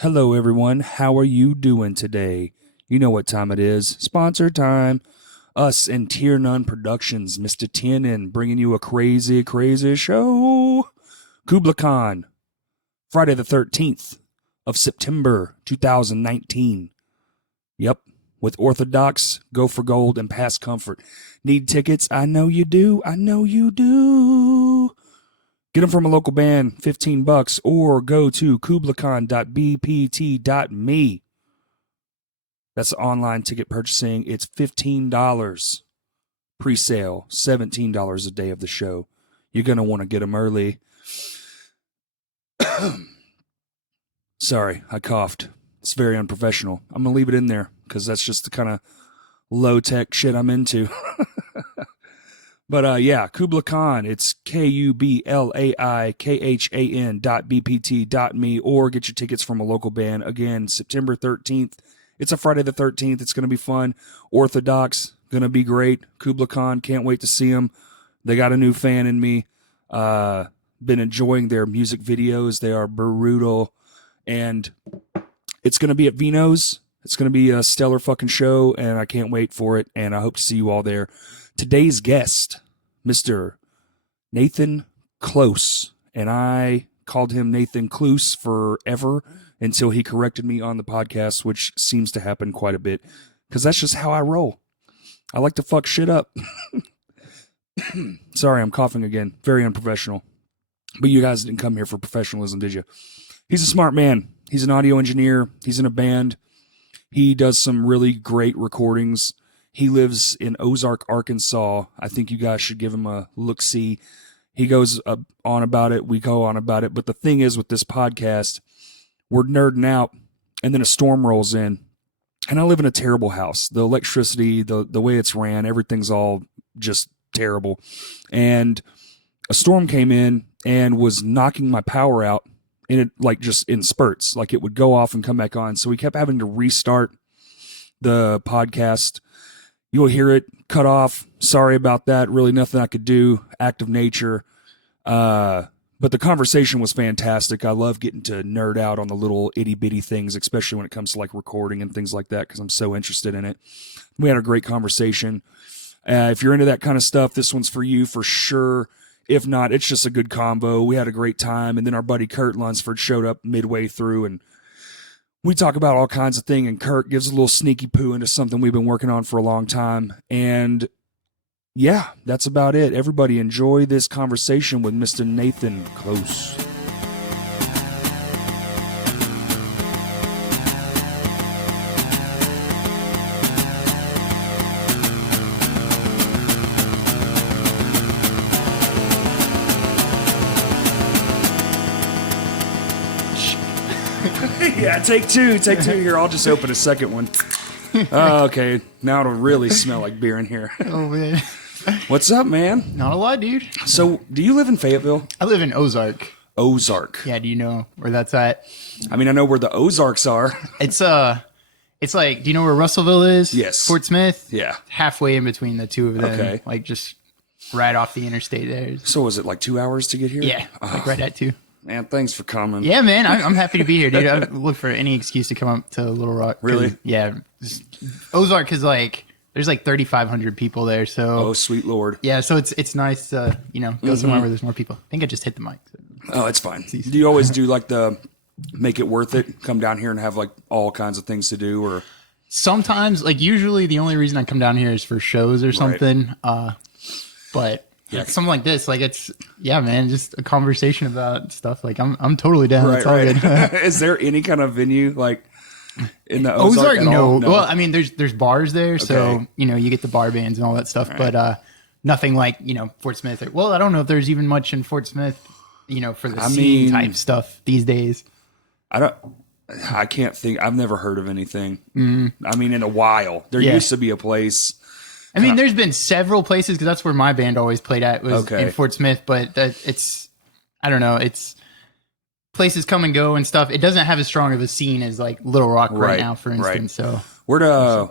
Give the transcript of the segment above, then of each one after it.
Hello, everyone. How are you doing today? You know what time it is. Sponsor time. Us and Tier None Productions, Mr. Tiernan, bringing you a crazy, crazy show. Kublai Khan, Friday the 13th of September 2019. Yep, with Orthodox, Go for Gold, and Past Comfort. Need tickets? I know you do. I know you do. Get them from a local band, $15, or go to kublaiKhan.bpt.me. That's online ticket purchasing. It's $15. Presale, $17 a day of the show. You're going to want to get them early. Sorry, I coughed. It's very unprofessional. I'm going to leave it in there because that's just the kind of low-tech shit I'm into. But yeah, Kublai Khan, it's KUBLAIKHAN.bpt.me, or get your tickets from a local band. Again, September 13th. It's a Friday the 13th. It's going to be fun. Orthodox, going to be great. Kublai Khan, can't wait to see them. They got a new fan in me. Been enjoying their music videos. They are brutal. And it's going to be at Vino's. It's going to be a stellar fucking show, and I can't wait for it, and I hope to see you all there. Today's guest, Mr. Nathan Cloos, and I called him Nathan Cloos forever until he corrected me on the podcast, which seems to happen quite a bit, because that's just how I roll. I like to fuck shit up. Sorry, I'm coughing again. Very unprofessional. But you guys didn't come here for professionalism, did you? He's a smart man. He's an audio engineer. He's in a band. He does some really great recordings. He lives in Ozark, Arkansas. I think you guys should give him a look-see. He goes on about it. We go on about it. But the thing is, with this podcast, we're nerding out, and then a storm rolls in. And I live in a terrible house. The electricity, the way it's ran, everything's all just terrible. And a storm came in and was knocking my power out, and it like just in spurts. Like it would go off and come back on. So we kept having to restart the podcast. You'll hear it cut off. Sorry about that. Really nothing I could do. Act of nature. But the conversation was fantastic. I love getting to nerd out on the little itty bitty things, especially when it comes to like recording and things like that, because I'm so interested in it. We had a great conversation. If you're into that kind of stuff, this one's for you for sure. If not, it's just a good combo. We had a great time. And then our buddy Kurt Lunsford showed up midway through, and we talk about all kinds of things, and Kurt gives a little sneaky poo into something we've been working on for a long time. And yeah, that's about it. Everybody enjoy this conversation with Mr. Nathan Cloos. Yeah, take two here. I'll just open a second one. Okay, now it'll really smell like beer in here. Oh, man. What's up, man? Not a lot, dude. So, do you live in Fayetteville? I live in Ozark. Ozark. Yeah, do you know where that's at? I mean, I know where the Ozarks are. It's like, do you know where Russellville is? Yes. Fort Smith? Yeah. Halfway in between the two of them. Okay. Like, just right off the interstate there. So, was it like 2 hours to get here? Yeah, like right at 2. Man, thanks for coming. Yeah, man, I'm happy to be here, dude. I look for any excuse to come up to Little Rock. Really? Yeah. Ozark is like, there's like 3,500 people there, so. Oh, sweet Lord. Yeah, so it's nice to, go somewhere where there's more people. I think I just hit the mic. So. Oh, it's fine. Do you always do like the make it worth it? Come down here and have like all kinds of things to do, or? Sometimes, like usually the only reason I come down here is for shows or something. But yeah, something like this, like it's, yeah, man, just a conversation about stuff. Like I'm totally down. Right, it's all right. good. Is there any kind of venue like in the Ozark? No. No. Well, I mean, there's bars there, so Okay. you get the bar bands and all that stuff, but nothing like Fort Smith. Well, I don't know if there's even much in Fort Smith, for the scene type stuff these days. I can't think. I've never heard of anything. I mean, in a while, there used to be a place. I mean, there's been several places because that's where my band always played at was Okay. in Fort Smith, but it's, I don't know, it's places come and go and stuff. It doesn't have as strong of a scene as like Little Rock right now, for instance. Right. So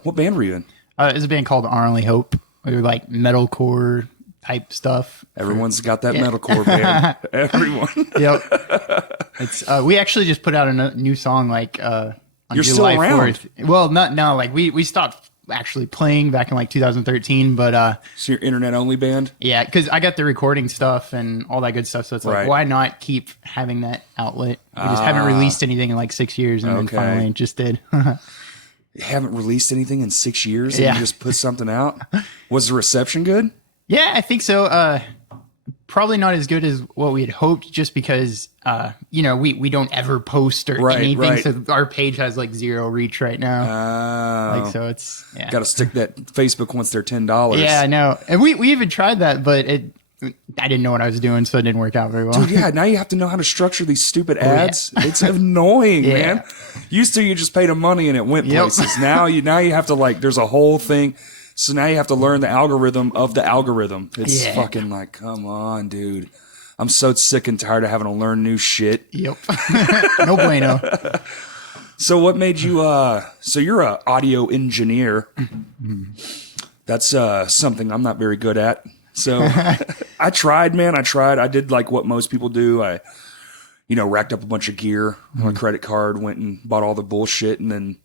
What band were you in? it's a band called Our Only Hope. We were like metalcore type stuff. Everyone's got that metalcore band. Everyone. Yep. It's we actually just put out a new song like on You're July still around. 4th. Well, not no, like we stopped actually playing back in like 2013, but So your internet only band? yeah, because I got the recording stuff and all that good stuff. So it's like, Right. why not keep having that outlet? We just haven't released anything in like 6 years, and then finally just did. You haven't released anything in 6 years and you just put something out? Was the reception good? Yeah, I think so. Probably not as good as what we had hoped, just because we don't ever post or anything. Right. So our page has like 0 reach right now. Like, so it's got to stick that. Facebook wants their $10. Yeah, I know. And we even tried that, but I didn't know what I was doing, so it didn't work out very well. Dude, yeah, now you have to know how to structure these stupid ads. It's annoying, man. Used to, you just paid them money and it went places. Now you have to, like, there's a whole thing. So now you have to learn the algorithm of the algorithm. It's fucking like, come on, dude. I'm so sick and tired of having to learn new shit. Yep. No bueno. So what made you, so you're a audio engineer. That's something I'm not very good at. So I tried, man. I did like what most people do. I, racked up a bunch of gear on a credit card, went and bought all the bullshit, and then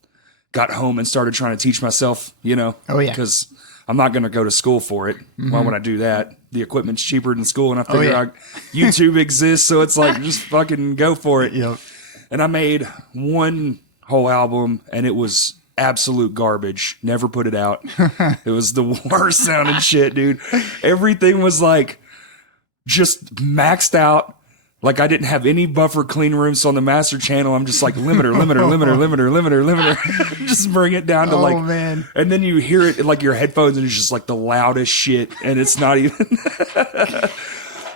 got home and started trying to teach myself, Oh, yeah. because I'm not going to go to school for it. Why would I do that? The equipment's cheaper than school, and I figure out YouTube exists, so it's like, just fucking go for it. Yep. And I made one whole album, and it was absolute garbage. Never put it out. It was the worst sounding shit, dude. Everything was like just maxed out. Like I didn't have any buffer clean room. So on the master channel, I'm just like limiter. Just bring it down to man. And then you hear it in like your headphones and it's just like the loudest shit. And it's not even,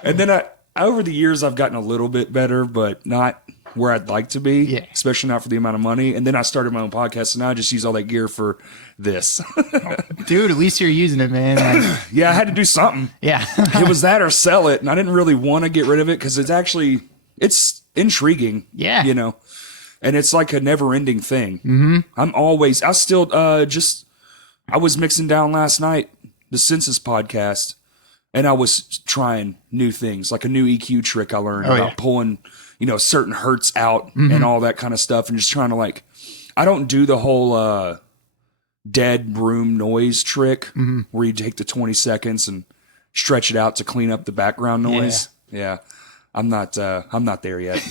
and then over the years, I've gotten a little bit better, but not where I'd like to be, especially not for the amount of money. And then I started my own podcast, so now I just use all that gear for this. Dude, at least you're using it, man. Like, yeah, I had to do something. Yeah. It was that or sell it, and I didn't really want to get rid of it because it's intriguing. Yeah. And it's like a never-ending thing. I was mixing down last night, the Census podcast, and I was trying new things, like a new EQ trick I learned about pulling, certain hertz out and all that kind of stuff, and just trying to I don't do the whole dead room noise trick where you take the 20 seconds and stretch it out to clean up the background noise. Yeah. I'm not there yet.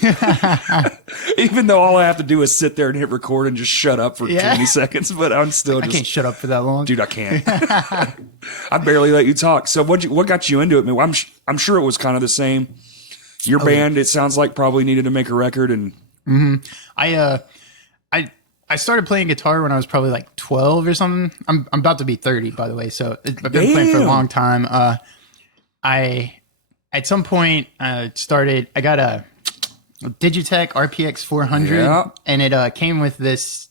Even though all I have to do is sit there and hit record and just shut up for 20 seconds, but I'm still I can't shut up for that long. Dude, I can't. I barely let you talk. So what got you into it? I mean, I'm sure it was kind of the same. Your band, it sounds like, probably needed to make a record, and I started playing guitar when I was probably like 12 or something. I'm about to be 30, by the way, so I've been playing for a long time. At some point I got a Digitech RPX 400, and it came with this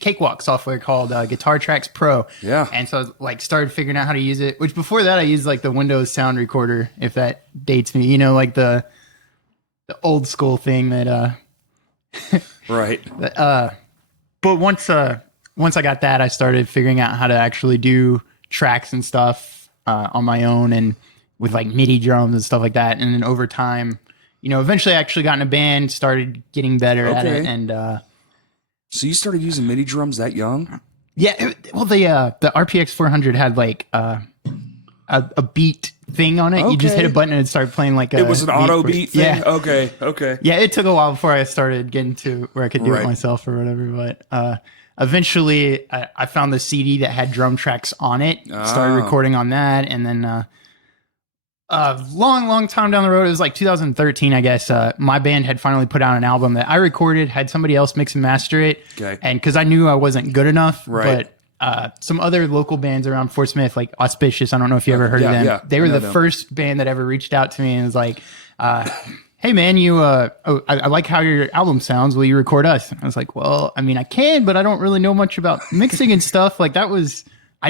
cakewalk software called Guitar Tracks Pro. Yeah. And so I started figuring out how to use it, which before that I used like the Windows sound recorder, if that dates me, like the old school thing that right. But once I got that, I started figuring out how to actually do tracks and stuff on my own, and with like MIDI drums and stuff like that. And then over time, eventually I actually got in a band, started getting better at it. And so you started using MIDI drums that young? Yeah. Well, the RPX 400 had like a beat thing on it. You just hit a button and it started playing like it was an auto beat thing? Yeah. Okay. Yeah, it took a while before I started getting to where I could do it myself or whatever. But eventually I found the CD that had drum tracks on it, started recording on that. And then long time down the road, it was like 2013, I guess, my band had finally put out an album that I recorded, had somebody else mix and master it. Okay. And because I knew I wasn't good enough, but some other local bands around Fort Smith, like Auspicious, I don't know if you ever heard of them. Yeah, they were the first band that ever reached out to me and was like, hey man, I like how your album sounds. Will you record us? I was like, well, I mean, I can, but I don't really know much about mixing and stuff. Like I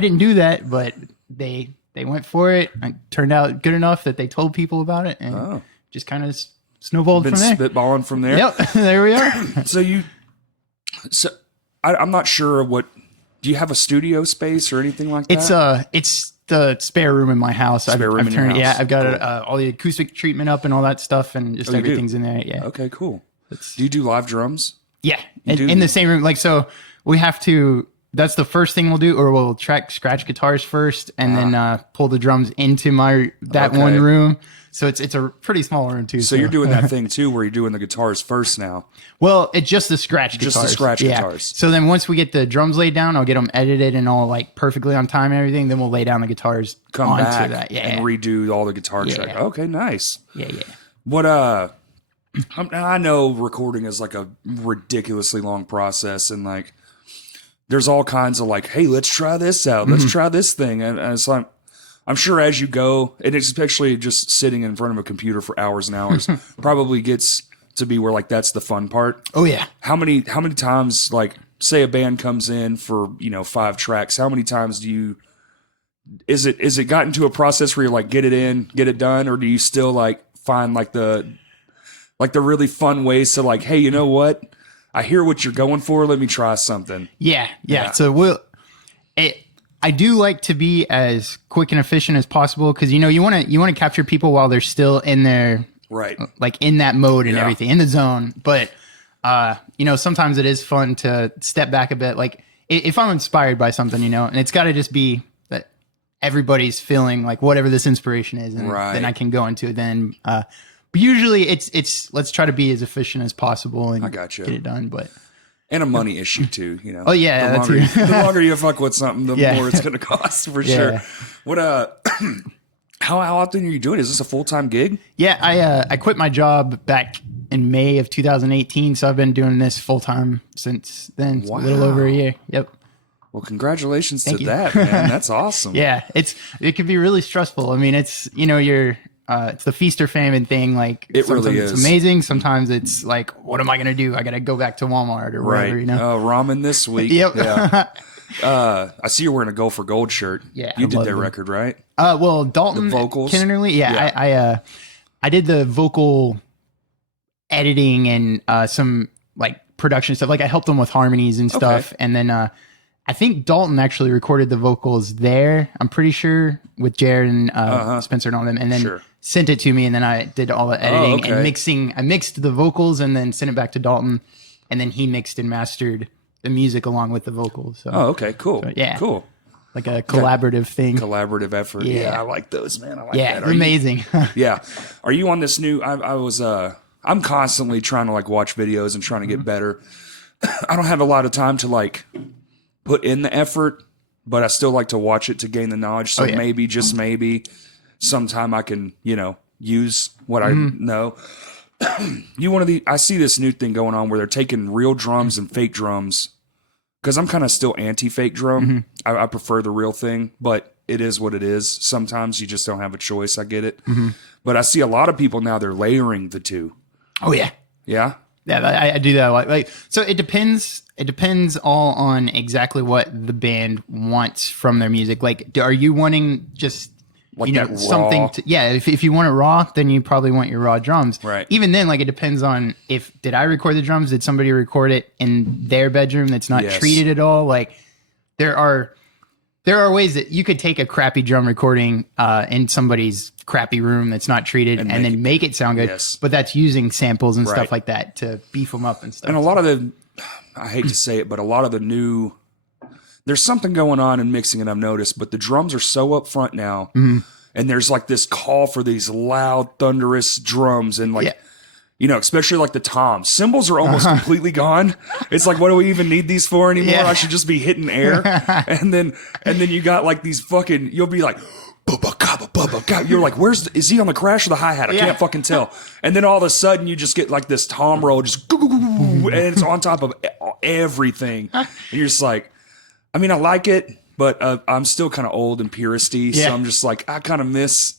didn't do that, but they went for it. It turned out good enough that they told people about it, and just kind of snowballed from there. Spitballing from there. Yep, there we are. I'm not sure what. Do you have a studio space or anything like that? the spare room in my house. I've in your house. Yeah, I've got Cool. all the acoustic treatment up and all that stuff, and just everything's in there. Yeah. Okay, cool. Do you do live drums? Yeah, in the same room. Like, so we have to. That's the first thing we'll do, or we'll scratch guitars first, and then pull the drums into that one room. So it's a pretty small room too. So you're doing that thing too, where you're doing the guitars first now. Well, it's just the scratch guitars. Just the scratch guitars. So then once we get the drums laid down, I'll get them edited and all like perfectly on time and everything. Then we'll lay down the guitars. Come back and redo all the guitar track. Okay, nice. Yeah. What I know recording is like a ridiculously long process, and like there's all kinds of like, hey, let's try this out. Let's try this thing. And it's like, I'm sure as you go, and especially just sitting in front of a computer for hours and hours, probably gets to be where like that's the fun part. Oh yeah. How many times, like, say a band comes in for 5 tracks? How many times is it gotten to a process where you're like, get it in, get it done, or do you still like find like the really fun ways to like, hey, you know what? I hear what you're going for. Let me try something. Yeah. So I do like to be as quick and efficient as possible, because you want to capture people while they're still in their like in that mode and everything, in the zone. But sometimes it is fun to step back a bit. Like if I'm inspired by something, and it's got to just be that everybody's feeling like whatever this inspiration is, and then I can go into it. Then, but usually it's let's try to be as efficient as possible and get it done. But. And a money issue too, Oh yeah, the longer you fuck with something, the more it's going to cost for sure. What how often are you doing? Is this a full-time gig? Yeah, I quit my job back in May of 2018, so I've been doing this full-time since then. It's a little over a year. Yep. Well, congratulations to that, man. That's awesome. Yeah, it can be really stressful. I mean, it's you're it's the feast or famine thing. Like it really is. It's amazing. Sometimes it's like, what am I going to do? I got to go back to Walmart or wherever, Oh, ramen this week. Yep. Yeah. I see you're wearing a Go for Gold shirt. Yeah. You did their record, right? Well, Dalton. The vocals. Kennerly. Yeah. I did the vocal editing and some like production stuff. Like I helped them with harmonies and stuff. And then I think Dalton actually recorded the vocals there. I'm pretty sure, with Jared and Spencer and all them. And then sent it to me, and then I did all the editing and mixing. I mixed the vocals and then sent it back to Dalton, and then he mixed and mastered the music along with the vocals. So, okay, cool. So, cool. Like a collaborative thing. Collaborative effort. Yeah, I like those, man. I like that. Yeah, amazing. Are you on this new? I'm constantly trying to like watch videos and trying to get better. I don't have a lot of time to like put in the effort, but I still like to watch it to gain the knowledge. So maybe, just maybe, sometime I can, use what I know. I see this new thing going on where they're taking real drums and fake drums, because I'm kind of still anti-fake drum. I prefer the real thing, but it is what it is. Sometimes you just don't have a choice. I get it. But I see a lot of people now, they're layering the two. Oh yeah. Yeah. Yeah, I do that. Like, so it depends. It depends all on exactly what the band wants from their music. Like, are you wanting just like something to, if you want it raw, then you probably want your raw drums. Right. Even then, like, it depends on did I record the drums? Did somebody record it in their bedroom that's not treated at all? Like, there are ways that you could take a crappy drum recording in somebody's crappy room that's not treated and then make it sound good. But that's using samples and stuff like that to beef them up and stuff. And a lot of I hate to say it, but a lot of the new, there's something going on in mixing, and I've noticed, but the drums are so up front now, and there's like this call for these loud, thunderous drums, and like, especially like the toms. Cymbals are almost completely gone. It's like, what do we even need these for anymore? I should just be hitting air. and then you got like these fucking, you'll be like, you're like, is he on the crash or the hi-hat? I can't fucking tell. And then all of a sudden you just get like this tom roll, just and it's on top of everything. And you're just like, I mean, I like it, but I'm still kind of old and puristy. So I'm just like, I kind of miss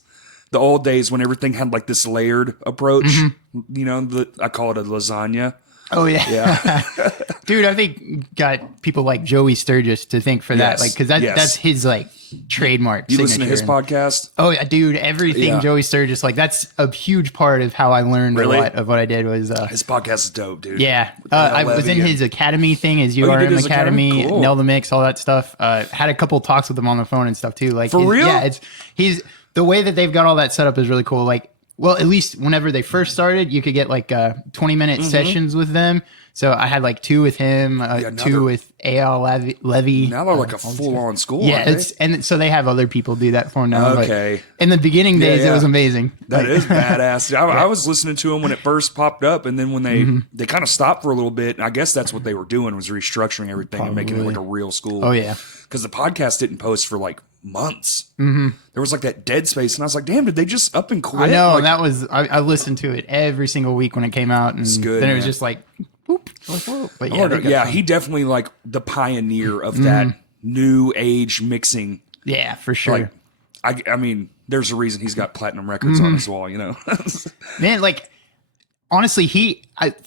the old days when everything had like this layered approach. I call it a lasagna. Oh yeah, Yeah. dude. I think got people like Joey Sturgis to think for that, Yes. like because that's his like trademark. You listen to signature. his podcast? Oh yeah, dude. Everything Yeah. Joey Sturgis, like that's a huge part of how I learned Really? a lot of what I did was. His podcast is dope, dude. Yeah, With the I was Levy in and- his academy thing, his you did URM his academy? academy, Cool. Nail the Mix, all that stuff. Had a couple talks with him on the phone and stuff too. Like For real? Yeah, he's the way that they've got all that set up is really cool. Like, well, at least whenever they first started, you could get like 20-minute sessions with them. So I had like 2 with him, now 2 they're- with A.L. Levy. Now they're like a full-on school. Yeah, aren't they? and so they have other people do that for them now. but Okay. in the beginning days, yeah. it was amazing. That Like- is badass. I was listening to him when it first popped up, and then when they kind of stopped for a little bit, and I guess that's what they were doing was restructuring everything and making it like a real school. Oh yeah. Because the podcast didn't post for like months. Mm-hmm. There was like that dead space, and I was like, "Damn, did they just up and quit?" I know, Like, and that was I listened to it every single week when it came out, and good, then it was man. just like, whoop, like, whoa. But yeah, they got fun. he definitely like the pioneer of that new age mixing. Yeah, for sure. Like, I mean, there's a reason he's got platinum records on his wall, you know. Man, like honestly,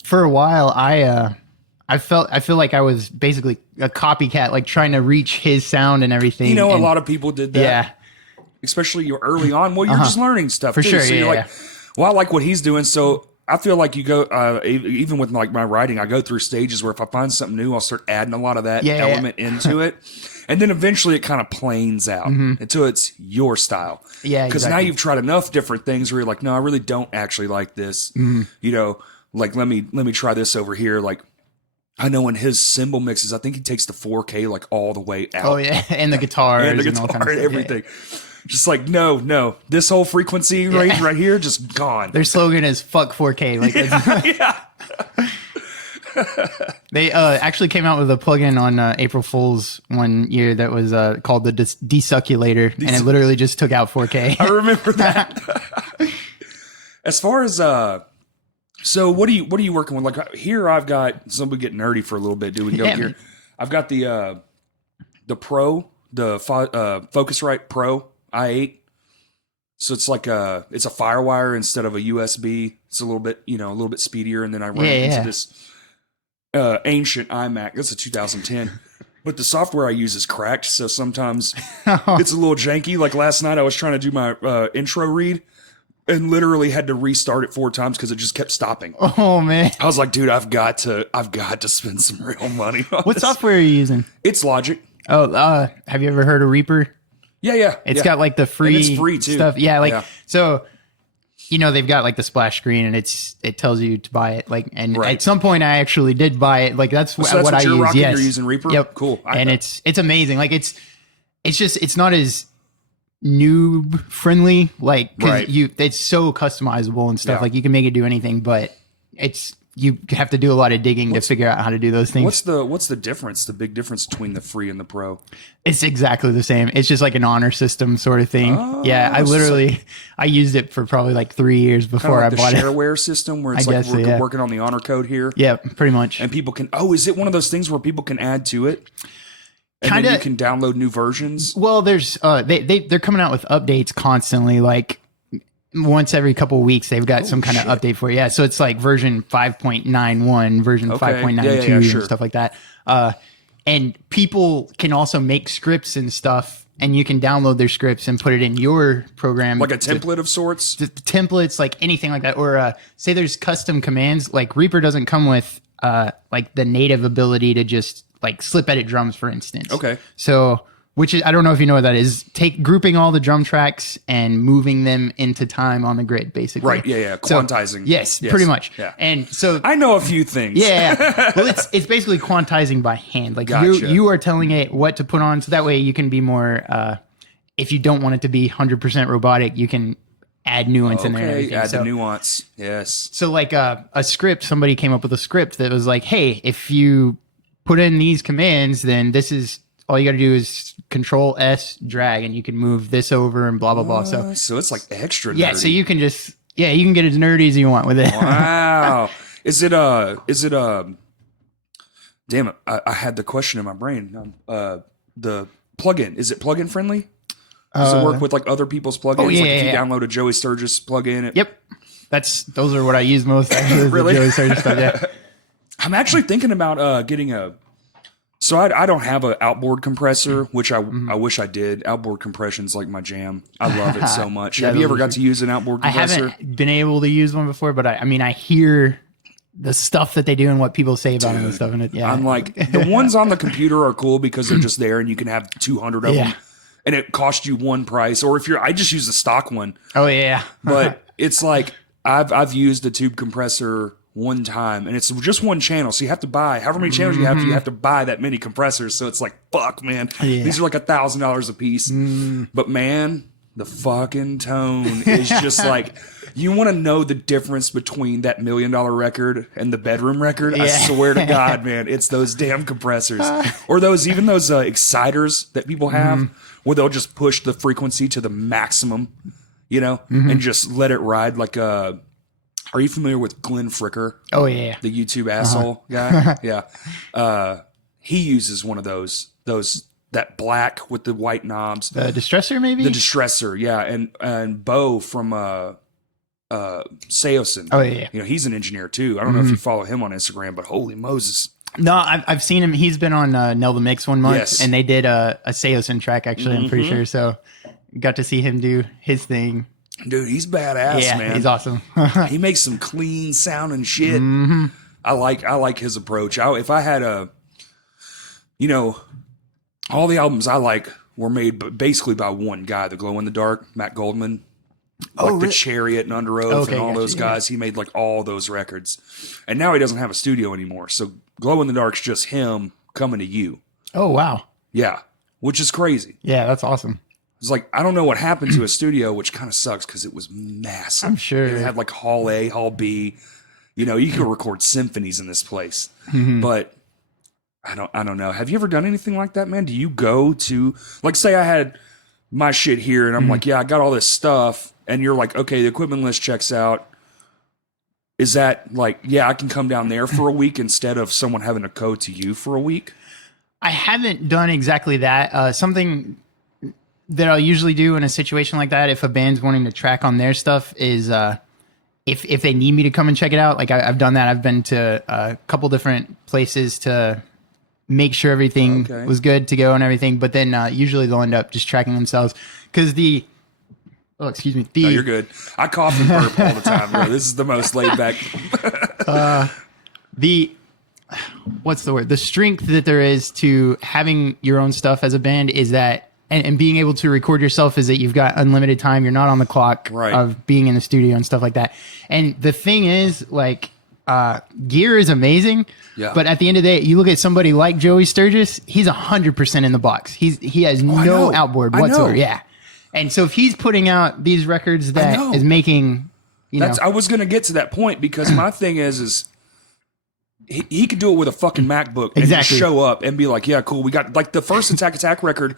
for a while I feel like I was basically a copycat, like trying to reach his sound and everything. You know, and, a lot of people did that. Yeah, Especially you're early on. Well, you're just learning stuff For too. sure, So you're yeah, like, well, I like what he's doing. So I feel like you go, even with like my writing, I go through stages where if I find something new, I'll start adding a lot of that element into it. And then eventually it kind of planes out until it's your style. Yeah, Because now exactly. you've tried enough different things where you're like, no, I really don't actually like this. You know, like, let me try this over here. Like, I know in his cymbal mixes, I think he takes the 4K like all the way out. Oh yeah, and the guitars And the all guitar kinds of and stuff. everything. Just like, no, this whole frequency right here, just gone. Their slogan is "fuck 4K." Like they actually came out with a plugin on April Fool's one year that was called the Desucculator, and it literally just took out 4K. I remember that. As far as so what are you working with? Like here, I've got somebody get nerdy for a little bit. Do we go Yeah, here? man. I've got the Focusrite Pro i8. So it's like it's a Firewire instead of a USB. It's a little bit speedier, and then I run it into this ancient iMac. That's a 2010. But the software I use is cracked, so sometimes it's a little janky. Like last night, I was trying to do my intro read, and literally had to restart it 4 times because it just kept stopping. Oh man, I was like, dude, I've got to spend some real money on what this. software are you using? It's Logic. Oh, have you ever heard of Reaper? Yeah. It's got like the free, And it's free, too. stuff. Yeah, like Yeah. so. You know, they've got like the splash screen, and it tells you to buy it. Like, and Right. at some point, I actually did buy it. Like, that's, So that's what I you're use. rocking? Yes, You're using Reaper? Yep, Cool. And it's amazing. Like, it's not as noob friendly. Like, because Right. it's so customizable and stuff. Yeah. Like, you can make it do anything, but you have to do a lot of digging to figure out how to do those things. What's the difference? The big difference between the free and the pro? It's exactly the same. It's just like an honor system sort of thing. Yeah, I so literally I used it for probably like 3 years before Kind I of like bought the it. shareware system where it's I like guess we're so, yeah. working on the honor code here. Yeah, pretty much. And people can, is it one of those things where people can add to it? And Kinda- then you can download new versions? Well, there's they're coming out with updates constantly, like once every couple of weeks they've got some kind of update for you. Yeah, so it's like version 5.91, version Okay. 5.92 Yeah, sure. and stuff like that. And people can also make scripts and stuff, and you can download their scripts and put it in your program. Like a template of sorts? The templates, like anything like that, or say there's custom commands. Like Reaper doesn't come with like the native ability to just like slip edit drums, for instance. Okay. So, which is, I don't know if you know what that is. Grouping all the drum tracks and moving them into time on the grid, basically. Right, yeah. So, Quantizing. yes, pretty much. Yeah. And so I know a few things. yeah. Well, it's basically quantizing by hand. Like Gotcha. you are telling it what to put on, so that way you can be more. If you don't want it to be 100% robotic, you can add nuance in there. And Okay, everything. add So, the nuance. Yes. so like a script, somebody came up with a script that was like, hey, if you put in these commands, then this is all you got to do is Control S drag, and you can move this over and blah blah blah. So it's like extra yeah, nerdy. so you can just you can get as nerdy as you want with it. Wow. Is it damn it, I had the question in my brain. The plugin, is it plugin friendly? Does it work with like other people's plugins? yeah, like if you yeah. download a Joey Sturgis plugin. Yep, those are what I use most. Actually, is the Really? Joey Sturgis stuff, yeah. I'm actually thinking about getting a. So I don't have an outboard compressor, which I wish I did. Outboard compression's like my jam. I love it so much. Have you ever got to use an outboard compressor? I haven't been able to use one before, but I mean, I hear the stuff that they do and what people say about it and stuff. And I'm like, the ones on the computer are cool because they're just there and you can have 200 of them. And it costs you one price. Or if I just use the stock one. Oh, yeah. But it's like, I've used a tube compressor one time and it's just one channel. So you have to buy however many channels you have to buy that many compressors. So it's like, fuck, man. Yeah. These are like $1,000 a piece. But man, the fucking tone is just like, you want to know the difference between that $1 million record and the bedroom record? Yeah. I swear to God, man, it's those damn compressors. Or those exciters that people have where they'll just push the frequency to the maximum, and just let it ride like a. Are you familiar with Glenn Fricker? Oh, yeah. The YouTube asshole guy? Yeah. He uses one of those, that black with the white knobs. The distressor, maybe? The distressor, yeah. And Bo from Seosin. Oh, yeah. He's an engineer, too. I don't know if you follow him on Instagram, but holy Moses. No, I've seen him. He's been on Nell the Mix one month, and they did a Seosin track, actually, I'm pretty sure. So got to see him do his thing. Dude, he's badass, man. Yeah, he's awesome. He makes some clean sounding shit. I like his approach. If I had all the albums I like were made basically by one guy, the Glow in the Dark, Matt Goldman. The Chariot and Under Oath and all those guys. He made like all those records. And now he doesn't have a studio anymore. So Glow in the Dark's just him coming to you. Oh, wow. Yeah, which is crazy. Yeah, that's awesome. It's like, I don't know what happened to a studio, which kind of sucks because it was massive. I'm sure. It had like Hall A, Hall B. You could record symphonies in this place. But I don't know. Have you ever done anything like that, man? Do you go to, like, say I had my shit here and I'm like, yeah, I got all this stuff. And you're like, okay, the equipment list checks out. Is that like, yeah, I can come down there for a week instead of someone having to go to you for a week? I haven't done exactly that. Something that I'll usually do in a situation like that, if a band's wanting to track on their stuff, is if they need me to come and check it out. Like I've done that. I've been to a couple different places to make sure everything was good to go and everything. But then usually they'll end up just tracking themselves because excuse me. No, you're good. I cough and burp all the time, bro. This is the most laid back. What's the word? The strength that there is to having your own stuff as a band is that, and being able to record yourself is that you've got unlimited time. You're not on the clock of being in the studio and stuff like that. And the thing is, like, gear is amazing. Yeah. But at the end of the day, you look at somebody like Joey Sturgis, he's 100% in the box. He has no outboard whatsoever. Yeah. And so if he's putting out these records that is making, I was going to get to that point because my thing is he could do it with a fucking MacBook and just show up and be like, yeah, cool. We got like the first Attack record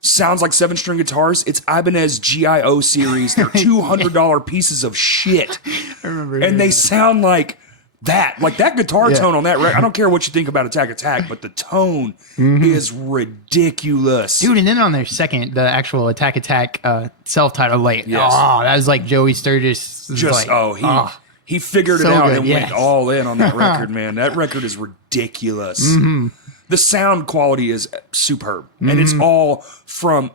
sounds like 7-string guitars. It's Ibanez GIO series. They're $200 pieces of shit. I remember. And they sound like that guitar tone on that record. I don't care what you think about Attack, but the tone is ridiculous. Dude, and then on their second, the actual Attack self-titled, like, that was like Joey Sturgis. Just, he figured it out and went all in on that record, man. That record is ridiculous. The sound quality is superb. And it's all from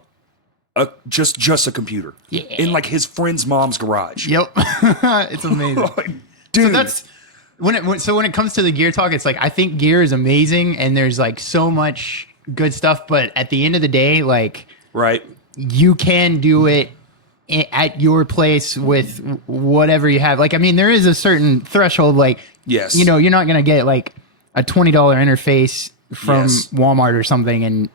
just a computer. Yeah. In like his friend's mom's garage. Yep. It's amazing. Dude. So that's when it comes to the gear talk, it's like, I think gear is amazing and there's like so much good stuff, but at the end of the day, like, you can do it at your place with whatever you have. Like, I mean, there is a certain threshold, like, yes, you're not going to get like a $20 interface from Walmart or something and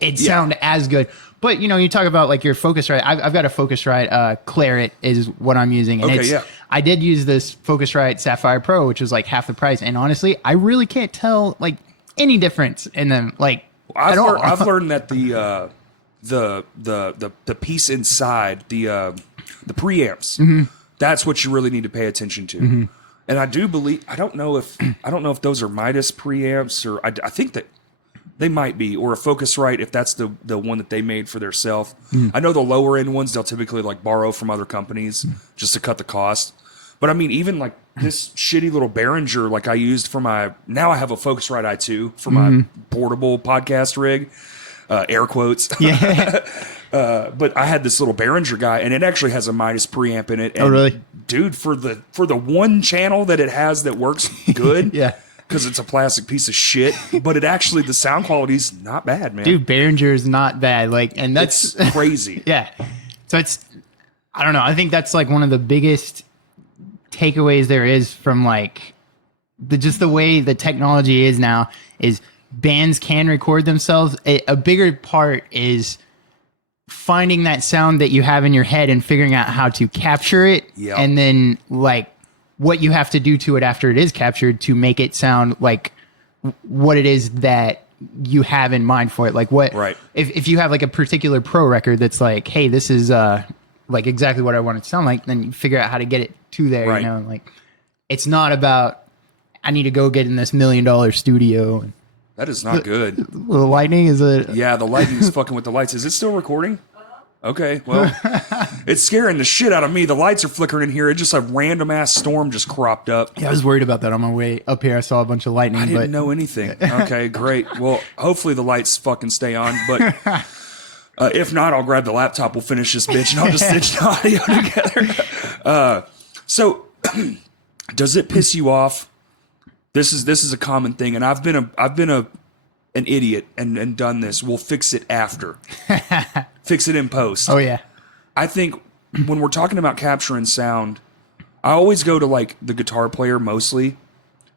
it sound as good. But, you talk about like your Focusrite. I've got a Focusrite, Claret is what I'm using. And I did use this Focusrite Sapphire Pro, which was like half the price. And honestly, I really can't tell like any difference in them. Like, I've learned that the piece inside the preamps, that's what you really need to pay attention to. And I do believe, I don't know if those are Midas preamps or I think that they might be, or a Focusrite if that's the one that they made for theirself. I know the lower end ones they'll typically like borrow from other companies just to cut the cost. But I mean, even like this shitty little Behringer, like I used for now I have a Focusrite i2 for my portable podcast rig, air quotes. Yeah. But I had this little Behringer guy, and it actually has a Midas preamp in it. And really? Dude, for the one channel that it has that works good, Yeah. Because it's a plastic piece of shit, but the sound quality's not bad, man. Dude, Behringer is not bad. Like, and that's It's crazy. Yeah. So I don't know. I think that's like one of the biggest takeaways there is from like the way the technology is now is bands can record themselves. A bigger part is finding that sound that you have in your head and figuring out how to capture it. Yep. And then like what you have to do to it after it is captured to make it sound like what it is that you have in mind for it. Like what, right. If you have like a particular pro record that's like, hey, this is like exactly what I want it to sound like, then you figure out how to get it to there, right. you know, like it's not about, I need to go get in this $1 million studio. That is not good. The lightning is Yeah, the lightning's fucking with the lights. Is it still recording? Okay, well, it's scaring the shit out of me. The lights are flickering in here. It just a random ass storm just cropped up. Yeah, I was worried about that on my way up here. I saw a bunch of lightning. I didn't know anything. Okay, great. Well, hopefully the lights fucking stay on. But if not, I'll grab the laptop. We'll finish this bitch, and I'll just stitch the audio together. So, does it piss you off? This is a common thing, and I've been an idiot and done this. We'll fix it after. Fix it in post. Oh, yeah. I think when we're talking about capturing sound, I always go to like the guitar player mostly,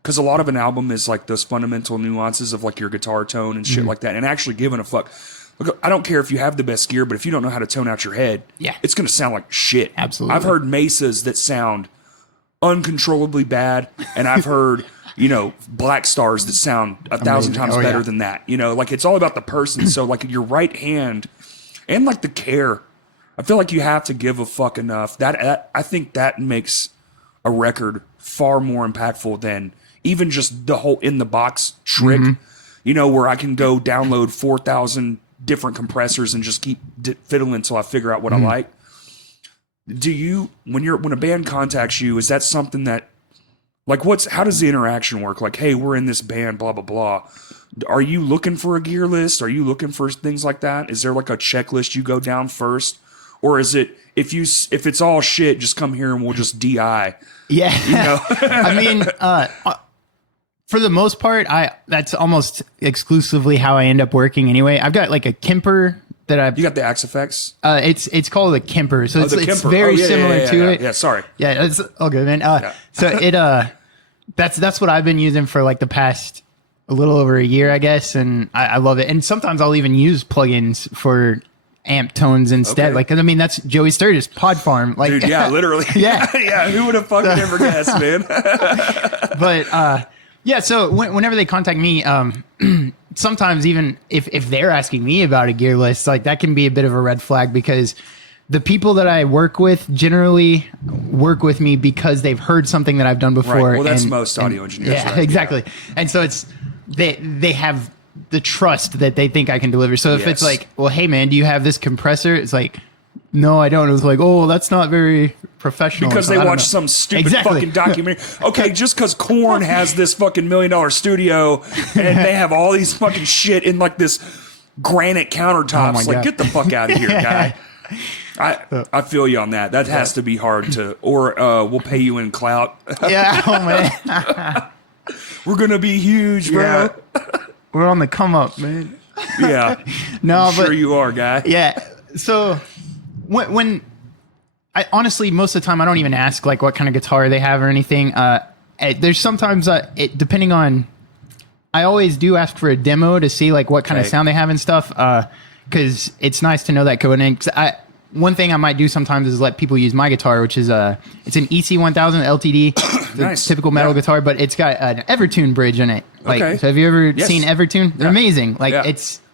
because a lot of an album is like those fundamental nuances of like your guitar tone and shit like that, and actually giving a fuck. Look, I don't care if you have the best gear, but if you don't know how to tone out your head, it's going to sound like shit. Absolutely. I've heard mesas that sound uncontrollably bad, and I've heard Black Stars that sound 1,000 times better than that. Like it's all about the person. So like your right hand and like the care, I feel like you have to give a fuck enough. That I think that makes a record far more impactful than even just the whole in the box trick. Where I can go download 4,000 different compressors and just keep fiddling until I figure out what I like. Do you, when a band contacts you, is that something that, like, how does the interaction work? Like, hey, we're in this band, blah, blah, blah. Are you looking for a gear list? Are you looking for things like that? Is there like a checklist you go down first? Or is it, if it's all shit, just come here and we'll just DI? Yeah. I mean, for the most part, that's almost exclusively how I end up working anyway. I've got like a Kemper that You got the Axe Effects? It's called a Kemper. So it's very yeah, similar to it. Yeah, sorry. Yeah, it's all good, man. So it that's what I've been using for like the past a little over a year, I guess, and I love it. And sometimes I'll even use plugins for amp tones instead. Okay. Like, 'cause I mean, that's Joey Sturgis, Pod Farm. Like, dude, yeah, literally. Yeah. Yeah, who would have fucking ever guessed, man? But yeah, so whenever they contact me, sometimes even if they're asking me about a gear list, like that can be a bit of a red flag, because the people that I work with generally work with me because they've heard something that I've done before. Right. Well, that's most audio engineers. Yeah, right? exactly. Yeah. And so it's they have the trust that they think I can deliver. So if it's like, well, hey man, do you have this compressor? It's like, no, I don't. It was like, oh, that's not very professional. Because they watch some stupid fucking documentary. Okay, just because Korn has this fucking $1 million studio and they have all these fucking shit in like this granite countertops, like get the fuck out of here, guy. I feel you on that. That has to be hard to, or we'll pay you in clout. Yeah, oh man. We're gonna be huge, bro. Yeah. We're on the come up, man. Yeah. No, I'm sure you are, guy. Yeah. So when I honestly, most of the time, I don't even ask like what kind of guitar they have or anything. There's sometimes depending on, I always do ask for a demo to see like what kind of sound they have and stuff. Cause it's nice to know that going in. One thing I might do sometimes is let people use my guitar, which is it's an EC1000 LTD, nice. Typical metal guitar, but it's got an Evertune bridge in it. Like, so have you ever seen Evertune? They're amazing. Like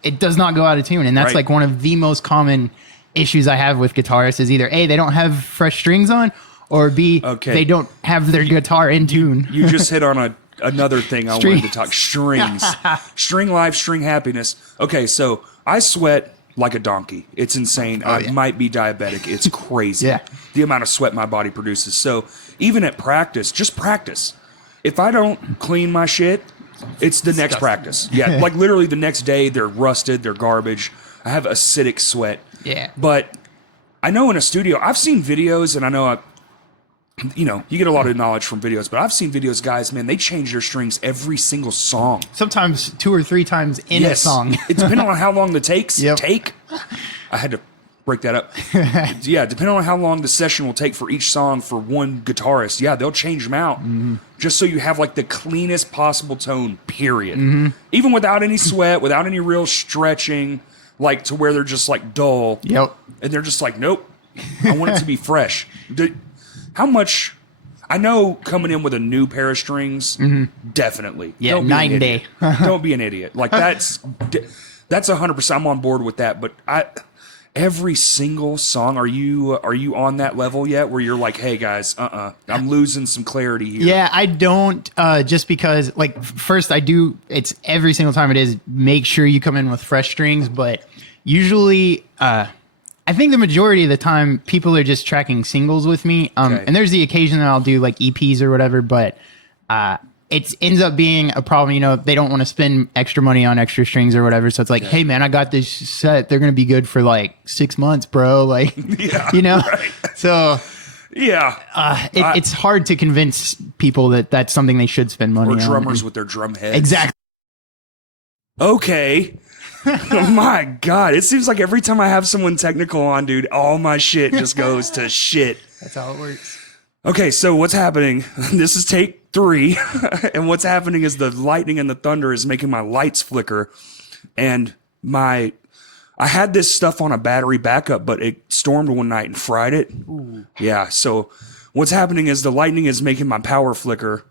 it does not go out of tune, and that's like one of the most common issues I have with guitarists is either A, they don't have fresh strings on, or B, they don't have their guitar in tune. You just hit on another thing I wanted to talk. Strings. String life, string happiness. Okay, so I sweat like a donkey. It's insane. I might be diabetic. It's crazy. The amount of sweat my body produces. So even at practice, just practice. If I don't clean my shit, it's the next practice. Yeah, like literally the next day, they're rusted, they're garbage. I have acidic sweat. Yeah. But I know in a studio, I've seen videos, and I know you get a lot of knowledge from videos, but I've seen videos, guys, man, they change their strings every single song. Sometimes 2 or 3 times in a song. It depending on how long the takes take. I had to break that up. Yeah, depending on how long the session will take for each song for one guitarist, they'll change them out just so you have like the cleanest possible tone, period. Even without any sweat, without any real stretching, like to where they're just like dull. And they're just like, nope, I want it to be fresh. How much? I know coming in with a new pair of strings, definitely. Yeah, night and day. Don't be an idiot. Like that's 100%. I'm on board with that. But every single song, are you on that level yet? Where you're like, hey guys, I'm losing some clarity here. Yeah, I don't. Just because, like, first I do. It's every single time it is. Make sure you come in with fresh strings, but usually, I think the majority of the time people are just tracking singles with me. And there's the occasion that I'll do like EPs or whatever, but it ends up being a problem. They don't want to spend extra money on extra strings or whatever. So it's like, hey man, I got this set. They're going to be good for like 6 months, bro. Like, Right. So it's hard to convince people that that's something they should spend money on. Or drummers with their drum heads. Exactly. Okay. Oh my God. It seems like every time I have someone technical on, dude, all my shit just goes to shit. That's how it works. Okay, so what's happening? This is take 3. And what's happening is the lightning and the thunder is making my lights flicker. And I had this stuff on a battery backup, but it stormed one night and fried it. Ooh. Yeah, so what's happening is the lightning is making my power flicker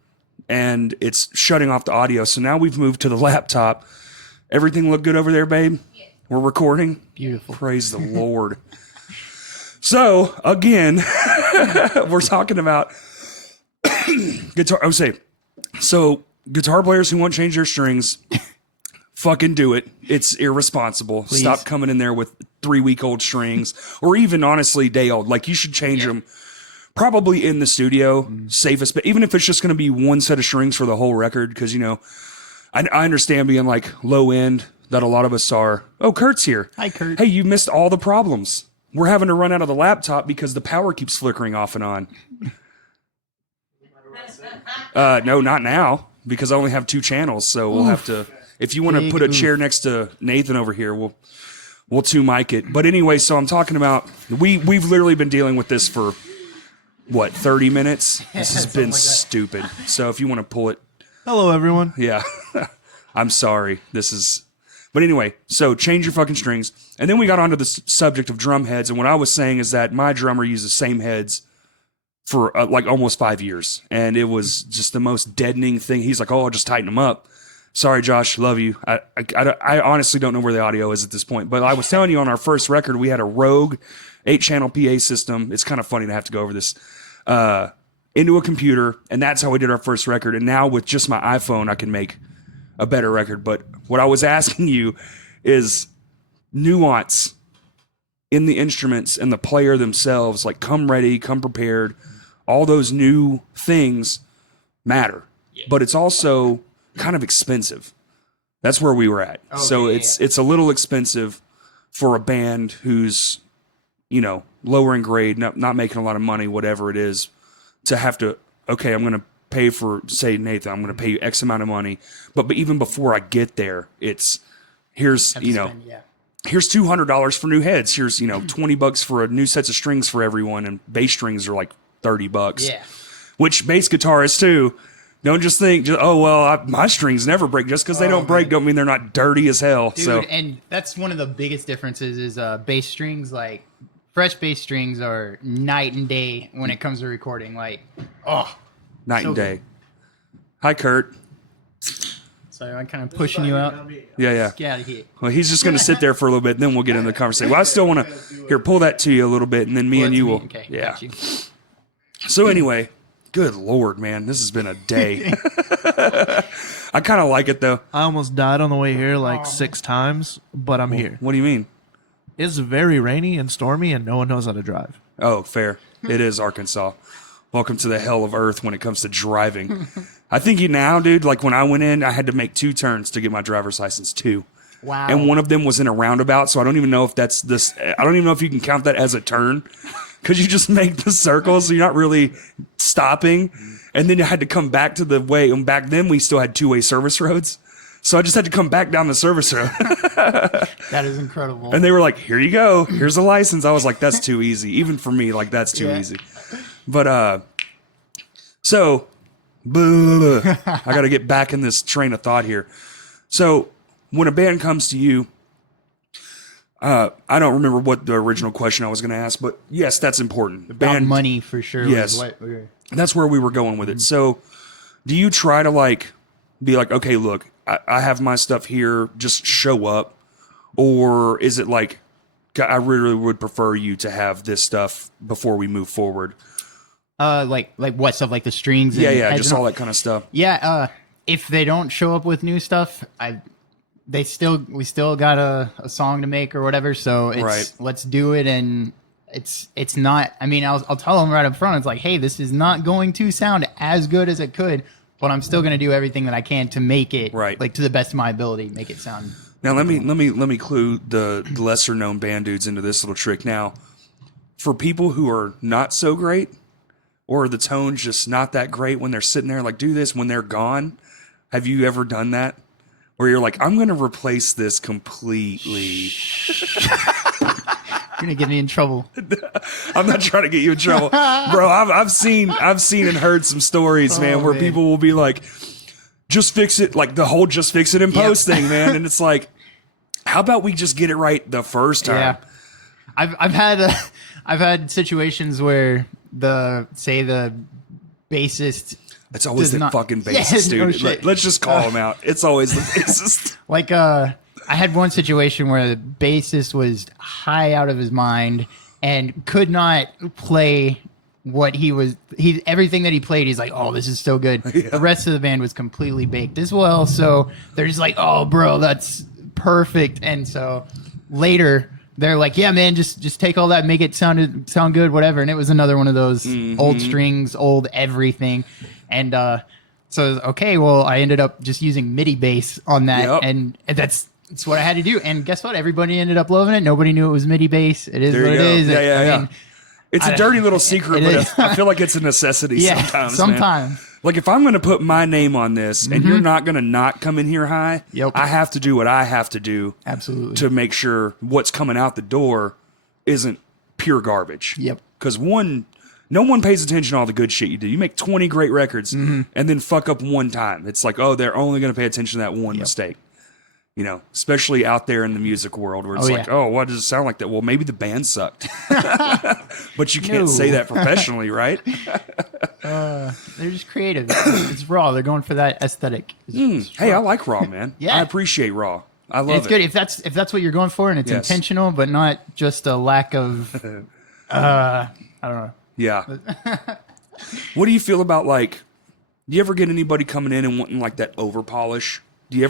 and it's shutting off the audio. So now we've moved to the laptop. Everything look good over there, babe? Yeah. We're recording? Beautiful. Praise the Lord. So, again, we're talking about guitar. I would say, so guitar players who won't change their strings, fucking do it. It's irresponsible. Please. Stop coming in there with 3-week-old strings or even, honestly, day-old. Like, you should change them probably in the studio, safest, but even if it's just going to be one set of strings for the whole record, because, I understand being like low end that a lot of us are. Oh, Kurt's here. Hi, Kurt. Hey, you missed all the problems. We're having to run out of the laptop because the power keeps flickering off and on. No, not now, because I only have 2 channels. So we'll have to, if you want to put a chair next to Nathan over here, we'll 2 mic it. But anyway, so I'm talking about, we've literally been dealing with this for, 30 minutes? This has been stupid. So if you want to pull it. Hello, everyone. Yeah. I'm sorry. But anyway, so change your fucking strings. And then we got onto the subject of drum heads. And what I was saying is that my drummer used the same heads for like almost 5 years. And it was just the most deadening thing. He's like, I'll just tighten them up. Sorry, Josh. Love you. I honestly don't know where the audio is at this point. But I was telling you on our first record, we had a Rogue 8-channel PA system. It's kind of funny to have to go over this. Into a computer, and that's how we did our first record. And now with just my iPhone, I can make a better record. But what I was asking you is nuance in the instruments and the player themselves. Like, come ready, come prepared. All those new things matter. But it's also kind of expensive. That's where we were at. So it's a little expensive for a band who's, lower in grade, not making a lot of money, whatever it is, to have to, okay, I'm going to pay for, say, Nathan, I'm going to pay you X amount of money. But even before I get there, here's $200 for new heads. Here's, $20 for a new sets of strings for everyone. And bass strings are like $30. Yeah. Which bass guitarists too, don't just think, my strings never break. Just because they don't break don't mean they're not dirty as hell. Dude, and that's one of the biggest differences is bass strings, like, fresh bass strings are night and day when it comes to recording. Like, night and day. Hi, Kurt. So I'm kind of pushing you out. Yeah. Get out of here. Well, he's just going to sit there for a little bit, and then we'll get into the conversation. Well, I still want to pull that to you a little bit, and then me and you will. Okay, yeah. got you. So anyway, good Lord, man, this has been a day. I kind of like it though. I almost died on the way here like 6 times, but I'm here. What do you mean? It's very rainy and stormy, and no one knows how to drive. Oh, fair. It is Arkansas. Welcome to the hell of earth when it comes to driving. I think now, dude, like when I went in, I had to make 2 turns to get my driver's license, 2. Wow. And one of them was in a roundabout, so I don't even know if that's this. I don't even know if you can count that as a turn, because you just make the circle, so you're not really stopping. And then you had to come back to the way. And back then, we still had 2-way service roads, so I just had to come back down the service road. That is incredible. And they were like, "Here you go. Here's a license." I was like, "That's too easy, even for me. Like that's too easy." But so I got to get back in this train of thought here. So when a band comes to you, I don't remember what the original question I was going to ask, but yes, that's important. The band money for sure. Yes, that's where we were going with it. So do you try to like be like, okay, look, I have my stuff here, just show up, or is it like, I really would prefer you to have this stuff before we move forward? Like what stuff, like the strings? Yeah, just all that kind of stuff. Yeah, if they don't show up with new stuff, we still got a song to make or whatever. So let's do it. And it's not. I mean, I'll tell them right up front. It's like, hey, this is not going to sound as good as it could, but I'm still going to do everything that I can to make it like to the best of my ability, make it sound. Now let me clue the lesser known band dudes into this little trick. Now, for people who are not so great, or the tone's just not that great when they're sitting there, like, do this when they're gone. Have you ever done that? Where you're like, I'm going to replace this completely. You're going to get me in trouble. I'm not trying to get you in trouble. Bro, I've seen and heard some stories, man, where people will be like, just fix it, like the whole just fix it in post thing, man. And it's like, how about we just get it right the first time? Yeah. I've had situations where the bassist, it's always the fucking bassist, dude. No let's just call him out. It's always the bassist. Like I had one situation where the bassist was high out of his mind and could not play what everything that he played. He's like, oh, this is so good. The rest of the band was completely baked as well, so they're just like, oh bro, that's perfect. And so later they're like, yeah, man, just take all that, make it sound good, whatever. And it was another one of those old strings, old everything. And so, okay, well, I ended up just using MIDI bass on that. And that's what I had to do. And guess what? Everybody ended up loving it. Nobody knew it was MIDI bass. It is what it is. I mean, it's a dirty little secret, but I feel like it's a necessity sometimes. Man. Like if I'm going to put my name on this and you're not going to not come in here high, I have to do what I have to do to make sure what's coming out the door isn't pure garbage. Because no one pays attention to all the good shit you do. You make 20 great records and then fuck up one time. It's like, oh, they're only going to pay attention to that one mistake. You know, especially out there in the music world where it's like, oh, why does it sound like that? Well, maybe the band sucked. But you can't say that professionally, right? They're just creative. It's raw. They're going for that aesthetic. Hey, I like raw, man. I appreciate raw. I love it. It's good if that's what you're going for and it's intentional, but not just a lack of I don't know. Yeah. What do you feel about, like, do you ever get anybody coming in and wanting like that over polish? Do you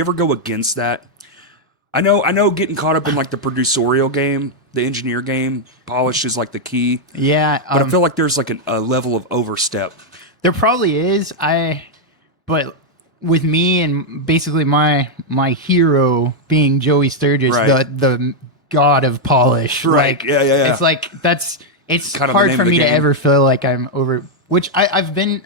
ever go against that? I know getting caught up in like the producerial game, the engineer game, polish is like the key. Yeah. But I feel like there's like a level of overstep. There probably is. But with me and basically my hero being Joey Sturgis, the god of polish. Right. Like, yeah. It's like it's kind of hard for me to ever feel like I'm over, which I've been,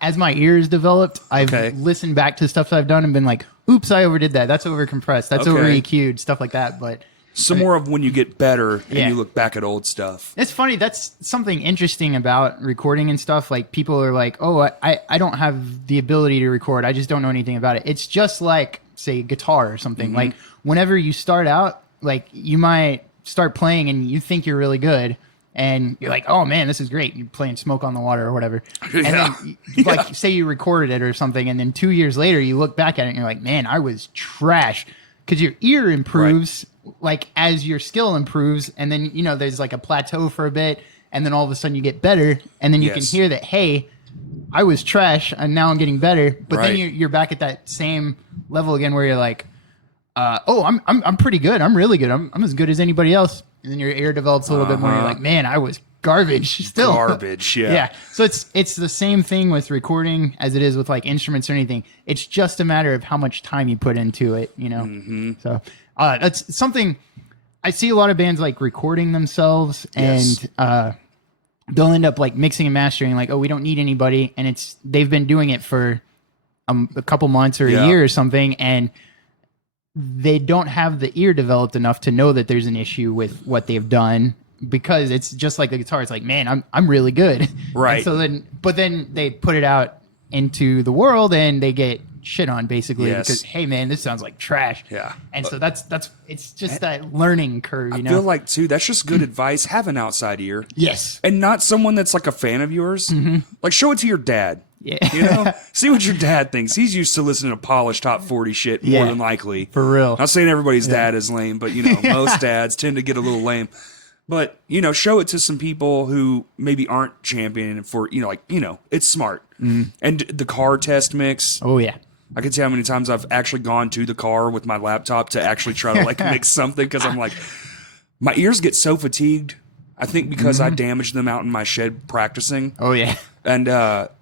as my ears developed, I've listened back to stuff that I've done and been like, oops, I overdid that. That's over compressed. That's over EQ'd, stuff like that. But some more of when you get better and you look back at old stuff. It's funny. That's something interesting about recording and stuff. Like people are like, oh, I don't have the ability to record. I just don't know anything about it. It's just like, say, guitar or something. Like whenever you start out, like you might start playing and you think you're really good. And you're like, oh man, this is great. You're playing Smoke on the Water or whatever. And then, like, say you recorded it or something, and then 2 years later, you look back at it and you're like, man, I was trash. Because your ear improves, like, as your skill improves. And then, you know, there's like a plateau for a bit. And then all of a sudden you get better. And then you can hear that, hey, I was trash and now I'm getting better. But then you're back at that same level again where you're like, I'm pretty good. I'm really good. I'm as good as anybody else. And then your ear develops a little bit more. You're like, man, I was garbage still. Garbage, yeah. Yeah. So it's the same thing with recording as it is with like instruments or anything. It's just a matter of how much time you put into it, you know? Mm-hmm. So that's something I see a lot of bands like recording themselves and they'll end up like mixing and mastering like, oh, we don't need anybody. And they've been doing it for a couple months or a year or something. And they don't have the ear developed enough to know that there's an issue with what they've done, because it's just like the guitar. It's like, man, I'm really good. Right. And so then they put it out into the world and they get shit on basically because, hey man, this sounds like trash. Yeah. And so that's it's just that learning curve, you know? I feel like too, that's just good advice. Have an outside ear. Yes. And not someone that's like a fan of yours. Mm-hmm. Like show it to your dad. Yeah. You know, see what your dad thinks. He's used to listening to polished top 40 shit more than likely. For real. Not saying everybody's dad is lame, but you know, most dads tend to get a little lame. But, you know, show it to some people who maybe aren't championing for, you know, like, you know, it's smart. Mm. And the car test mix. Oh, yeah. I can tell how many times I've actually gone to the car with my laptop to actually try to like mix something, because I'm like, my ears get so fatigued. I think because I damaged them out in my shed practicing. Oh, yeah. And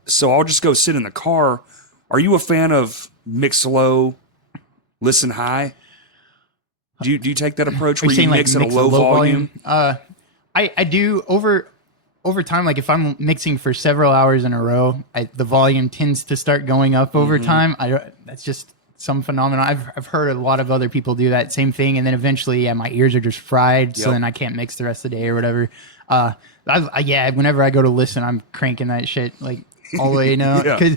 so I'll just go sit in the car. Are you a fan of mix low, listen high? Do you take that approach where you mix at a low volume? I do over time. Like if I'm mixing for several hours in a row, the volume tends to start going up over time. That's just some phenomenon. I've heard a lot of other people do that same thing, and then eventually, my ears are just fried, so then I can't mix the rest of the day or whatever. Whenever I go to listen, I'm cranking that shit like all the way, you know, because.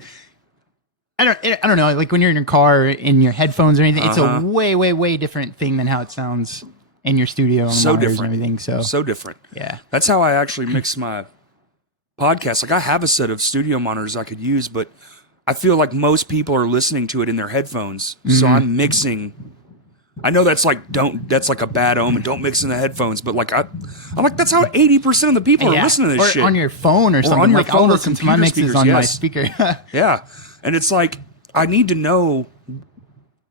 I don't know. Like when you're in your car, in your headphones or anything, it's a way, way, way different thing than how it sounds in your studio and so monitors different. And everything. So different. Yeah. That's how I actually mix my podcast. Like I have a set of studio monitors I could use, but I feel like most people are listening to it in their headphones. Mm-hmm. So I'm mixing. I know that's like a bad omen. Don't mix in the headphones, but like I'm like, that's how 80% of the people are listening to this or shit. on your phone or something. On your like phone I'll or listen to my mixes on my speaker. Yeah. And it's like, I need to know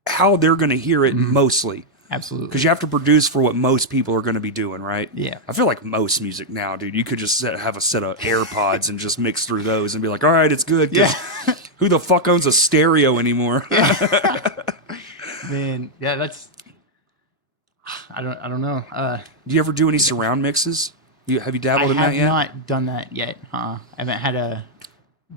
how they're going to hear it mostly. Absolutely. Because you have to produce for what most people are going to be doing, right? Yeah. I feel like most music now, dude, you could just have a set of AirPods and just mix through those and be like, all right, it's good. Yeah. Who the fuck owns a stereo anymore? Man, yeah, that's... I don't know. Do you ever do any surround mixes? Have you dabbled in that yet? I have not done that yet. I haven't had a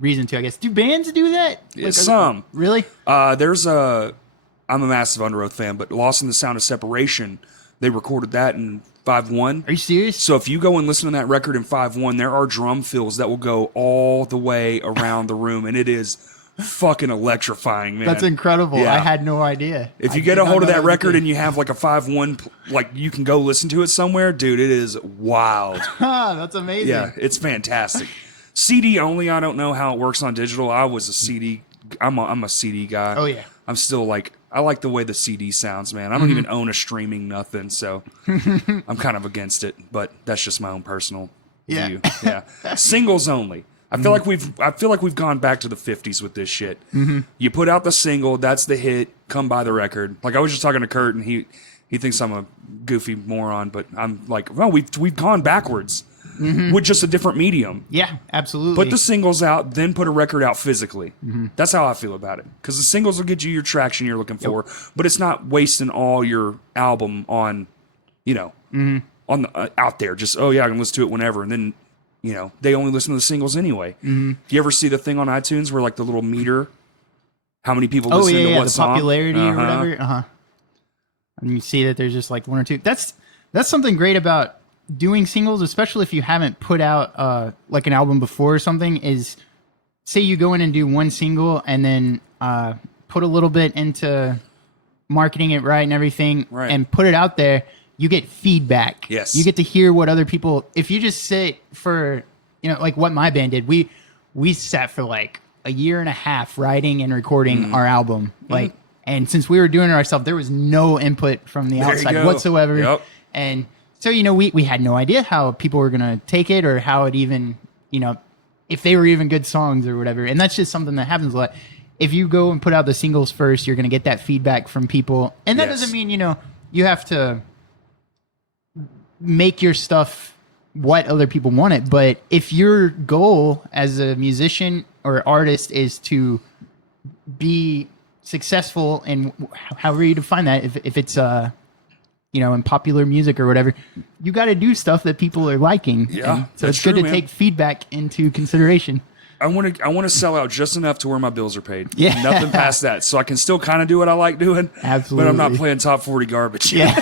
reason to, I guess. Do bands do that? Yeah, some. Really? I'm a massive Under Oath fan, but Lost in the Sound of Separation, they recorded that in 5/1. Are you serious? So if you go and listen to that record in 5/1, there are drum fills that will go all the way around the room, and it is fucking electrifying, man. That's incredible. Yeah. I had no idea. If you get a hold of that record and you have like a 5/1, like you can go listen to it somewhere, dude, it is wild. That's amazing. Yeah, it's fantastic. CD only. I don't know how it works on digital. I was a CD. I'm a CD guy. Oh yeah. I'm still like, I like the way the CD sounds, man. I don't even own a streaming nothing, so I'm kind of against it. But that's just my own personal view. Yeah. Singles only. I feel like we've gone back to the 50s with this shit. Mm-hmm. You put out the single, that's the hit. Come buy the record. Like I was just talking to Kurt, and he thinks I'm a goofy moron, but I'm like, well, we've gone backwards. Mm-hmm. With just a different medium. Yeah, absolutely. Put the singles out, then put a record out physically. Mm-hmm. That's how I feel about it. Because the singles will get you your traction you're looking for, but it's not wasting all your album on, you know, on the out there. Just, oh yeah, I can listen to it whenever. And then, you know, they only listen to the singles anyway. Mm-hmm. Do you ever see the thing on iTunes where like the little meter, how many people listen to what the song? Popularity or whatever. And you see that there's just like one or two. That's something great about doing singles, especially if you haven't put out like an album before or something, is say you go in and do one single and then put a little bit into marketing it right and everything and put it out there, you get feedback. Yes. You get to hear what other people, if you just sit for, you know, like what my band did, we sat for like a year and a half writing and recording our album. Like, and since we were doing it ourselves, there was no input from the outside whatsoever. Yep. And so, you know, we had no idea how people were going to take it or how it even, you know, if they were even good songs or whatever. And that's just something that happens a lot. if you go and put out the singles first, you're going to get that feedback from people. And that doesn't mean, you have to make your stuff what other people want it. But if your goal as a musician or artist is to be successful in however you define that, if it's in popular music or whatever, you got to do stuff that people are liking. Yeah, so it's good to take feedback into consideration. I want to sell out just enough to where my bills are paid. Yeah. Nothing past that. So I can still kind of do what I like doing. Absolutely. But I'm not playing top 40 garbage. Yeah.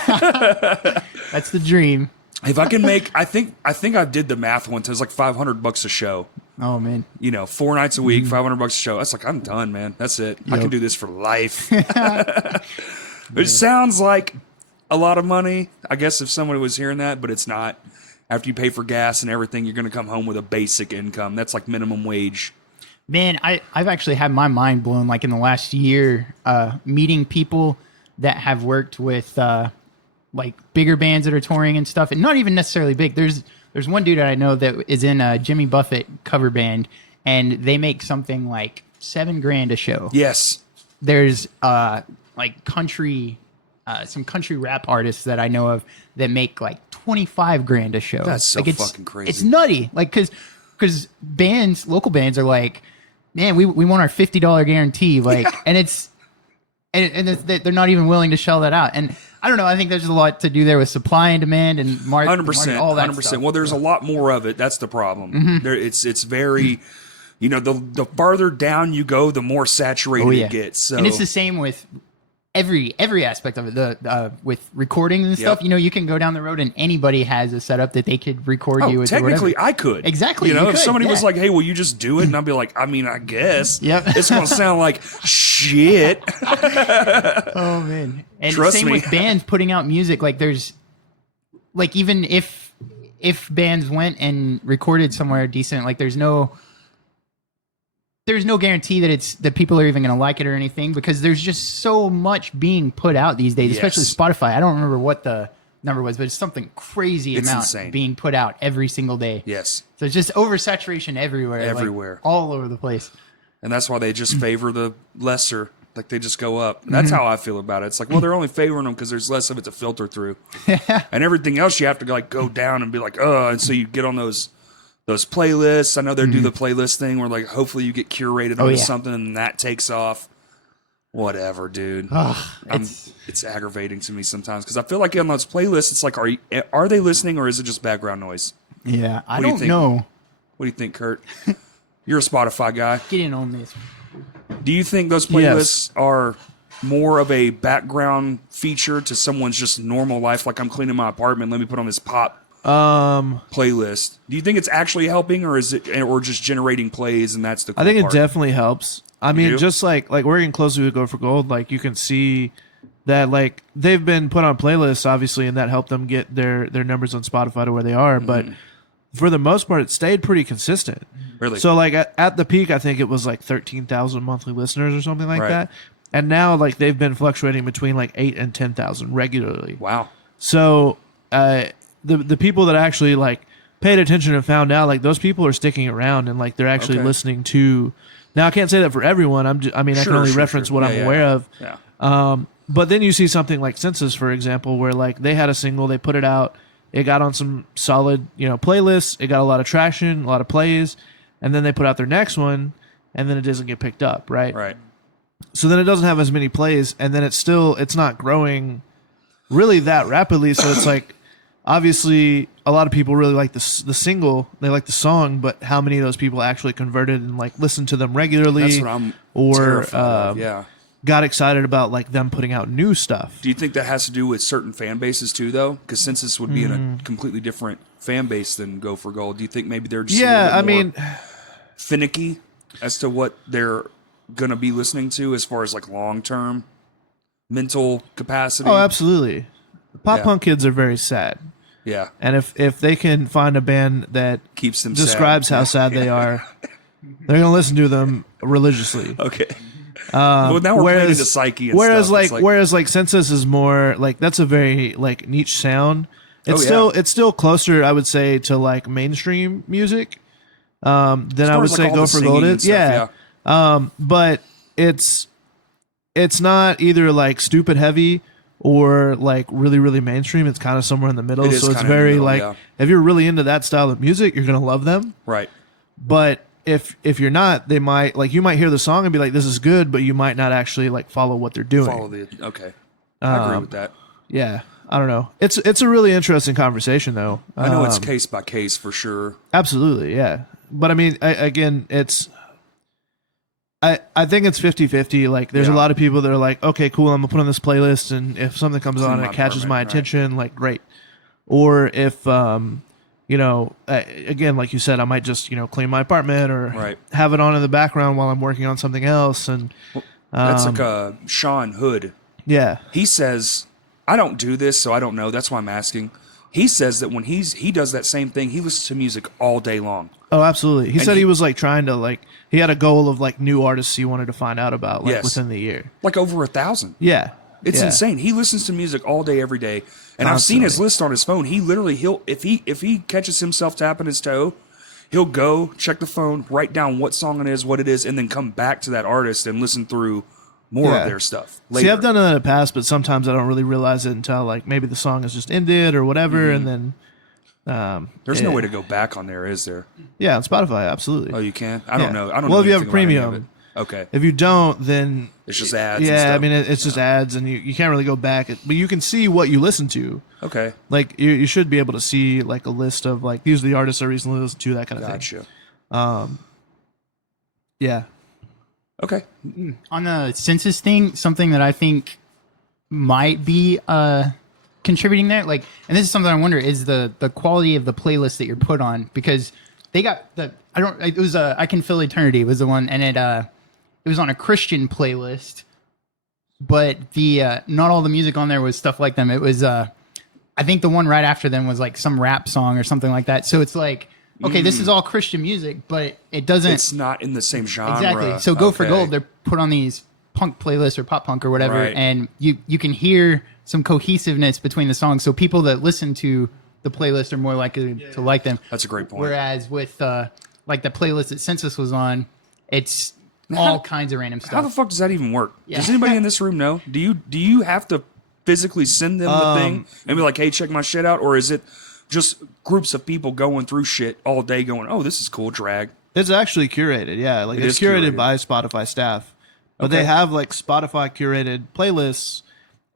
That's the dream. If I can make, I think I did the math once. It was like $500 a show. Oh man. 4 nights a week, $500 a show. That's like, I'm done, man. That's it. I can do this for life. It sounds like a lot of money, I guess, if somebody was hearing that, but it's not. After you pay for gas and everything, you're going to come home with a basic income. That's like minimum wage. Man, I've actually had my mind blown like in the last year, meeting people that have worked with like bigger bands that are touring and stuff, and not even necessarily big. There's one dude that I know that is in a Jimmy Buffett cover band, and they make something like $7,000 a show. Yes. There's like country, some country rap artists that I know of that make like $25,000 a show. That's so like fucking crazy. It's nutty. Like, cause bands, local bands are like, man, we want our $50 guarantee. Like, and they're not even willing to shell that out. And I don't know. I think there's a lot to do there with supply and demand and market. 100%. All that 100%. stuff. Well, there's a lot more of it. That's the problem. Mm-hmm. There, it's very, the farther down you go, the more saturated it gets. So. And it's the same with every aspect of it. With recording and stuff, you can go down the road and anybody has a setup that they could record you with. Technically, I could. Exactly. If somebody was like, "Hey, will you just do it?" and I'd be like, "I mean, I guess." Yep. It's gonna sound like shit. Oh man. And Trust same me. with bands putting out music. Like there's, like even if bands went and recorded somewhere decent, like there's no guarantee that people are even going to like it or anything, because there's just so much being put out these days, especially Spotify. I don't remember what the number was, but it's something crazy amount being put out every single day. Yes. So it's just oversaturation everywhere. Everywhere. Like, all over the place. And that's why they just favor the lesser. Like they just go up. And that's how I feel about it. It's like, well, they're only favoring them because there's less of it to filter through. And everything else you have to like go down and be like, and so you get on those playlists. I know they do the playlist thing where like hopefully you get curated onto something and that takes off. Whatever, dude. It's aggravating to me sometimes because I feel like on those playlists, it's like, are they listening or is it just background noise? Yeah, I do you don't think? know. What do you think, Kurt? You're a Spotify guy. Get in on this. Do you think those playlists are more of a background feature to someone's just normal life? Like I'm cleaning my apartment, let me put on this pop playlist. Do you think it's actually helping, or is it, or just generating plays and that's the cool I think part? it definitely helps. I mean, just like working closely with Go for Gold, like you can see that like they've been put on playlists, obviously, and that helped them get their numbers on Spotify to where they are. But for the most part, it stayed pretty consistent. Really? So like at the peak, I think it was like 13,000 monthly listeners or something like that. And now like they've been fluctuating between like 8 and 10,000 regularly. Wow. So the people that actually like paid attention and found out, like those people are sticking around and like they're actually listening to. Now I can't say that for everyone. I can only reference what I'm aware of. Yeah. But then you see something like Census, for example, where like they had a single, they put it out, it got on some solid, playlists, it got a lot of traction, a lot of plays, and then they put out their next one, and then it doesn't get picked up, right? Right. So then it doesn't have as many plays, and then it's not growing really that rapidly. So it's like, obviously, a lot of people really like the single, they like the song, but how many of those people actually converted and like listened to them regularly? That's what I'm terrified of. Got excited about like them putting out new stuff. Do you think that has to do with certain fan bases too, though? Because Census would be in a completely different fan base than Go for Gold. Do you think maybe they're just a little bit more finicky as to what they're going to be listening to as far as like long-term mental capacity? Oh, absolutely. Pop punk kids are very sad. Yeah. And if they can find a band that keeps them describes how sad they are, they're going to listen to them religiously. Okay. Well, now we're playing into psyche and stuff. Whereas Census is more like, that's a very like niche sound. It's still closer, I would say, to like mainstream music than I would say Go for Gold is. Yeah. But it's not either like stupid heavy or like really, really mainstream. It's kind of somewhere in the middle. So it's very like, if you're really into that style of music, you're going to love them. Right. But if you're not, they might like, you might hear the song and be like, this is good, but you might not actually like follow what they're doing. Okay. I agree with that. Yeah. I don't know. It's a really interesting conversation though. I know it's case by case for sure. Absolutely. Yeah. But I mean, again, I think it's 50-50. Like, there's a lot of people that are like, okay, cool, I'm going to put on this playlist, and if something comes on and it catches my attention, like, great. Or if, you know, again, like you said, I might just, you know, clean my apartment or have it on in the background while I'm working on something else. And that's like Sean Hood. Yeah. He says, I don't do this, so I don't know. That's why I'm asking. He says that when he does that same thing, he listens to music all day long. Oh, absolutely. He said he was like trying to like, he had a goal of like new artists he wanted to find out about like within the year. Like over 1,000. Yeah. It's insane. He listens to music all day, every day. And I've seen his list on his phone. He literally, if he catches himself tapping his toe, he'll go check the phone, write down what song it is, what it is, and then come back to that artist and listen through more of their stuff later. See, I've done it in the past, but sometimes I don't really realize it until like maybe the song has just ended or whatever, and then there's no way to go back on there, is there? Yeah, on Spotify, absolutely. Oh, you can? I don't know. I don't know. Well, if you have a premium, okay. If you don't, then it's just ads. Yeah, and stuff. I mean it's just ads, and you can't really go back. But you can see what you listen to. Okay. Like you should be able to see like a list of like these are the artists I recently listened to, that kind of thing. Gotcha. Yeah. Okay. On the census thing, something that I think might be contributing there, like, and this is something I wonder, is the quality of the playlist that you're put on, because they got it was I Can Feel Eternity was the one, and it was on a Christian playlist, but the not all the music on there was stuff like them. It was I think the one right after them was like some rap song or something like that. So it's like, okay, this is all Christian music, but it doesn't. It's not in the same genre. Exactly. So Go for Gold, they're put on these punk playlists or pop punk or whatever, and you can hear some cohesiveness between the songs. So people that listen to the playlist are more likely to like them. That's a great point. Whereas with like the playlist that Census was on, it's all kinds of random stuff. How the fuck does that even work? Does anybody in this room know? Do you have to physically send them the thing and be like, hey, check my shit out? Or is it just groups of people going through shit all day going, oh, this is cool, drag? It's actually curated, yeah. Like it's curated by Spotify staff. But they have like Spotify curated playlists,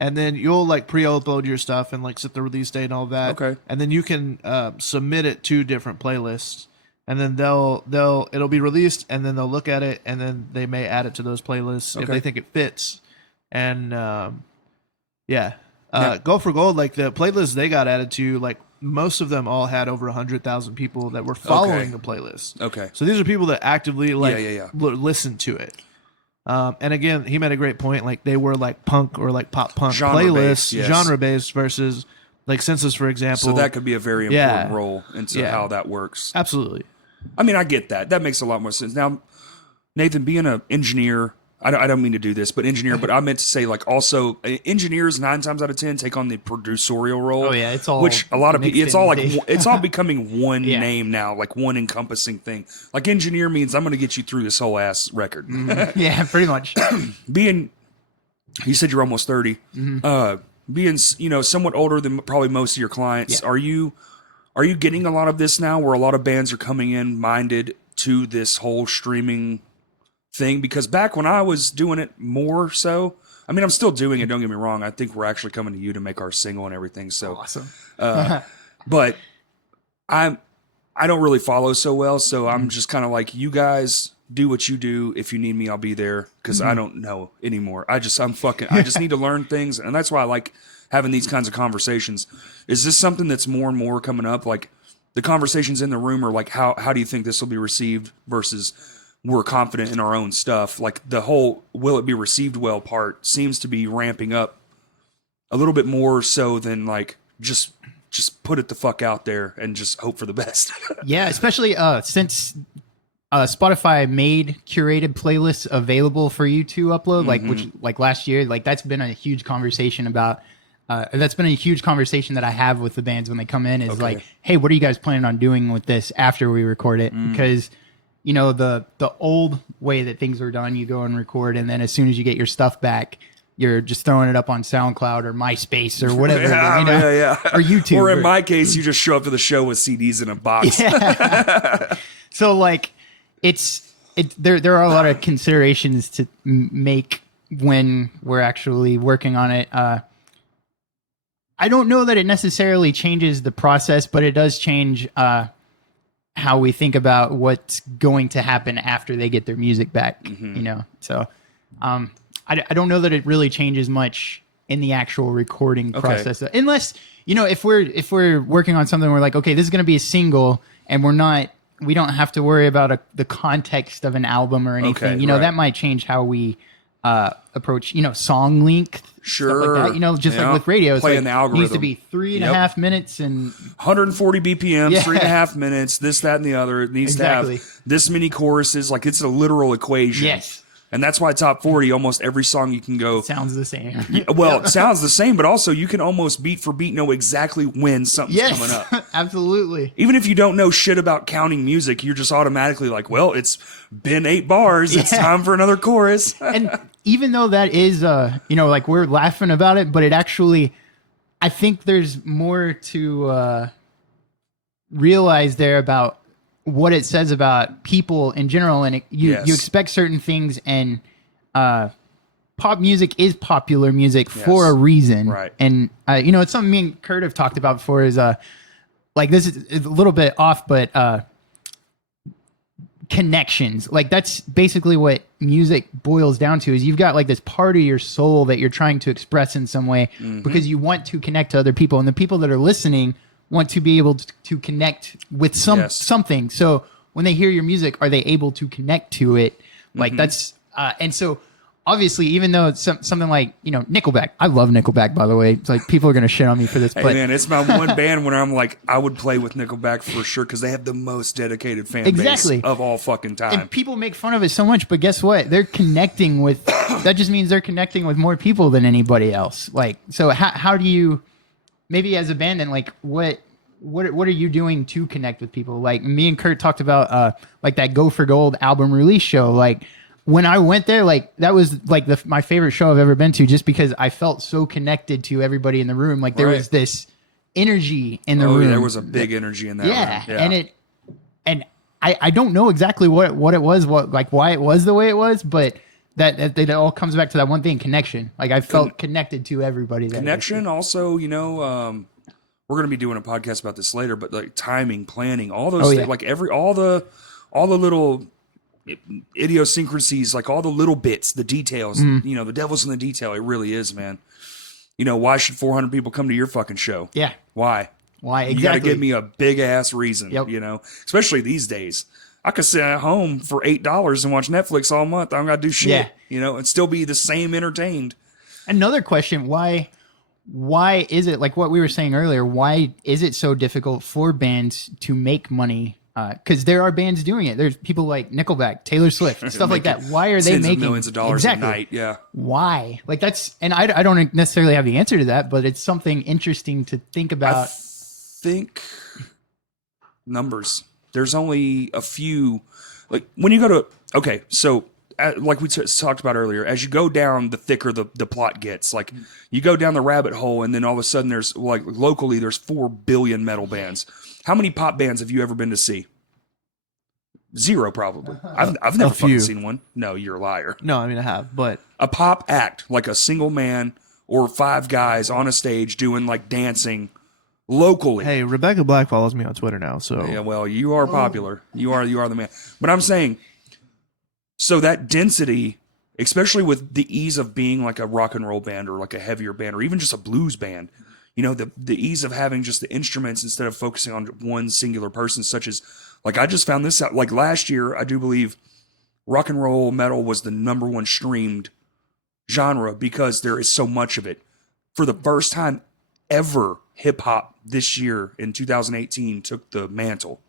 and then you'll like pre-upload your stuff and like set the release date and all that. Okay. And then you can submit it to different playlists, and then it'll be released, and then they'll look at it, and then they may add it to those playlists if they think it fits. And Go for Gold, like the playlists they got added to, like most of them all had over 100,000 people that were following the playlist. Okay. So these are people that actively listen to it. And again, he made a great point. Like they were like punk or like pop punk playlists, genre based versus like Census, for example. So that could be a very important role into how that works. Absolutely. I mean, I get that. That makes a lot more sense. Now, Nathan, being an engineer, I don't mean to do this, but I meant to say like also engineers 9 times out of 10 take on the producerial role. Oh yeah, it's all, which a lot of people, it's all like it's all becoming one name now, like one encompassing thing. Like engineer means I'm going to get you through this whole ass record. Yeah, pretty much. You said you're almost 30. Being somewhat older than probably most of your clients, are you getting a lot of this now, where a lot of bands are coming in minded to this whole streaming thing? Because back when I was doing it more so, I mean, I'm still doing it, don't get me wrong. I think we're actually coming to you to make our single and everything. So awesome. But I don't really follow so well. So I'm just kind of like, you guys do what you do. If you need me, I'll be there. Cause I don't know anymore. I just need to learn things. And that's why I like having these kinds of conversations. Is this something that's more and more coming up? Like the conversations in the room are like, how do you think this will be received versus we're confident in our own stuff? Like the whole will it be received well part seems to be ramping up a little bit more so than like just put it the fuck out there and just hope for the best. Yeah, especially since Spotify made curated playlists available for you to upload, like last year, like that's been a huge conversation about. That's been a huge conversation that I have with the bands when they come in is like, hey, what are you guys planning on doing with this after we record it? Because you know, the old way that things were done. You go and record, and then as soon as you get your stuff back, you're just throwing it up on SoundCloud or MySpace or whatever, or YouTube. Or in my case, you just show up to the show with CDs in a box. Yeah. So like, there are a lot of considerations to make when we're actually working on it. I don't know that it necessarily changes the process, but it does change how we think about what's going to happen after they get their music back. Mm-hmm. You know, so I don't know that it really changes much in the actual recording process, unless, you know, if we're working on something, we're like, okay, this is going to be a single, and we don't have to worry about the context of an album or anything. You know, that might change how we approach, you know, song length, sure, stuff like that. You know, just like with radio, it's playing like, the algorithm. It needs to be 3.5 minutes and 140 BPM, 3.5 minutes, this, that, and the other. It needs to have this many choruses. Like, it's a literal equation. Yes. And that's why top 40, almost every song you can go. It sounds the same. Well, it sounds the same, but also you can almost beat for beat know exactly when something's coming up. Absolutely. Even if you don't know shit about counting music, you're just automatically like, well, it's been 8 bars. It's time for another chorus. And even though that is, you know, like, we're laughing about it, but it actually, I think there's more to realize there about what it says about people in general, and you expect certain things, and pop music is popular music for a reason, right? And you know, it's something me and Kurt have talked about before. Is like, this is a little bit off, but connections. Like, that's basically what music boils down to. Is you've got like this part of your soul that you're trying to express in some way, because you want to connect to other people, and the people that are listening want to be able to connect with something. So when they hear your music, are they able to connect to it? Like, that's and so obviously, even though it's something like, you know, Nickelback. I love Nickelback, by the way. It's like, people are gonna shit on me for this, hey, but man, it's my one band when I'm like, I would play with Nickelback for sure, because they have the most dedicated fan base of all fucking time. And people make fun of it so much, but guess what? They're connecting with. That just means they're connecting with more people than anybody else. Like, so how do you? Maybe as a band, and like, what are you doing to connect with people? Like, me and Kurt talked about like that Go for Gold album release show. Like, when I went there, like, that was like my favorite show I've ever been to, just because I felt so connected to everybody in the room. Like, there was this energy in the room. Yeah, there was a big energy in that room. Yeah. And I don't know exactly what it was, why it was the way it was, but that it all comes back to that one thing: connection. Like, I felt connected to everybody. Connection. Also, you know, we're going to be doing a podcast about this later, but like timing, planning, all those things, like all the little idiosyncrasies, like all the little bits, the details, you know, the devil's in the detail. It really is, man. You know, why should 400 people come to your fucking show? Yeah. Why? Exactly. You got to give me a big ass reason, you know, especially these days. I could sit at home for $8 and watch Netflix all month. I don't got to do shit, you know, and still be the same entertained. Another question: why is it, like what we were saying earlier? Why is it so difficult for bands to make money? Because there are bands doing it. There's people like Nickelback, Taylor Swift, stuff like that. Why are they making millions of dollars a night? Yeah. Why? Like, that's, and I don't necessarily have the answer to that, but it's something interesting to think about. I think numbers. There's only a few. Like, when you go to, okay, so like we talked about earlier, as you go down, the thicker the plot gets. Like, you go down the rabbit hole, and then all of a sudden there's, like, locally there's 4 billion metal bands. How many pop bands have you ever been to see? 0, probably. I've never fucking seen one. No, you're a liar. No, I mean, I have, but a pop act, like a single man or 5 guys on a stage doing, like, dancing locally. Hey, Rebecca Black follows me on Twitter now, so yeah, well, you are popular. You are the man. But I'm saying, so that density, especially with the ease of being like a rock and roll band or like a heavier band or even just a blues band, you know, the ease of having just the instruments instead of focusing on one singular person, such as, like, I just found this out, like, last year, I do believe rock and roll metal was the #1 streamed genre because there is so much of it. For the first time ever, hip hop this year in 2018 took the mantle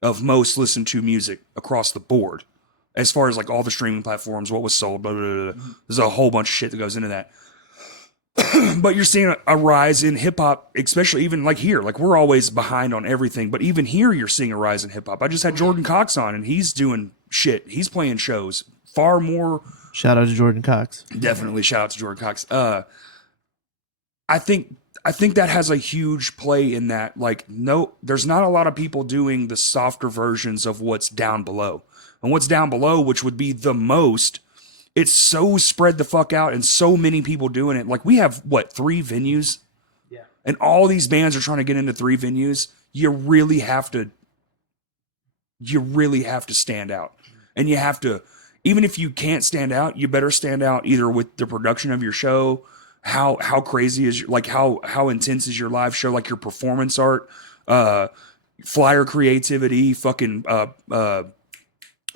of most listened to music across the board. As far as, like, all the streaming platforms, what was sold, blah, blah, blah, blah. There's a whole bunch of shit that goes into that. But you're seeing a rise in hip hop, especially even like here. Like we're always behind on everything, but even here you're seeing a rise in hip hop. I just had Jordan Cox on, and he's doing shit. He's playing shows far more. Shout out to Jordan Cox. Definitely shout out to Jordan Cox. I think that has a huge play in that. Like, no, there's not a lot of people doing the softer versions of what's down below, and what's down below, which would be the most. It's so spread the fuck out and so many people doing it. Like we have 3 venues? Yeah. And all these bands are trying to get into 3 venues. You really have to stand out. And you have to, even if you can't stand out, you better stand out either with the production of your show, how crazy is how intense is your live show, like your performance art, flyer creativity, fucking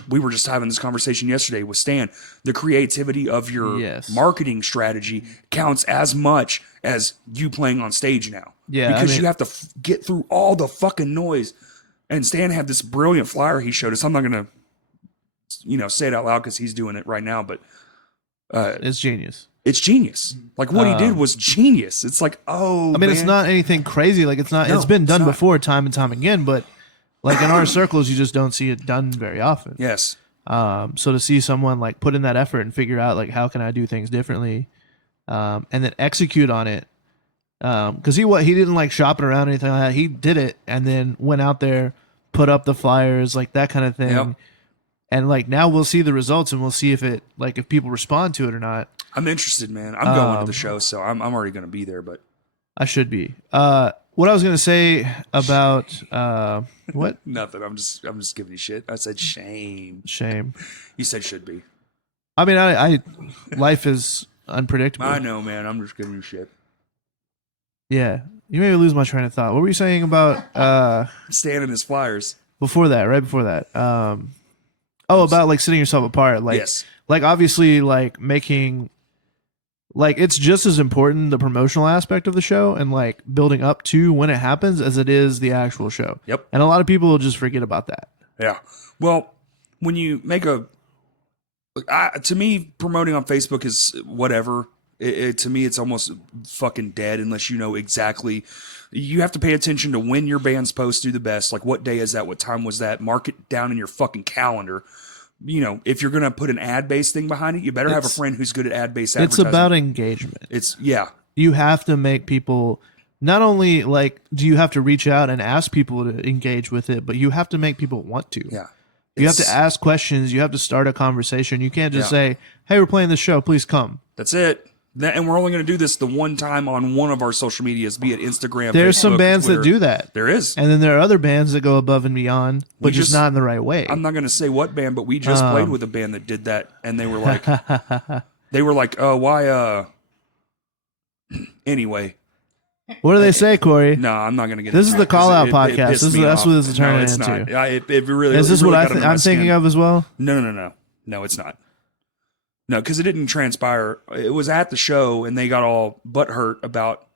we were just having this conversation yesterday with Stan. The creativity of your marketing strategy counts as much as you playing on stage now. Yeah, because you have to get through all the fucking noise. And Stan had this brilliant flyer he showed us. I'm not gonna, say it out loud because he's doing it right now. But it's genius. It's genius. Like what he did was genius. It's like, it's not anything crazy. Like it's not. No, it's been done before, time and time again. But like in our circles, you just don't see it done very often. Yes. So to see someone like put in that effort and figure out like how can I do things differently, and then execute on it, because he didn't like shop it around or anything like that. He did it and then went out there, put up the flyers, like that kind of thing. Yep. And like now we'll see the results and we'll see if people respond to it or not. I'm interested, man. I'm going to the show, so I'm already going to be there. But I should be. What I was going to say about what? Nothing. I'm just giving you shit. I said shame. Shame. You said should be. I mean, I life is unpredictable. I know, man. I'm just giving you shit. Yeah. You made me lose my train of thought. What were you saying about Stan and his flyers? Before that, right before that. About like setting yourself apart. Like, yes. Like obviously like making, like it's just as important, the promotional aspect of the show and like building up to when it happens as it is the actual show. Yep. And a lot of people will just forget about that. Yeah. Well, when you make to me, promoting on Facebook is whatever. To me, it's almost fucking dead unless you know exactly. You have to pay attention to when your band's posts do the best. Like, what day is that? What time was that? Mark it down in your fucking calendar. If you're going to put an ad-based thing behind it, you better have a friend who's good at ad-based advertising. It's about engagement. You have to make people, not only like, do you have to reach out and ask people to engage with it, but you have to make people want to. Yeah. You have to ask questions. You have to start a conversation. You can't just say, hey, we're playing this show. Please come. That's it. And we're only going to do this the one time on one of our social medias, be it Instagram, There's Facebook, some bands Twitter. that do that. There is. And then there are other bands that go above and beyond, but just not in the right way. I'm not going to say what band, but we just played with a band that did that. And they were like, oh, why? Anyway. What do they say, Corey? No, I'm not going to get This is the call-out podcast. That's what this is turning into. Not. It really is this really what I'm thinking of as well? No. No, it's not. No, because it didn't transpire. It was at the show, and they got all butthurt about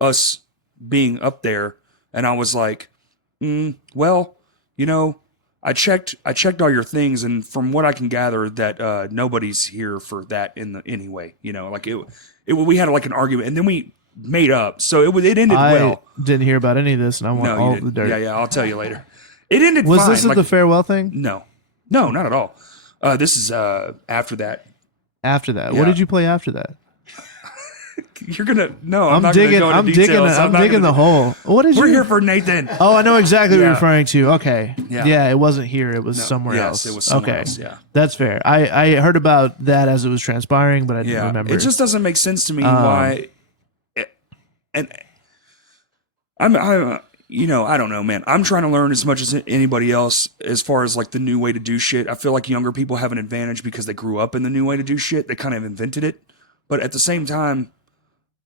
us being up there. And I was like, well, I checked all your things, and from what I can gather, that nobody's here for that anyway. We had like an argument, and then we made up. So it ended well. I didn't hear about any of this, and I want all the dirt. Yeah, I'll tell you later. It ended was fine. Was this the farewell thing? No, not at all. This is after that. After that, yeah. What did you play after that? You're gonna no. I'm digging the hole. What did We're here for Nathan. Oh, I know exactly what you're referring to. Okay, yeah, it wasn't here. It was somewhere Yes, else. it was somewhere else. Yeah, that's fair. I heard about that as it was transpiring, but I didn't remember. It just doesn't make sense to me why. And I don't know, man. I'm trying to learn as much as anybody else as far as like the new way to do shit. I feel like younger people have an advantage because they grew up in the new way to do shit. They kind of invented it. But at the same time,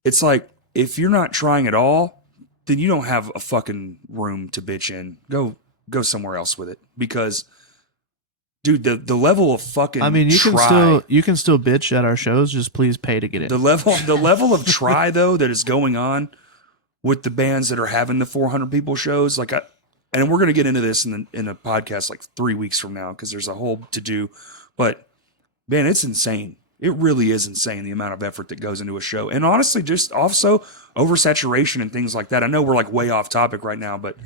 it's like, if you're not trying at all, then you don't have a fucking room to bitch in. Go somewhere else with it. Because, dude, the level of fucking you can still bitch at our shows. Just please pay to get in. The level of try though that is going on with the bands that are having the 400 people shows, and we're going to get into this in a podcast like 3 weeks from now because there's a whole to do. But man, it's insane. it really is insane the amount of effort that goes into a show. And honestly, just also oversaturation and things like that. I know we're like way off topic right now, but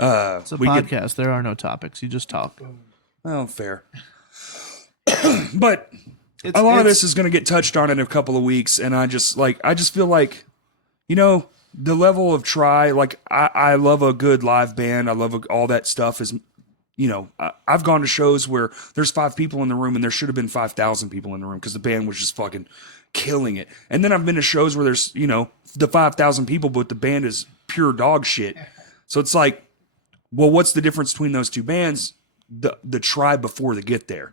It's a podcast. There are no topics. You just talk. Well, fair. But a lot of this is going to get touched on in a couple of weeks, and I just feel like, you know, the level of try, like I love a good live band. I love all that stuff is, you know, I've gone to shows where there's 5 people in the room and there should have been 5,000 people in the room because the band was just fucking killing it. And then I've been to shows where there's, you know, the 5,000 people, but the band is pure dog shit. So it's like, well, what's the difference between those two bands? The try before they get there.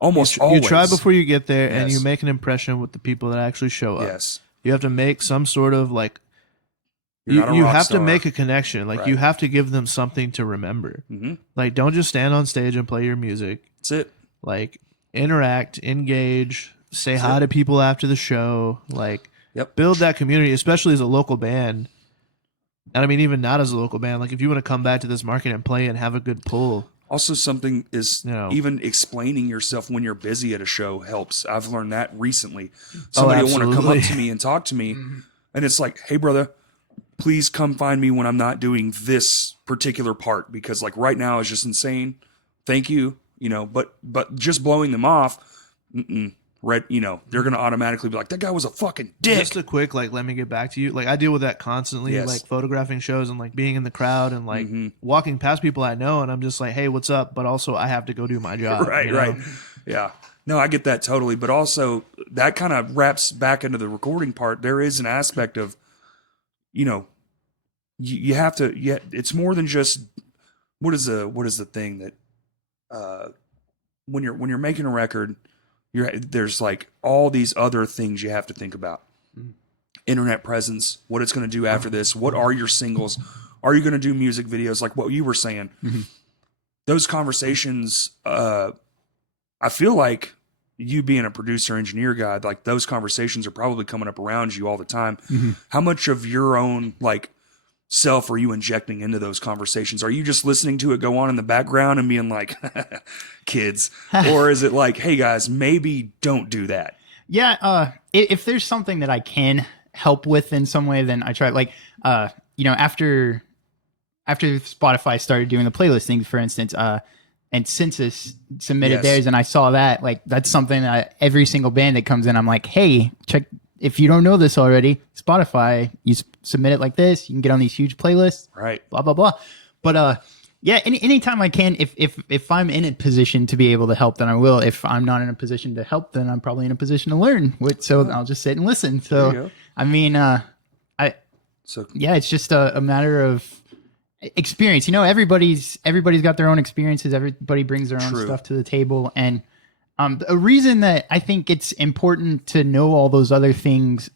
Almost always. You try before you get there, and you make an impression with the people that actually show up. Yes. You have to make some sort of like, you have to make a connection. Like you have to give them something to remember. Mm-hmm. Like don't just stand on stage and play your music. That's it. Like interact, engage, say hi to people after the show. Like build that community, especially as a local band. And I mean, even not as a local band. Like if you want to come back to this market and play and have a good pull. Also, something is, even explaining yourself when you're busy at a show helps. I've learned that recently. Somebody will want to come up to me and talk to me, and it's like, hey, brother, please come find me when I'm not doing this particular part, because like right now is just insane. Thank you, you know, but just blowing them off, you know, they're going to automatically be like, that guy was a fucking dick. Just a quick, like, let me get back to you. Like, I deal with that constantly, like photographing shows and like being in the crowd and like walking past people I know. And I'm just like, hey, what's up? But also I have to go do my job. Right. Yeah. No, I get that totally. But also that kind of wraps back into the recording part. There is an aspect of, you know, you have to, it's more than just, what is the thing that, when you're making a record, there's like all these other things you have to think about. Internet presence, what it's going to do after this. What are your singles? Are you going to do music videos? Like what you were saying, those conversations, I feel like you being a producer engineer guy, like those conversations are probably coming up around you all the time. How much of your own like self are you injecting into those conversations? Are you just listening to it go on in the background and being like, kids? Or is it like, hey guys, maybe don't do that? Yeah. If there's something that I can help with in some way, then I try. Like, you know, after Spotify started doing the playlist thing, for instance, and Census submitted theirs, and I saw that, like, that's something that every single band that comes in, I'm like, hey, check. If you don't know this already, Spotify, you submit it like this, you can get on these huge playlists, right? Blah, blah, blah. But, yeah, anytime I can, if I'm in a position to be able to help, then I will. If I'm not in a position to help, then I'm probably in a position to learn. So I'll just sit and listen. So, I mean, it's just a matter of experience. You know, everybody's got their own experiences. Everybody brings their own stuff to the table. And a reason that I think it's important to know all those other things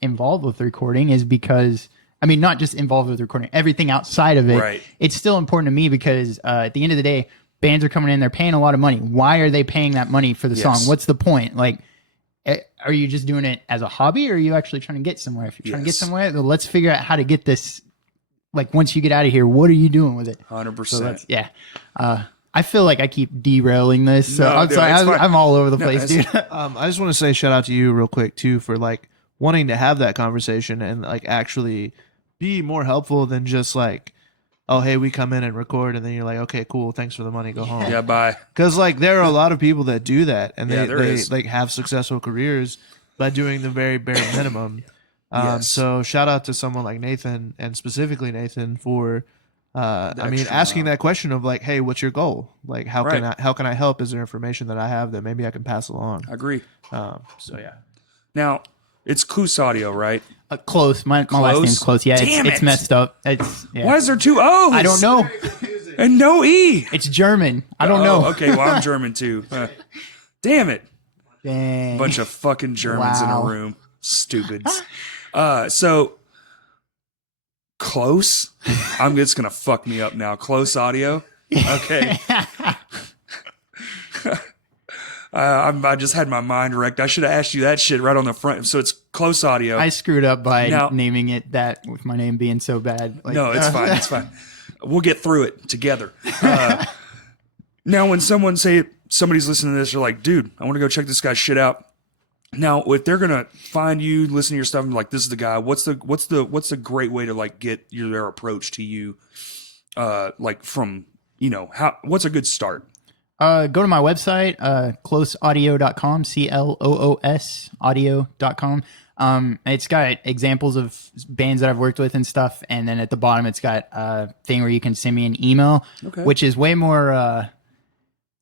involved with recording is because, I mean, not just involved with recording, everything outside of it. Right. It's still important to me because at the end of the day, bands are coming in, they're paying a lot of money. Why are they paying that money for the song? What's the point? Like, are you just doing it as a hobby, or are you actually trying to get somewhere? If you're trying to get somewhere, then let's figure out how to get this. Like, once you get out of here, what are you doing with it? 100%. I feel like I keep derailing this. So I'm sorry. I'm all over the place, dude. I just want to say shout out to you real quick too for like wanting to have that conversation and like actually be more helpful than just like, oh, hey, we come in and record, and then you're like, okay, cool, thanks for the money, go home. Yeah, bye. Because like there are a lot of people that do that, and they like have successful careers by doing the very bare minimum. So shout out to someone like Nathan, and specifically Nathan for, asking that question of like, hey, what's your goal? Like, how can I help? Is there information that I have that maybe I can pass along? I agree. So yeah. Now it's Cloos Audio, right? Close. My last name's Close. Yeah, it's messed up. Why is there 2 O's? I don't know. And no E. It's German. I don't know. Okay, well, I'm German too. Damn it. Dang. Bunch of fucking Germans in a room. Stupids. So Close. It's gonna fuck me up now. Close Audio. Okay. I just had my mind wrecked. I should have asked you that shit right on the front. So it's Close Audio. I screwed up by naming it that with my name being so bad. Like, no, it's fine. It's fine. We'll get through it together. Now, when somebody's listening to this, they're like, dude, I want to go check this guy's shit out. Now, if they're gonna find you, listen to your stuff, and be like, this is the guy. What's the great way to like get their approach to you? Like from what's a good start? Go to my website, closeaudio.com, CLOOS audio.com. It's got examples of bands that I've worked with and stuff. And then at the bottom, it's got a thing where you can send me an email, which is way more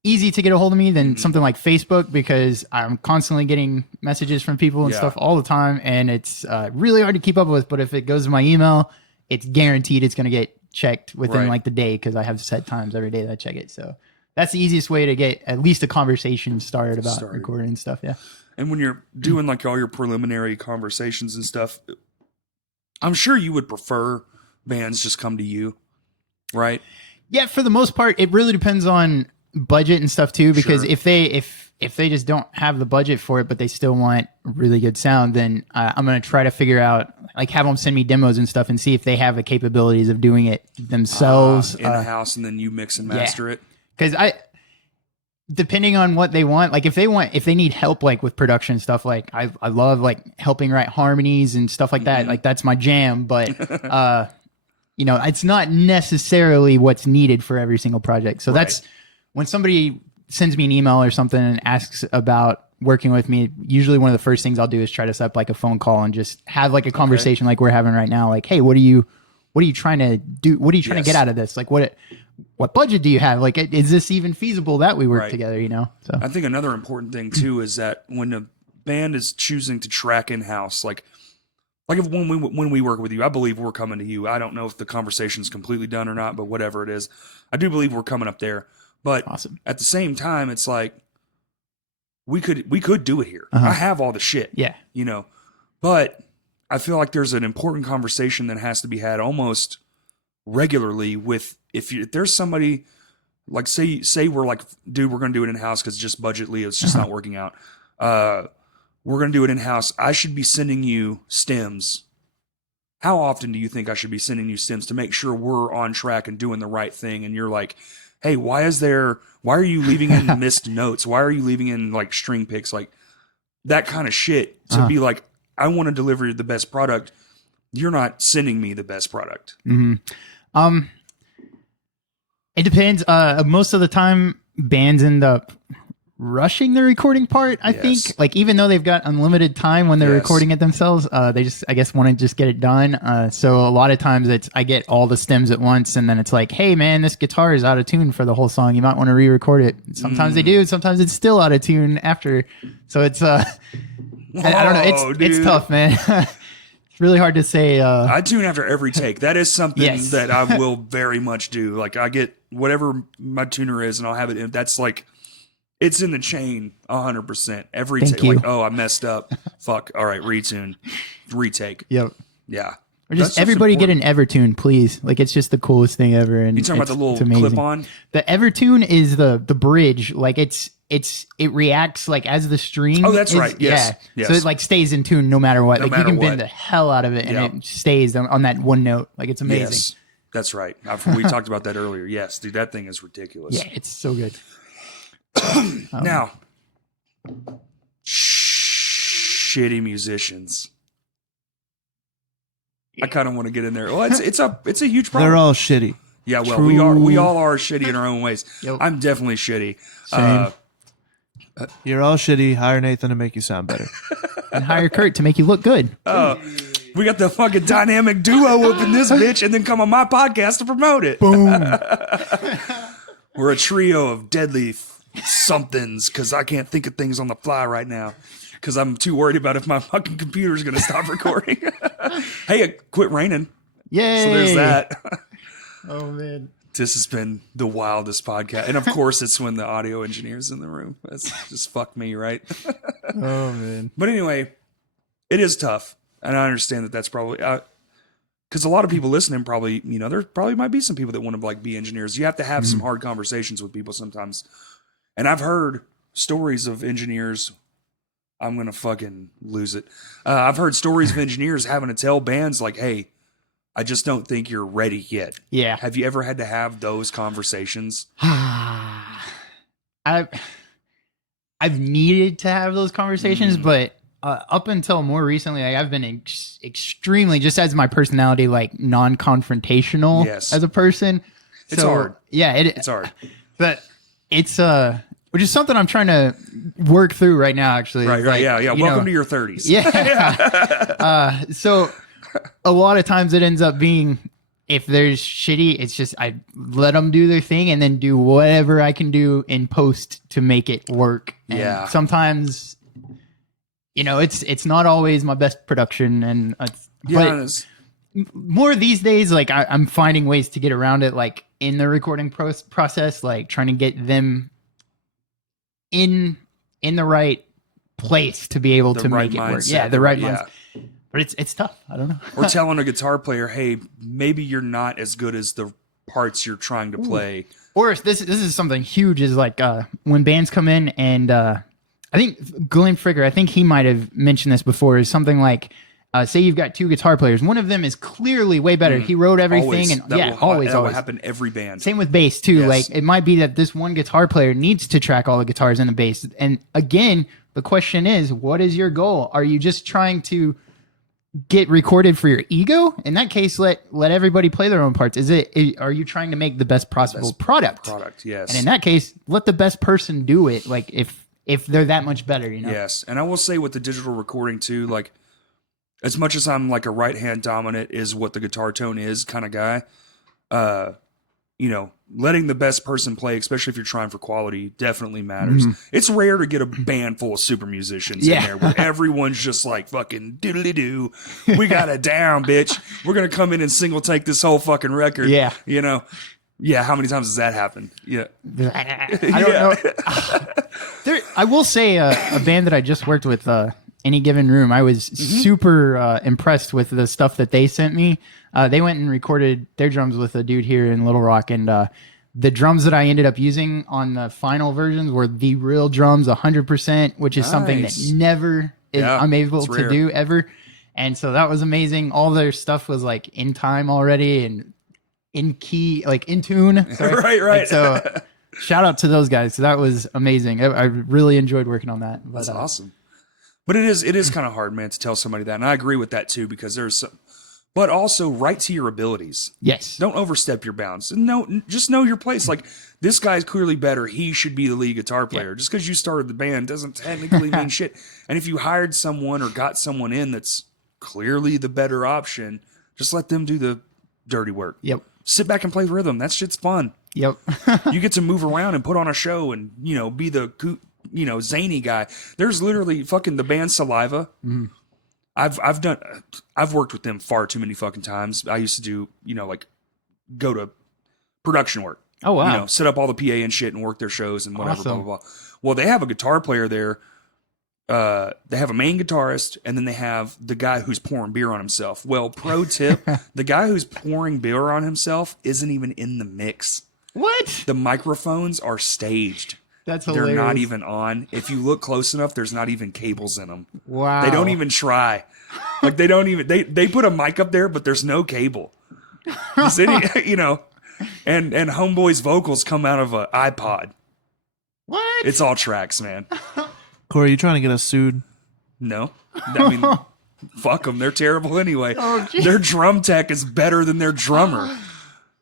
easy to get a hold of me than something like Facebook, because I'm constantly getting messages from people and stuff all the time. And it's really hard to keep up with. But if it goes to my email, it's guaranteed it's going to get checked within like the day, because I have set times every day that I check it. So that's the easiest way to get at least a conversation started about recording and stuff. Yeah. And when you're doing like all your preliminary conversations and stuff, I'm sure you would prefer bands just come to you, right? Yeah, for the most part, it really depends on budget and stuff too, because if they just don't have the budget for it, but they still want really good sound, then I'm going to try to figure out, like, have them send me demos and stuff and see if they have the capabilities of doing it themselves in the house, and then you mix and master it. Because depending on what they want, like if they need help, like with production stuff, like I love like helping write harmonies and stuff like that. Like that's my jam, but it's not necessarily what's needed for every single project. So that's when somebody sends me an email or something and asks about working with me, usually one of the first things I'll do is try to set up like a phone call and just have like a conversation like we're having right now. Like, hey, what are you trying to do? What are you trying to get out of this? Like what budget do you have? Like, is this even feasible that we work together, So I think another important thing too is that when a band is choosing to track in-house, like if when we work with you, I believe we're coming to you. I don't know if the conversation's completely done or not, but whatever it is, I do believe we're coming up there. But at the same time, it's like we could do it here. I have all the shit. Yeah. But I feel like there's an important conversation that has to be had almost regularly with if there's somebody like say we're like, dude, we're gonna do it in house because just budgetly it's just not working out. We're gonna do it in house. I should be sending you stems. How often do you think I should be sending you stems to make sure we're on track and doing the right thing? And you're like, hey, why are you leaving in missed notes? Why are you leaving in like string picks? Like that kind of shit to be like, I want to deliver the best product. You're not sending me the best product. It depends. Most of the time bands end up rushing the recording part. I think like, even though they've got unlimited time when they're recording it themselves, they just, I guess, want to just get it done. So a lot of times I get all the stems at once, and then it's like, hey man, this guitar is out of tune for the whole song. You might want to re-record it. Sometimes they do. Sometimes it's still out of tune after. So it's, I don't know. It's tough, man. It's really hard to say. I tune after every take. That is something that I will very much do. Like I get whatever my tuner is, and I'll have it in. That's like, it's in the chain 100%. Every take, like, oh, I messed up. Fuck. All right, retune, retake. Yep. Yeah. Or just everybody get an Evertune, please. Like, it's just the coolest thing ever. And you talking about the little clip on? The Evertune is the bridge. Like it reacts like as the string. Oh, that's right. Yes. Yeah. So it like stays in tune no matter what. No like matter you can what. bend the hell out of it, and it stays on that one note. Like it's amazing. Yes, that's right. We talked about that earlier. Yes, dude, that thing is ridiculous. Yeah, it's so good. Now, shitty musicians. I kind of want to get in there. Well, it's a huge problem. They're all shitty. Yeah, well, we all are shitty in our own ways. Yep. I'm definitely shitty. Same. You're all shitty. Hire Nathan to make you sound better. And hire Kurt to make you look good. We got the fucking dynamic duo up in this bitch, and then come on my podcast to promote it. Boom. We're a trio of deadly somethings because I can't think of things on the fly right now because I'm too worried about if my fucking computer is going to stop recording. Hey, it quit raining. Yay. So there's that. Oh, man. This has been the wildest podcast. And of course, it's when the audio engineer's in the room. That's just fuck me, right? Oh, man. But anyway, it is tough. And I understand that that's probably... because a lot of people listening probably, there probably might be some people that want to like be engineers. You have to have some hard conversations with people sometimes. And I've heard stories of engineers. I'm going to fucking lose it. I've heard stories of engineers having to tell bands like, hey, I just don't think you're ready yet. Yeah. Have you ever had to have those conversations? I've needed to have those conversations, but up until more recently, like, I've been extremely, just as my personality, like non-confrontational as a person. It's hard. Yeah, it's hard. But it's which is something I'm trying to work through right now. Actually, right. Like, Yeah. Welcome to your 30s. Yeah. So a lot of times it ends up being, if there's shitty, it's just I let them do their thing and then do whatever I can do in post to make it work. And sometimes, it's not always my best production, and but more these days, like I'm finding ways to get around it, like in the recording process, like trying to get them in the right place to be able to make it work. Yeah, the right mindset. But it's tough. I don't know. Or telling a guitar player, hey, maybe you're not as good as the parts you're trying to play. Or this is something huge, is like when bands come in and I think Glenn Fricker, I think he might have mentioned this before, is something like, say you've got two guitar players. One of them is clearly way better. He wrote everything. Always. That will happen every band. Same with bass too. Yes. Like it might be that this one guitar player needs to track all the guitars and the bass. And again, the question is, what is your goal? Are you just trying to get recorded for your ego? In that case, let everybody play their own parts. Are you trying to make the best possible product? Yes. And in that case, let the best person do it. Like if they're that much better, Yes. And I will say with the digital recording too, like as much as I'm like a right hand dominant is what the guitar tone is kind of guy, letting the best person play, especially if you're trying for quality, definitely matters. It's rare to get a band full of super musicians in there where everyone's just like fucking doodly-doo. We got it down, bitch. We're going to come in and single take this whole fucking record. Yeah. Yeah, how many times has that happened? Yeah. I don't know. I will say a band that I just worked with, Any Given Room, I was super impressed with the stuff that they sent me. They went and recorded their drums with a dude here in Little Rock, and the drums that I ended up using on the final versions were the real drums, 100%, which is something that never I'm able to do ever. And so that was amazing. All their stuff was like in time already and in key, like in tune. Right. And so shout out to those guys. So that was amazing. I really enjoyed working on that. That's awesome. But it is kind of hard, man, to tell somebody that. And I agree with that too, because there's some, but also write to your abilities. Yes. Don't overstep your bounds. Just know your place. Like, this guy's clearly better. He should be the lead guitar player. Just because you started the band doesn't technically mean shit. And if you hired someone or got someone in that's clearly the better option, just let them do the dirty work. Yep. Sit back and play rhythm. That shit's fun. Yep. You get to move around and put on a show and, be the zany guy. There's literally fucking the band Saliva. I've worked with them far too many fucking times. I used to do, like go to production work. Oh wow. Set up all the PA and shit and work their shows and whatever, blah, blah, blah. Well, they have a guitar player there. They have a main guitarist, and then they have the guy who's pouring beer on himself. Well, pro tip, the guy who's pouring beer on himself isn't even in the mix. What? The microphones are staged. That's hilarious. They're not even on. If you look close enough, there's not even cables in them. Wow. They don't even try. Like, they don't even, they put a mic up there, but there's no cable. And Homeboy's vocals come out of an iPod. What? It's all tracks, man. Corey, you trying to get us sued? No. I mean, fuck them. They're terrible anyway. Oh, their drum tech is better than their drummer.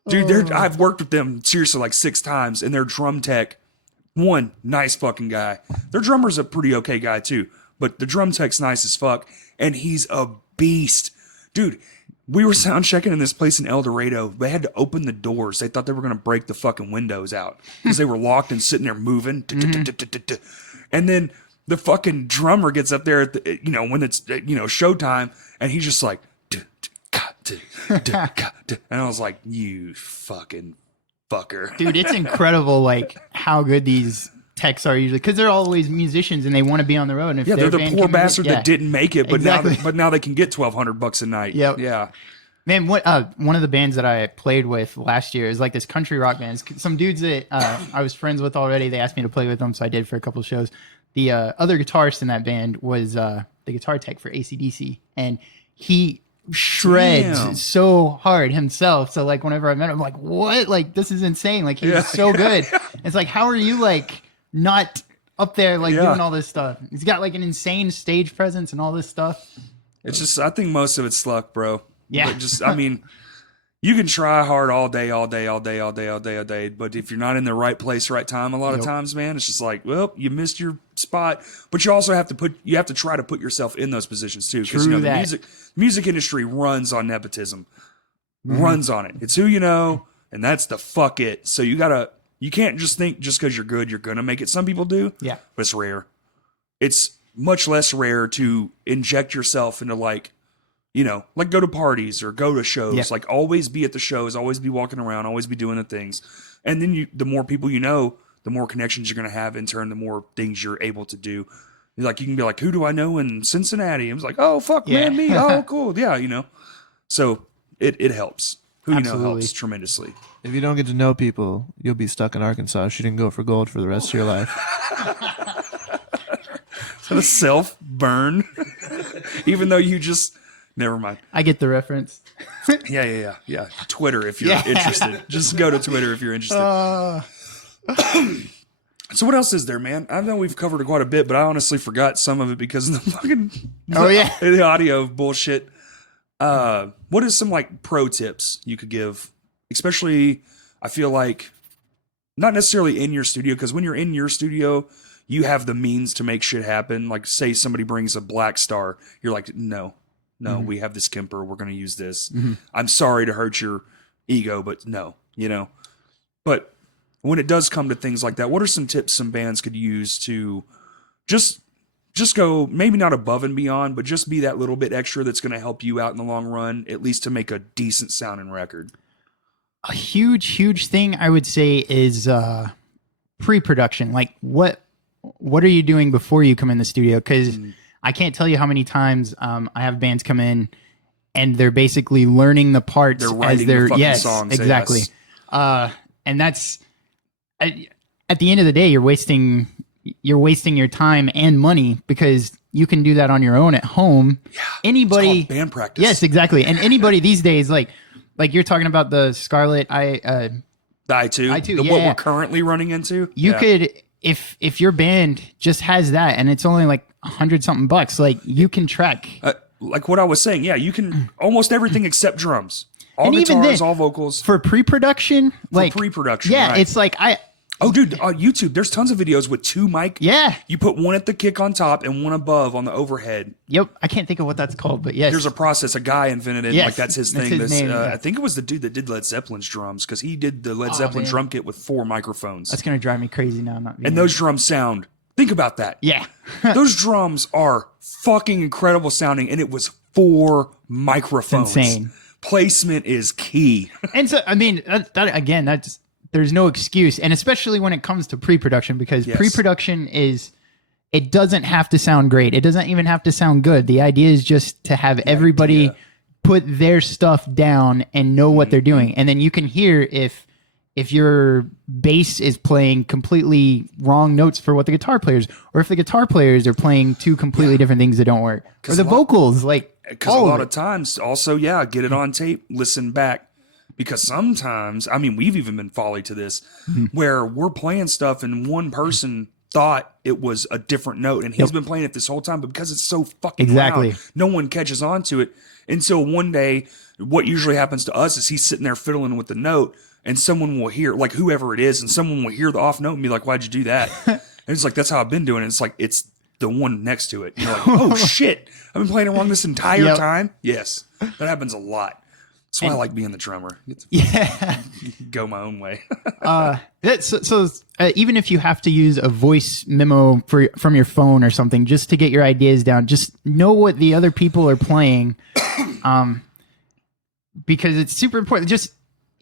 Dude, I've worked with them seriously like 6 times, and their drum tech, one, nice fucking guy. Their drummer's a pretty okay guy too, but the drum tech's nice as fuck, and he's a beast. Dude, we were sound checking in this place in El Dorado. They had to open the doors. They thought they were going to break the fucking windows out because they were locked and sitting there moving. And then the fucking drummer gets up there at the, when it's, showtime, and he's just like, and I was like, you fucking fucker. Dude, it's incredible, like, how good these techs are usually, because they're always musicians and they want to be on the road. And if they're the poor bastard that didn't make it, but exactly. now they can get $1,200 a night. Yep. Yeah. Man, one of the bands that I played with last year is like this country rock band. Some dudes that I was friends with already. They asked me to play with them, so I did for a couple of shows. The other guitarist in that band was the guitar tech for AC/DC, and he shreds so hard himself. So like whenever I met him, I'm like, what? Like, this is insane. Like, he's so good. It's like, how are you like not up there like doing all this stuff. He's got like an insane stage presence and all this stuff. It's just, I think most of it's luck, bro. Yeah. But just, I mean, you can try hard all day, but if you're not in the right place, right time, a lot of times, man, it's just like, well, you missed your spot. But you also have to try to put yourself in those positions too, because the music industry runs on nepotism, runs on it. It's who you know, and that's the fuck it. So you can't just think just because you're good, you're gonna make it. Some people do, yeah, but it's rare. It's much less rare to inject yourself into like go to parties or go to shows, like always be at the shows, always be walking around, always be doing the things. And then the more people you know, the more connections you're going to have, in turn, the more things you're able to do. Like you can be like, who do I know in Cincinnati? I was like, oh, fuck, man, me. Oh, cool. Yeah, So it helps. Who you know helps tremendously. If you don't get to know people, you'll be stuck in Arkansas shooting Go for Gold for the rest of your life. Is that a self-burn? Even though you just... Never mind. I get the reference. Yeah. Twitter, if you're interested. Just go to Twitter if you're interested. So what else is there, man? I know we've covered quite a bit, but I honestly forgot some of it because of the fucking the audio bullshit. What is some like pro tips you could give? Especially, I feel like not necessarily in your studio, because when you're in your studio, you have the means to make shit happen. Like say somebody brings a Black Star, you're like, no, we have this Kemper. We're going to use this. I'm sorry to hurt your ego, but no, But when it does come to things like that, what are some tips some bands could use to just go, maybe not above and beyond, but just be that little bit extra that's going to help you out in the long run, at least to make a decent sounding record? A huge thing I would say is pre-production. Like what are you doing before you come in the studio? Because I can't tell you how many times I have bands come in and they're basically learning the parts as they're songs. Exactly. Yes. And that's at the end of the day, you're wasting your time and money, because you can do that on your own at home. Yeah, anybody it's called band practice. Yes, exactly. And anybody these days, like you're talking about the Scarlett the i2, yeah. What we're currently running into. You could, if your band just has that and it's only like $100-something bucks, like you can track. Like what I was saying, you can almost everything except drums. All and guitars, even then, all vocals. For pre-production, yeah, right. It's like Oh, dude, on YouTube, there's tons of videos with two mic. Yeah. You put one at the kick on top and one above on the overhead. Yep. I can't think of what that's called, but yes. There's a process. A guy invented it. Yes. Like, that's his thing. His name, I think it was the dude that did Led Zeppelin's drums, because he did the Led Zeppelin drum kit with 4 microphones. That's going to drive me crazy now. And those drums sound... Think about that. Yeah. Those drums are fucking incredible sounding, and it was 4 microphones. It's insane. Placement is key. And so, I mean, that again, that's... There's no excuse, and especially when it comes to pre-production, because pre-production it doesn't have to sound great. It doesn't even have to sound good. The idea is just to have everybody put their stuff down and know what they're doing. And then you can hear if your bass is playing completely wrong notes for what the guitar players, or if the guitar players are playing 2 completely different things that don't work. Or the vocals, because a lot of times also, get it on tape, listen back. Because sometimes, I mean, we've even been folly to this, where we're playing stuff and one person thought it was a different note, and he's been playing it this whole time, but because it's so fucking loud, no one catches on to it until one day. What usually happens to us is he's sitting there fiddling with the note, and someone will hear, like whoever it is, and someone will hear the off note and be like, "Why'd you do that?" And it's like, "That's how I've been doing it." It's like, it's the one next to it. And you're like, "Oh shit, I've been playing it wrong this entire time." Yes, that happens a lot. That's why I like being the drummer. Go my own way. So even if you have to use a voice memo from your phone or something, just to get your ideas down, just know what the other people are playing, because it's super important. Just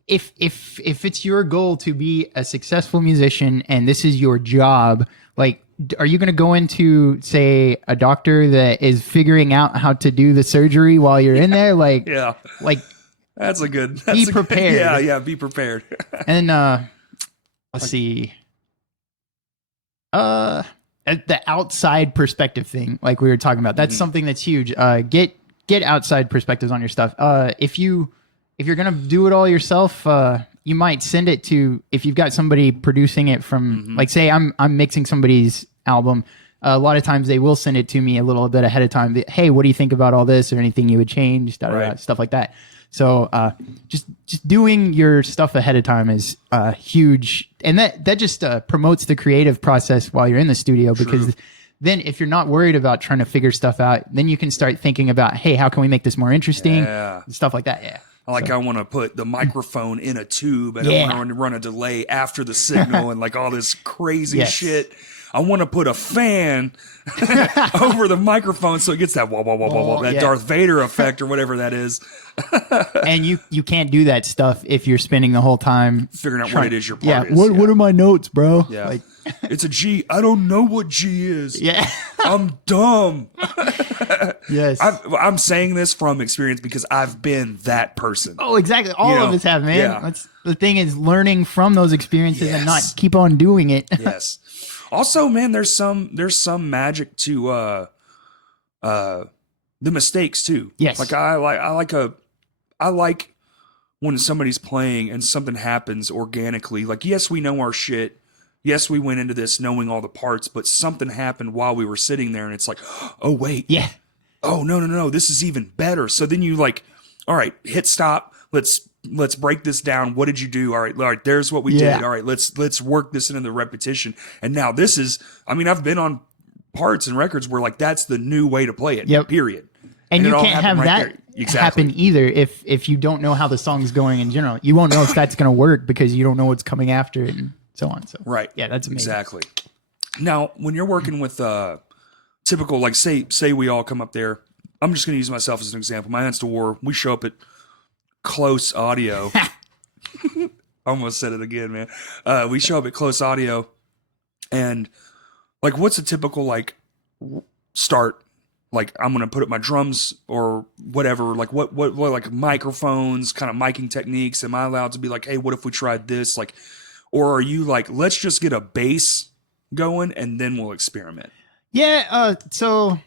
if it's your goal to be a successful musician and this is your job, like, are you going to go into, say, a doctor that is figuring out how to do the surgery while you're in there? Like, That's a good... Be prepared. Be prepared. And let's see. The outside perspective thing, like we were talking about, that's something that's huge. Get outside perspectives on your stuff. If you're gonna do it all yourself, you might send it to, if you've got somebody producing it from, like, say I'm mixing somebody's album, a lot of times they will send it to me a little bit ahead of time. Hey, what do you think about all this, or anything you would change? Stuff like that. So just doing your stuff ahead of time is huge, and that just promotes the creative process while you're in the studio, because then if you're not worried about trying to figure stuff out, then you can start thinking about, hey, how can we make this more interesting? Stuff like that. Yeah. I want to put the microphone in a tube, and I want to run a delay after the signal, and like all this crazy shit. I want to put a fan over the microphone so it gets that wah wah wah wah wah, that Darth Vader effect or whatever that is. And you can't do that stuff if you're spending the whole time figuring out what it is your part is. What are my notes, bro? Yeah. Like, it's a G. I don't know what G is. Yeah. I'm dumb. Yes. I'm saying this from experience because I've been that person. Oh, exactly. All of us have, man. Yeah. That's the thing, is learning from those experiences and not keep on doing it. Yes. Also, man, there's some magic to the mistakes too. Yes. Like I like when somebody's playing and something happens organically. Like, yes, we know our shit. Yes, we went into this knowing all the parts, but something happened while we were sitting there, and it's like, oh wait, yeah. Oh no, this is even better. So then you like, all right, hit stop. Let's break this down. What did you do? All right, there's what we did. All right, let's work this into the repetition. And now this is, I mean, I've been on parts and records where like that's the new way to play it. Yep. Period. And you can't have that happen either if you don't know how the song's going in general. You won't know if that's going to work because you don't know what's coming after it and so on. So yeah, that's amazing. Exactly. Now, when you're working with typical, like say we all come up there. I'm just going to use myself as an example. My Aunt's to War. We show up at Close Audio. Almost said it again, man. We show up at Close Audio, and like, what's a typical like start? Like, I'm gonna put up my drums or whatever. Like, what like microphones, kind of miking techniques. Am I allowed to be like, hey, what if we tried this? Like, or are you like, let's just get a bass going and then we'll experiment? Yeah. So,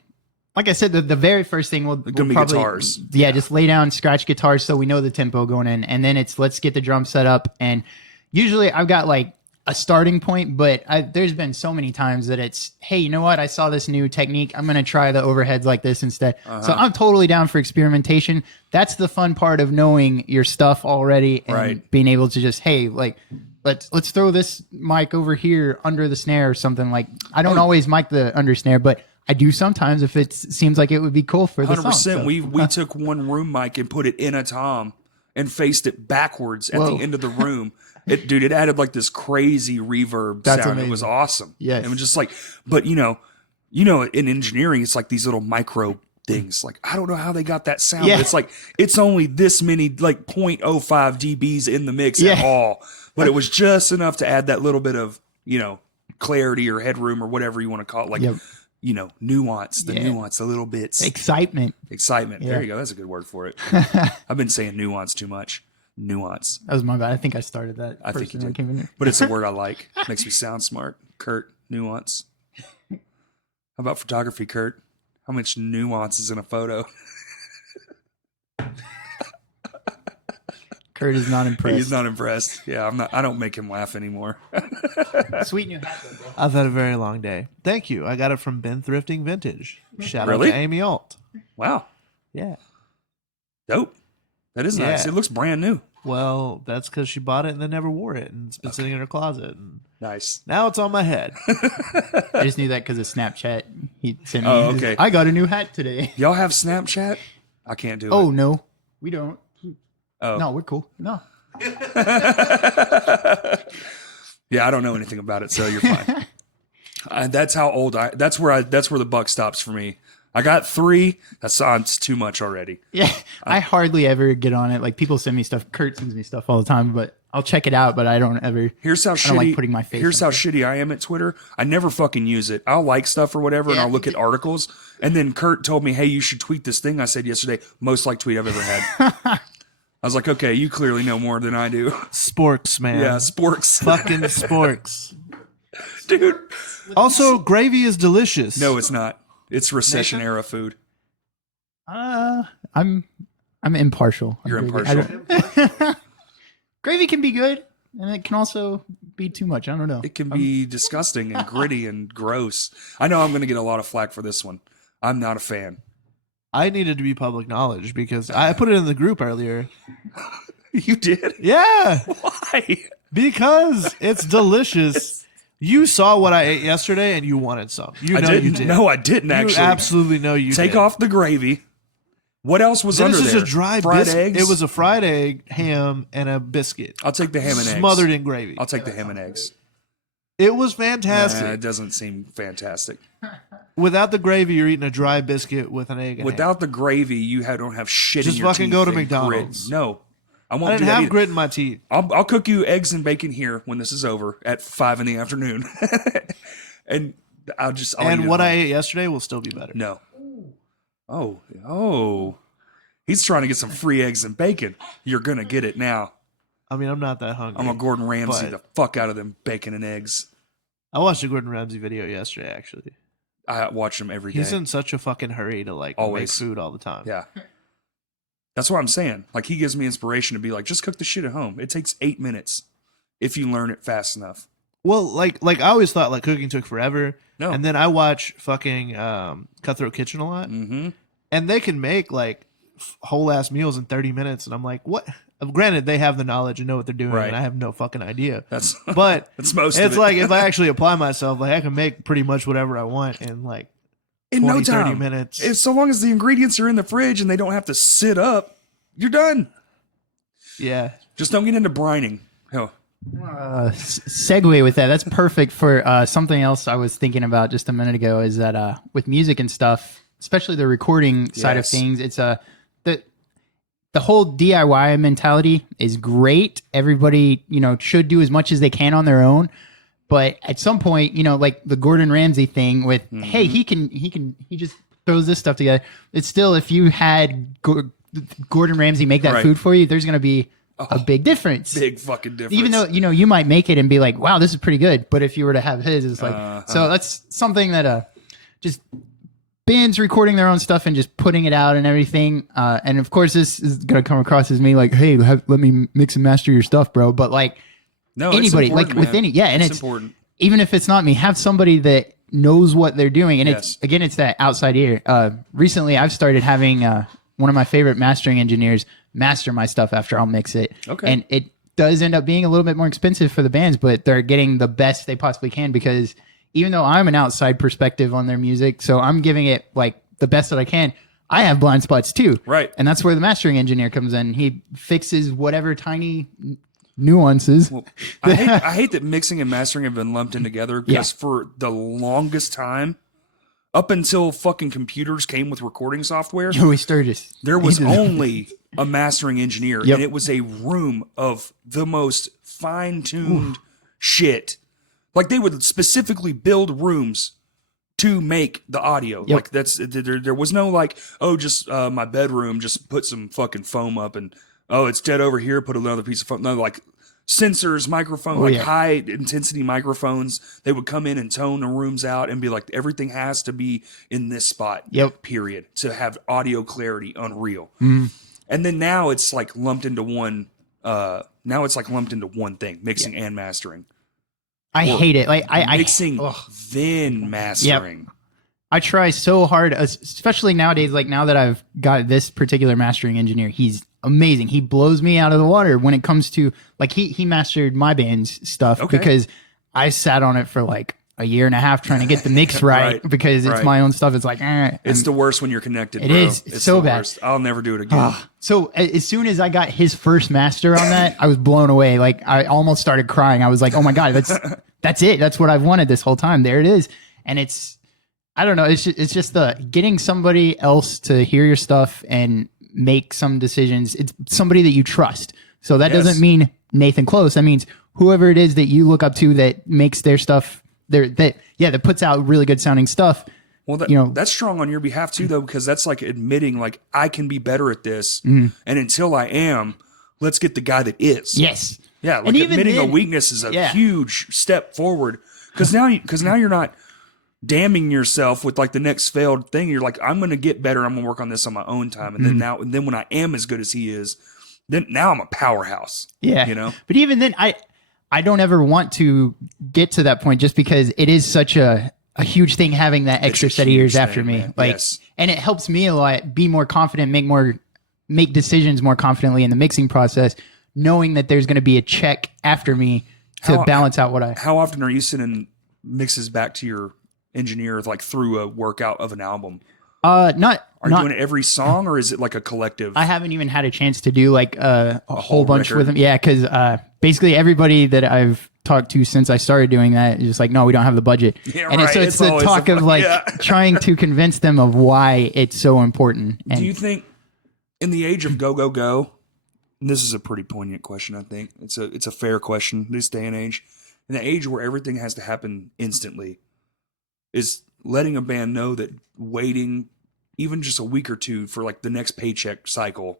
like I said, the very first thing we'll probably guitars. Yeah, just lay down, scratch guitars so we know the tempo going in, and then it's let's get the drum set up. And usually I've got like a starting point, but there's been so many times that it's, hey, you know what? I saw this new technique. I'm going to try the overheads like this instead. So I'm totally down for experimentation. That's the fun part of knowing your stuff already and being able to just, hey, like, let's throw this mic over here under the snare or something. Like, I don't always mic the under snare, but I do sometimes if it seems like it would be cool for the 100%. So. We took one room mic and put it in a tom and faced it backwards at the end of the room. It added like this crazy reverb sound. Amazing. It was awesome. Yeah, it was just like, but you know, in engineering, it's like these little micro things. Like, I don't know how they got that sound. Yeah. But it's like, it's only this many, like 0.05 dBs in the mix at all. But it was just enough to add that little bit of, clarity or headroom or whatever you want to call it. Like, nuance, nuance, the little bits. Excitement. Yeah. There you go. That's a good word for it. I've been saying nuance too much. Nuance. That was my bad. I think I started that. I think you did. Came in here. But it's a word I like. Makes me sound smart. Kurt, nuance. How about photography, Kurt? How much nuance is in a photo? Kurt is not impressed. He's not impressed. Yeah, I'm not. I don't make him laugh anymore. Sweet new hat, though, bro. I've had a very long day. Thank you. I got it from Ben Thrifting Vintage. Shout out to Amy Alt. Wow. Yeah. Dope. That is nice. It looks brand new. Well, that's because she bought it and then never wore it, and it's been sitting in her closet. And nice. Now it's on my head. I just knew that because of Snapchat. He sent me. Oh, okay. I got a new hat today. Y'all have Snapchat? I can't do it. Oh no, we don't. Oh no, we're cool. No. Yeah, I don't know anything about it, so you're fine. That's how old I. That's where the buck stops for me. I got 3. That's too much already. Yeah, I hardly ever get on it. Like, people send me stuff. Kurt sends me stuff all the time, but I'll check it out. But I don't ever. Here's how shitty. I don't like putting my face. Here's how shitty I am at Twitter. I never fucking use it. I'll like stuff or whatever, and I'll look at articles. And then Kurt told me, "Hey, you should tweet this thing." I said yesterday, most liked tweet I've ever had. I was like, "Okay, you clearly know more than I do." Sporks, man. Yeah, sporks. Fucking sporks, dude. Also, gravy is delicious. No, it's not. It's recession era food. I'm impartial. You're impartial. Gravy can be good, and it can also be too much. I don't know. It can be disgusting and gritty and gross. I know I'm going to get a lot of flack for this one. I'm not a fan. I needed to be public knowledge because I put it in the group earlier. You did? Yeah. Why? Because it's delicious. You saw what I ate yesterday and you wanted some. You know you did. No, I didn't actually. You absolutely know you did. Take off the gravy. What else was under there? This is a dry fried biscuit. eggs? It was a fried egg, ham, and a biscuit. I'll take the ham and eggs. Smothered in gravy. I'll take the ham and eggs. It was fantastic. It doesn't seem fantastic. Without the gravy, you're eating a dry biscuit with an egg and Without ham. the gravy, you don't have shit Just in your teeth. fucking go to and McDonald's. Grit. No. I won't I do didn't that have either. grit in my teeth. I'll cook you eggs and bacon here when this is over at 5 p.m. And I'll eat And it what at I home. ate yesterday will still be better. No. Oh. He's trying to get some free eggs and bacon. You're going to get it now. I mean, I'm not that hungry. I'm a Gordon Ramsay but- the fuck out of them bacon and eggs. I watched a Gordon Ramsay video yesterday, actually. I watch them every day. He's in such a fucking hurry to like Always. make food all the time. Yeah. That's what I'm saying. Like, he gives me inspiration to be like, just cook the shit at home. It takes 8 minutes if you learn it fast enough. Well, like I always thought like cooking took forever. No. And then I watch fucking Cutthroat Kitchen a lot. Mm-hmm. And they can make like whole ass meals in 30 minutes. And I'm like, what? Granted, they have the knowledge and know what they're doing. Right. And I have no fucking idea. That's But that's most of it's it. like if I actually apply myself, like I can make pretty much whatever I want in like in 20, no time. 30 minutes. If so long as the ingredients are in the fridge and they don't have to sit up, you're done. Yeah. Just don't get into brining. Oh. Segue with that. That's perfect for something else I was thinking about just a minute ago. Is that with music and stuff, especially the recording side of Yes. things, it's the whole DIY mentality is great. Everybody, should do as much as they can on their own. But at some point, like the Gordon Ramsay thing with, hey, he just throws this stuff together. It's still, if you had Gordon Ramsay make that Right. food for you, there's going to be a big difference. Big fucking difference. Even though, you might make it and be like, wow, this is pretty good. But if you were to have his, it's like, so that's something that just bands recording their own stuff and just putting it out and everything. And of course, this is going to come across as me like, hey, let me mix and master your stuff, bro. But like, no, anybody, like with any, and it's important. Even if it's not me, have somebody that knows what they're doing. And Yes. it's that outside ear. Recently, I've started having one of my favorite mastering engineers master my stuff after I'll mix it. Okay. And it does end up being a little bit more expensive for the bands, but they're getting the best they possibly can because even though I'm an outside perspective on their music, so I'm giving it like the best that I can, I have blind spots too. Right. And that's where the mastering engineer comes in. He fixes whatever tiny nuances. Well, I hate that mixing and mastering have been lumped in together because for the longest time, up until fucking computers came with recording software, Joey Sturgis. there was only a mastering engineer, Yep. and it was a room of the most fine-tuned shit. Like, they would specifically build rooms to make the audio. Yep. Like, there was no like, oh, just my bedroom, just put some fucking foam up, and oh, it's dead over here, put another piece of foam. No, like sensors, microphone, high intensity microphones. They would come in and tone the rooms out and be like, everything has to be in this spot. Yep. Period. To have audio clarity unreal. Mm. And then now it's like lumped into one. Now it's like lumped into one thing, mixing and mastering. I hate it. Like Mixing, then mastering. I try so hard, especially nowadays. Like now that I've got this particular mastering engineer, he's amazing. He blows me out of the water when it comes to like he mastered my band's stuff because I sat on it for like a year and a half trying to get the mix right, because it's my own stuff. It's like it's the worst when you're connected. It bro. is. It's so the bad. Worst. I'll never do it again. So as soon as I got his first master on that, I was blown away. Like I almost started crying. I was like, oh my God, that's it. That's what I've wanted this whole time. There it is. And I don't know. It's just the getting somebody else to hear your stuff and make some decisions. It's somebody that you trust. So that doesn't mean Nathan Cloos. That means whoever it is that you look up to that makes their stuff that puts out really good sounding stuff. Well, that's strong on your behalf too, though, because that's like admitting like I can be better at this, and until I am, let's get the guy that is. Yes. Yeah, like And even admitting a then- weakness is a huge step forward because now you're not damning yourself with like the next failed thing. You're like, I'm going to get better. I'm going to work on this on my own time, and then when I am as good as he is, then now I'm a powerhouse. Yeah. You know. But even then, I don't ever want to get to that point just because it is such a huge thing having that extra set of years after me. Man. Like, yes. And it helps me a lot be more confident, make decisions more confidently in the mixing process, knowing that there's going to be a check after me to balance out what I. How often are you sending mixes back to your engineer, like through a workout of an album? Are you doing it every song, or is it like a collective? I haven't even had a chance to do like a whole bunch record? with them. Yeah, because basically everybody that I've talked to since I started doing that is just like, no, we don't have the budget. Yeah, and right. so it's the talk of like trying to convince them of why it's so important. And do you think in the age of go, go, go, and this is a pretty poignant question, I think. It's a fair question this day and age. In the age where everything has to happen instantly, is letting a band know that waiting even just a week or two for like the next paycheck cycle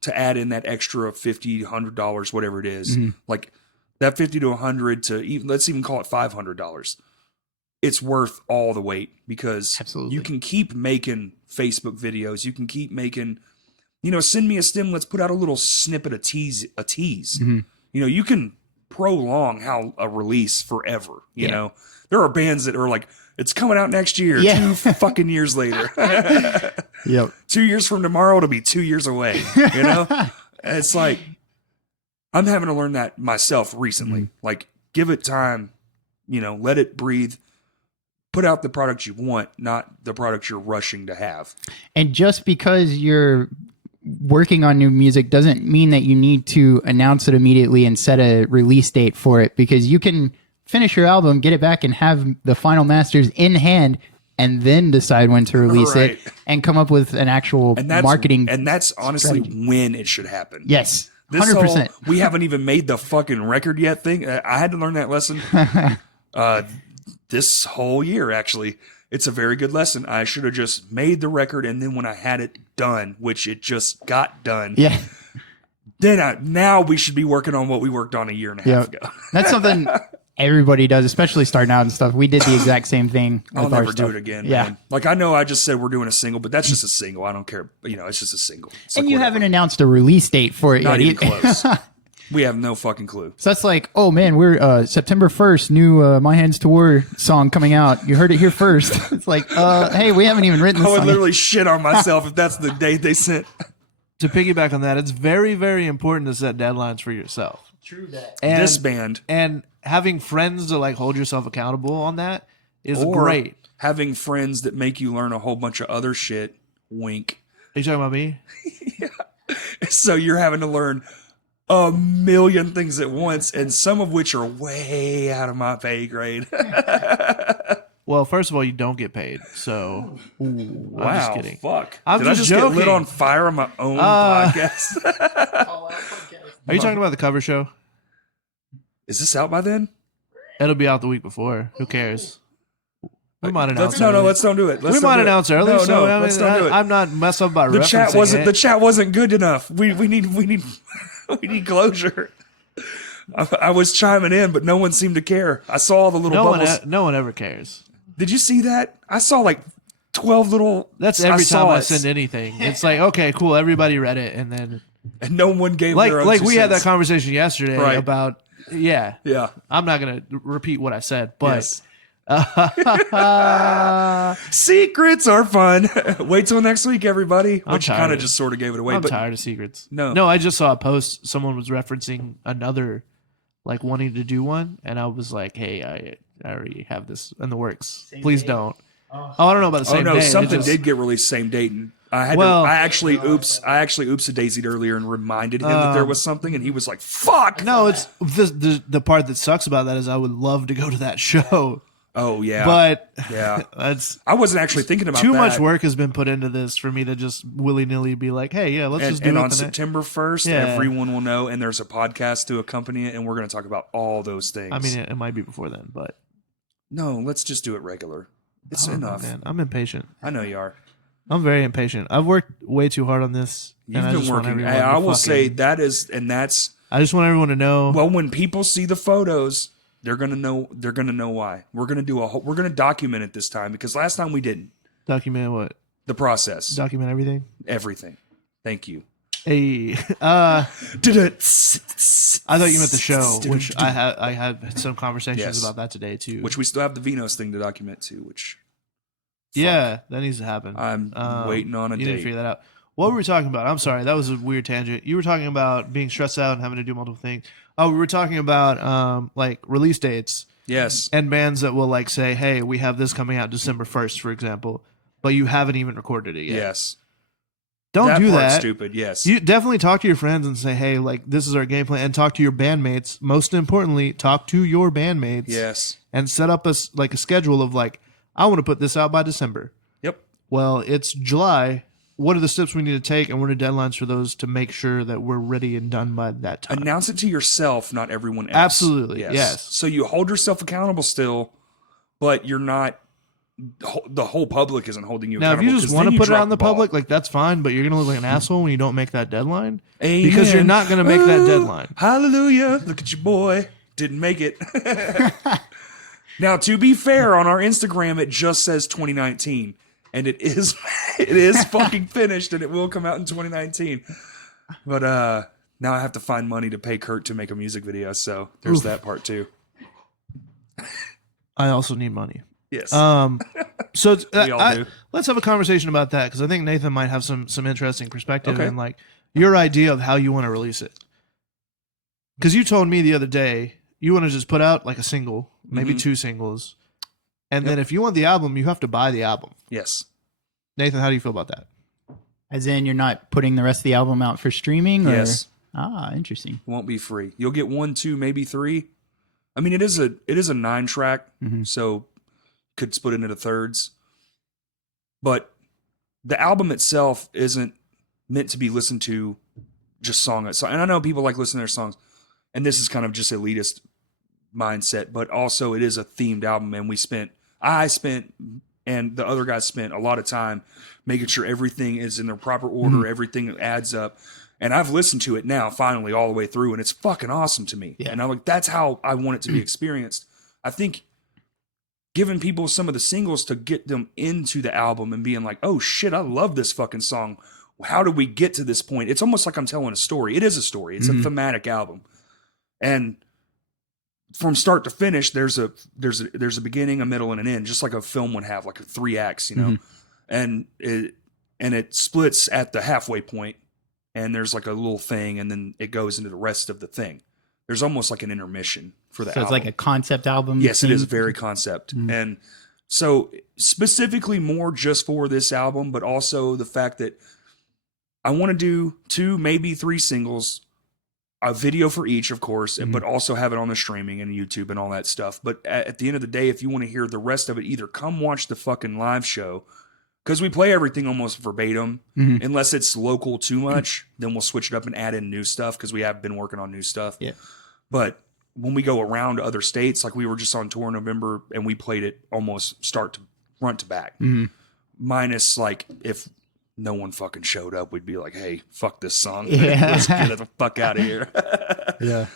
to add in that extra $50, $100, whatever it is, like that 50 to 100 to even, let's even call it $500. It's worth all the wait because you can keep making Facebook videos. You can keep making, send me a stem. Let's put out a little snippet of tease. You can prolong how a release forever. You know, there are bands that are like, it's coming out next year. 2 fucking years later. 2 years from tomorrow, it'll be 2 years away. It's like, I'm having to learn that myself recently. Like, give it time, let it breathe. Put out the product you want, not the product you're rushing to have. And just because you're working on new music doesn't mean that you need to announce it immediately and set a release date for it, because you can finish your album, get it back, and have the final masters in hand, and then decide when to release it and come up with an actual marketing. And that's honestly when it should happen. Yes, 100%. We haven't even made the fucking record yet thing. I had to learn that lesson this whole year, actually. It's a very good lesson. I should have just made the record, and then when I had it done, which it just got done. Yeah. Then now we should be working on what we worked on a year and a half ago. That's something everybody does, especially starting out and stuff. We did the exact same thing. I'll never do it again. Man. Like, I know I just said we're doing a single, but that's just a single. I don't care. It's just a single. It's and like, you haven't announced a release date for it Not yet. even close. We have no fucking clue. So that's like, oh man, we're September 1st, new My Hands to War song coming out. You heard it here first. It's like, hey, we haven't even written this I would song literally shit on myself if that's the date they sent. To piggyback on that, it's very, very important to set deadlines for yourself. True that. And, this band. And having friends to like hold yourself accountable on that is great. Having friends that make you learn a whole bunch of other shit. Wink. Are you talking about me? Yeah. So you're having to learn a million things at once, and some of which are way out of my pay grade. Well, first of all, you don't get paid, so wow, I'm just kidding. Fuck. I'm Did just I just joking. get lit on fire on my own podcast? Are you talking about the cover show? Is this out by then? It'll be out the week before. Who cares? We might announce. No, let's don't do it. We might announce early. No, I mean, let's don't do it. I'm not messed up about the chat. referencing it. The chat wasn't good enough. We need we need closure. I was chiming in, but no one seemed to care. I saw all the little bubbles. No one ever cares. Did you see that? I saw like 12 little. That's every time I send anything. It's like, okay, cool. Everybody read it, and then no one gave their own like 2 we had that cents. conversation yesterday about Yeah. I'm not gonna repeat what I said, but yes. Secrets are fun. Wait till next week, everybody. Which kind of just sort of gave it away. I'm but tired of secrets. No, I just saw a post. Someone was referencing another, like wanting to do one, and I was like, hey, I already have this in the works. Please don't. Oh, I don't know about the same day. Something did get released same date, and I had I actually oops a daisied earlier and reminded him that there was something, and he was like, "Fuck." No, it's the part that sucks about that is I would love to go to that show. Oh yeah, but I wasn't actually thinking about too that. much work has been put into this for me to just willy nilly be like, hey, yeah, let's just do it. And on September 1st, everyone will know, and there's a podcast to accompany it, and we're going to talk about all those things. I mean, it might be before then, but no, let's just do it regular. It's enough. Man, I'm impatient. I know you are. I'm very impatient. I've worked way too hard on this. You've been working. I will say that is, and that's. I just want everyone to know. Well, when people see the photos, they're gonna know. They're gonna know why. We're gonna do we're gonna document it this time because last time we didn't. Document what? The process. Document everything. Everything. Thank you. Hey, I thought you meant the show, which I had some conversations about that today too. Which we still have the Vino's thing to document too, which that needs to happen. I'm waiting on a date. You need to figure that out. What were we talking about? I'm sorry, that was a weird tangent. You were talking about being stressed out and having to do multiple things. Oh, we were talking about like release dates. Yes. And bands that will like say, "Hey, we have this coming out December 1st, for example," but you haven't even recorded it yet. Yes. Don't do that. Stupid. Yes. You definitely talk to your friends and say, "Hey, like this is our game plan," and talk to your bandmates. Most importantly, talk to your bandmates. Yes. And set up a schedule of like, I want to put this out by December. Yep. Well, it's July. What are the steps we need to take, and what are deadlines for those to make sure that we're ready and done by that time? Announce it to yourself, not everyone else. Absolutely. Yes. So you hold yourself accountable still, but you're not. The whole public isn't holding you now, accountable. Now, if you just want to put it out in the public, like that's fine, but you're going to look like an asshole when you don't make that deadline. Amen. Because you're not going to make that deadline. Hallelujah. Look at your boy. Didn't make it. Now, to be fair, on our Instagram, it just says 2019. And it is fucking finished, and it will come out in 2019. But now I have to find money to pay Kurt to make a music video, so there's that part too. I also need money. Yes. So We all do. let's have a conversation about that, because I think Nathan might have some interesting perspective and like your idea of how you want to release it. Because you told me the other day you want to just put out like a single, maybe two singles, and then if you want the album, you have to buy the album. Yes. Nathan, how do you feel about that? As in, you're not putting the rest of the album out for streaming? Or? Yes. Ah, interesting. It won't be free. You'll get 1, 2, maybe 3. I mean, it is a 9-track, so could split it into thirds. But the album itself isn't meant to be listened to just song. And I know people like listening to their songs, and this is kind of just elitist mindset, but also it is a themed album, and I spent and the other guys spent a lot of time making sure everything is in the proper order, everything adds up. And I've listened to it now finally all the way through, and it's fucking awesome to me. Yeah. And I'm like, that's how I want it to be experienced. I think giving people some of the singles to get them into the album and being like, oh shit, I love this fucking song. How did we get to this point? It's almost like I'm telling a story. It is a story. It's a thematic album. And from start to finish, there's a beginning, a middle, and an end, just like a film would have, like 3 acts, you know. And it splits at the halfway point, and there's like a little thing, and then it goes into the rest of the thing. There's almost like an intermission for the album. So it's like a concept album? Yes, it is very concept. And so specifically more just for this album, but also the fact that I want to do 2, maybe 3 singles, a video for each, of course, but also have it on the streaming and YouTube and all that stuff. But at the end of the day, if you want to hear the rest of it, either come watch the fucking live show, because we play everything almost verbatim, unless it's local too much, then we'll switch it up and add in new stuff, because we have been working on new stuff. Yeah. But when we go around to other states, like we were just on tour in November, and we played it almost start to front to back. Minus like if no one fucking showed up, we'd be like, hey, fuck this song. Let's get the fuck out of here. Yeah.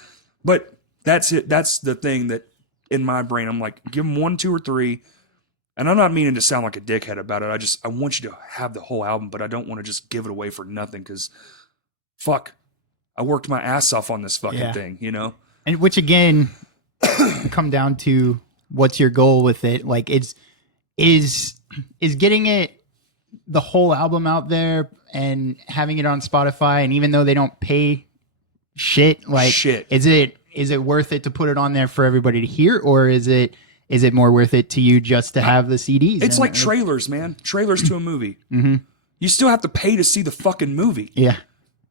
But that's it. That's the thing that in my brain, I'm like, give them 1, 2, or 3. And I'm not meaning to sound like a dickhead about it. I want you to have the whole album, but I don't want to just give it away for nothing, because fuck, I worked my ass off on this fucking thing, you know? And which again, come down to what's your goal with it? Like is getting it, the whole album out there and having it on Spotify, and even though they don't pay shit, like is it worth it to put it on there for everybody to hear, or is it more worth it to you just to have the CDs? It's like trailers, man. Trailers to a movie. You still have to pay to see the fucking movie. Yeah.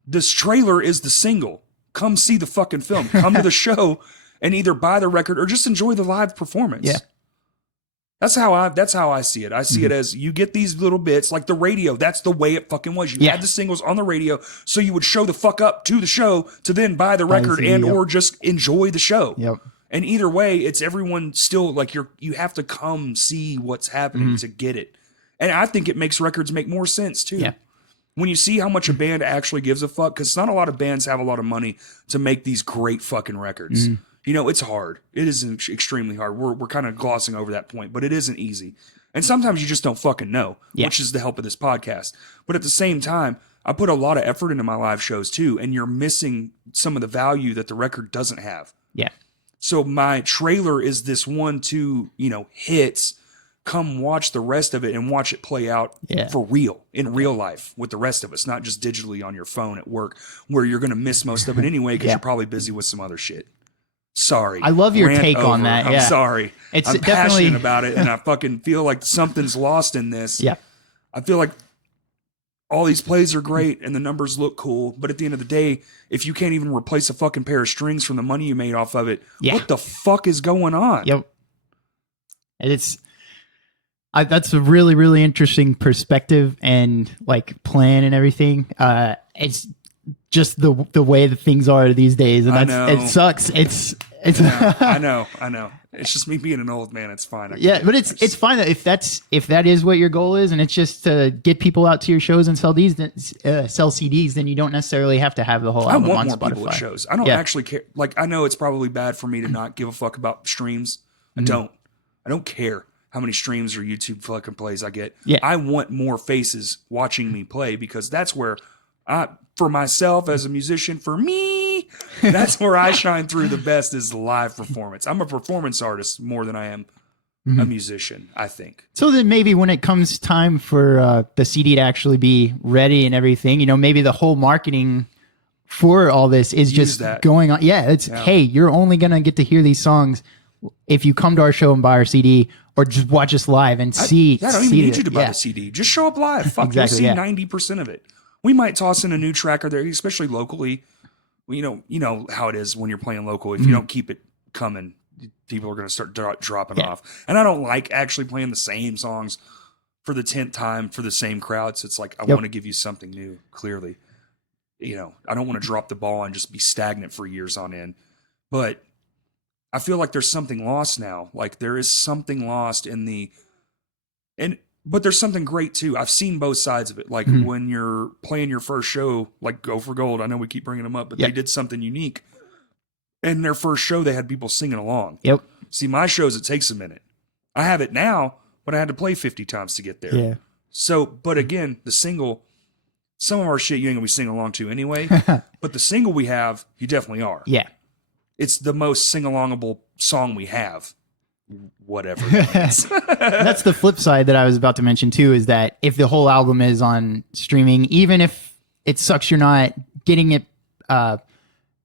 This trailer is the single. Come see the fucking film. Come to the show and either buy the record or just enjoy the live performance. Yeah. That's how I see it. I see it as you get these little bits, like the radio. That's the way it fucking was. You had the singles on the radio, so you would show the fuck up to the show to then buy the record or just enjoy the show. Yep. And either way, it's everyone still like you have to come see what's happening to get it. And I think it makes records make more sense too. Yeah. When you see how much a band actually gives a fuck, because not a lot of bands have a lot of money to make these great fucking records. You know, it's hard. It is extremely hard. We're kind of glossing over that point, but it isn't easy. And sometimes you just don't fucking know, which is the help of this podcast. But at the same time, I put a lot of effort into my live shows too, and you're missing some of the value that the record doesn't have. Yeah. So my trailer is this 1-2, hits. Come watch the rest of it and watch it play out for real, in real life with the rest of us, not just digitally on your phone at work where you're going to miss most of it anyway because you're probably busy with some other shit. Sorry. I love your take over. on that. I'm sorry. I'm passionate about it, and I fucking feel like something's lost in this. Yeah. I feel like all these plays are great and the numbers look cool, but at the end of the day, if you can't even replace a fucking pair of strings from the money you made off of it, what the fuck is going on? Yep. And that's a really, really interesting perspective and like plan and everything. It's just the way that things are these days, and it sucks. I know. It's just me being an old man. It's fine. But it's fine if that is what your goal is, and it's just to get people out to your shows and sell CDs. Then you don't necessarily have to have the whole album on Spotify. I want more people at shows. I don't actually care. Like, I know it's probably bad for me to not give a fuck about streams. I don't care how many streams or YouTube fucking plays I get. Yeah. I want more faces watching me play because that's where for myself as a musician, for me, that's where I shine through the best is live performance. I'm a performance artist more than I am a musician, I think. So then maybe when it comes time for the CD to actually be ready and everything, maybe the whole marketing for all this is just going on. Yeah, hey, you're only going to get to hear these songs if you come to our show and buy our CD or just watch us live and see. I don't even need you to buy the CD. Just show up live. Fuck, exactly, you'll see 90% of it. We might toss in a new track or there, especially locally. You know how it is when you're playing local. If you don't keep it coming, people are going to start dropping off. And I don't like actually playing the same songs for the 10th time for the same crowds. It's like I want to give you something new, clearly. I don't want to drop the ball and just be stagnant for years on end. But I feel like there's something lost now. Like there is something lost but there's something great too. I've seen both sides of it. Like when you're playing your first show, like Go for Gold, I know we keep bringing them up, but they did something unique. In their first show, they had people singing along. Yep. See, my shows, it takes a minute. I have it now, but I had to play 50 times to get there. Yeah. So, but again, the single, some of our shit you ain't gonna be singing along to anyway, but the single we have, you definitely are. Yeah. It's the most sing-alongable song we have. Whatever That's the flip side that I was about to mention too, is that if the whole album is on streaming, even if it sucks you're not getting it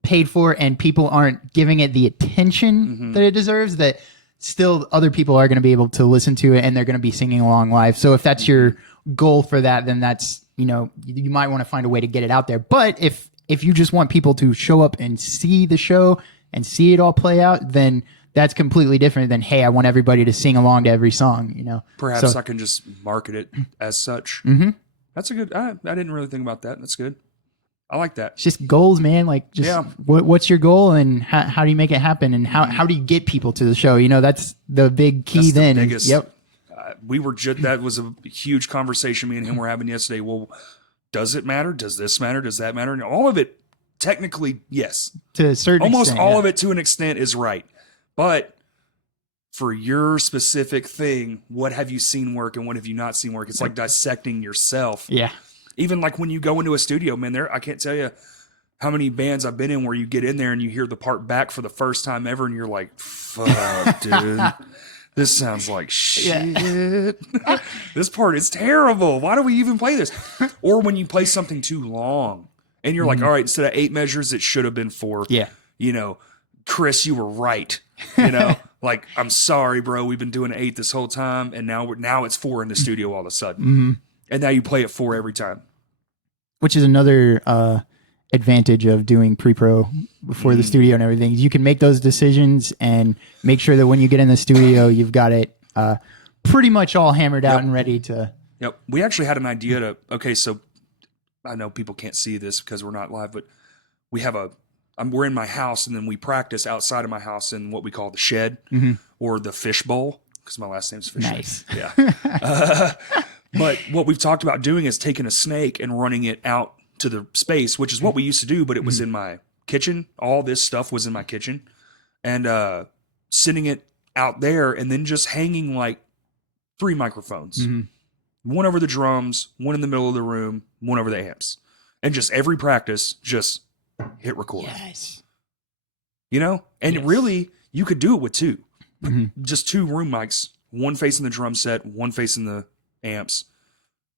paid for and people aren't giving it the attention that it deserves, that still other people are going to be able to listen to it and they're going to be singing along live. So if that's your goal for that, then that's, you might want to find a way to get it out there. But if you just want people to show up and see the show and see it all play out, then that's completely different than, hey, I want everybody to sing along to every song, Perhaps I can just market it as such. That's a good, I didn't really think about that. That's good. I like that. It's just goals, man. Like, what's your goal and how do you make it happen? And how do you get people to the show? That's the big key then. The biggest, that was a huge conversation me and him were having yesterday. Well, does it matter? Does this matter? Does that matter? And all of it, technically, yes. To a certain Almost extent, all of it to an extent is right. But for your specific thing, what have you seen work and what have you not seen work? It's like dissecting yourself. Yeah. Even like when you go into a studio, man, I can't tell you how many bands I've been in where you get in there and you hear the part back for the first time ever and you're like, fuck, dude. This sounds like shit. Yeah. This part is terrible. Why do we even play this? Or when you play something too long and you're like, all right, instead of 8 measures, it should have been 4. Yeah. Chris, you were right. Like, I'm sorry, bro. We've been doing 8 this whole time, and now it's 4 in the studio all of a sudden. And now you play it 4 every time. Which is another advantage of doing pre-pro before the studio and everything. You can make those decisions and make sure that when you get in the studio, you've got it pretty much all hammered out and ready to. Yep. We actually had an idea so I know people can't see this because we're not live, but we have we're in my house and then we practice outside of my house in what we call the shed or the fish bowl because my last name's Fish. Nice. Yeah. But what we've talked about doing is taking a snake and running it out to the space, which is what we used to do, but it was in my kitchen. All this stuff was in my kitchen and sitting it out there and then just hanging like 3 microphones, one over the drums, one in the middle of the room, one over the amps. And just every practice, just hit record. Yes. You know? And Yes. really, you could do it with two. Mm-hmm. Just two room mics, one facing the drum set, one facing the amps.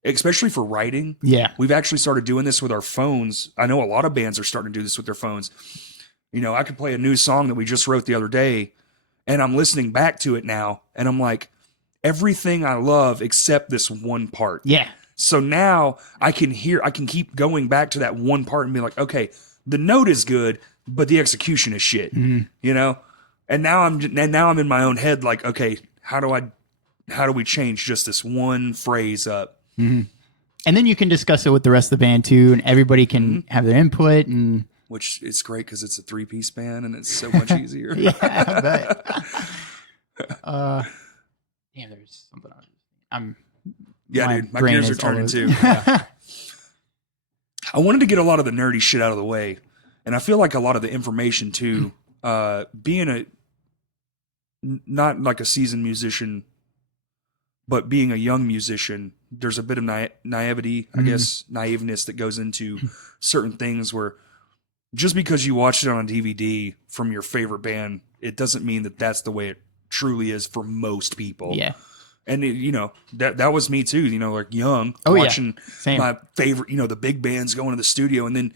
Especially for writing. Yeah. We've actually started doing this with our phones. I know a lot of bands are starting to do this with their phones. You know, I could play a new song that we just wrote the other day, and I'm listening back to it now, and I'm like, everything I love except this one part. Yeah. So now I can keep going back to that one part and be like, okay, the note is good, but the execution is shit. Mm-hmm. You know? And now I'm in my own head like, okay, how do we change just this one phrase up? Mm-hmm. And then you can discuss it with the rest of the band too, and everybody can have their input. And which is great because it's a 3-piece band and it's so much easier. yeah, I bet. Damn, there's something dude, my brain gears are is all turning over. too. Yeah. I wanted to get a lot of the nerdy shit out of the way, and I feel like a lot of the information too. Being not like a seasoned musician, but being a young musician, there's a bit of naivety, I guess, naiveness that goes into certain things where just because you watched it on a DVD from your favorite band, it doesn't mean that that's the way it truly is for most people. Yeah. And you know, that was me too, you know, like young, Oh, yeah. watching Same. my favorite, you know, the big bands going to the studio. And then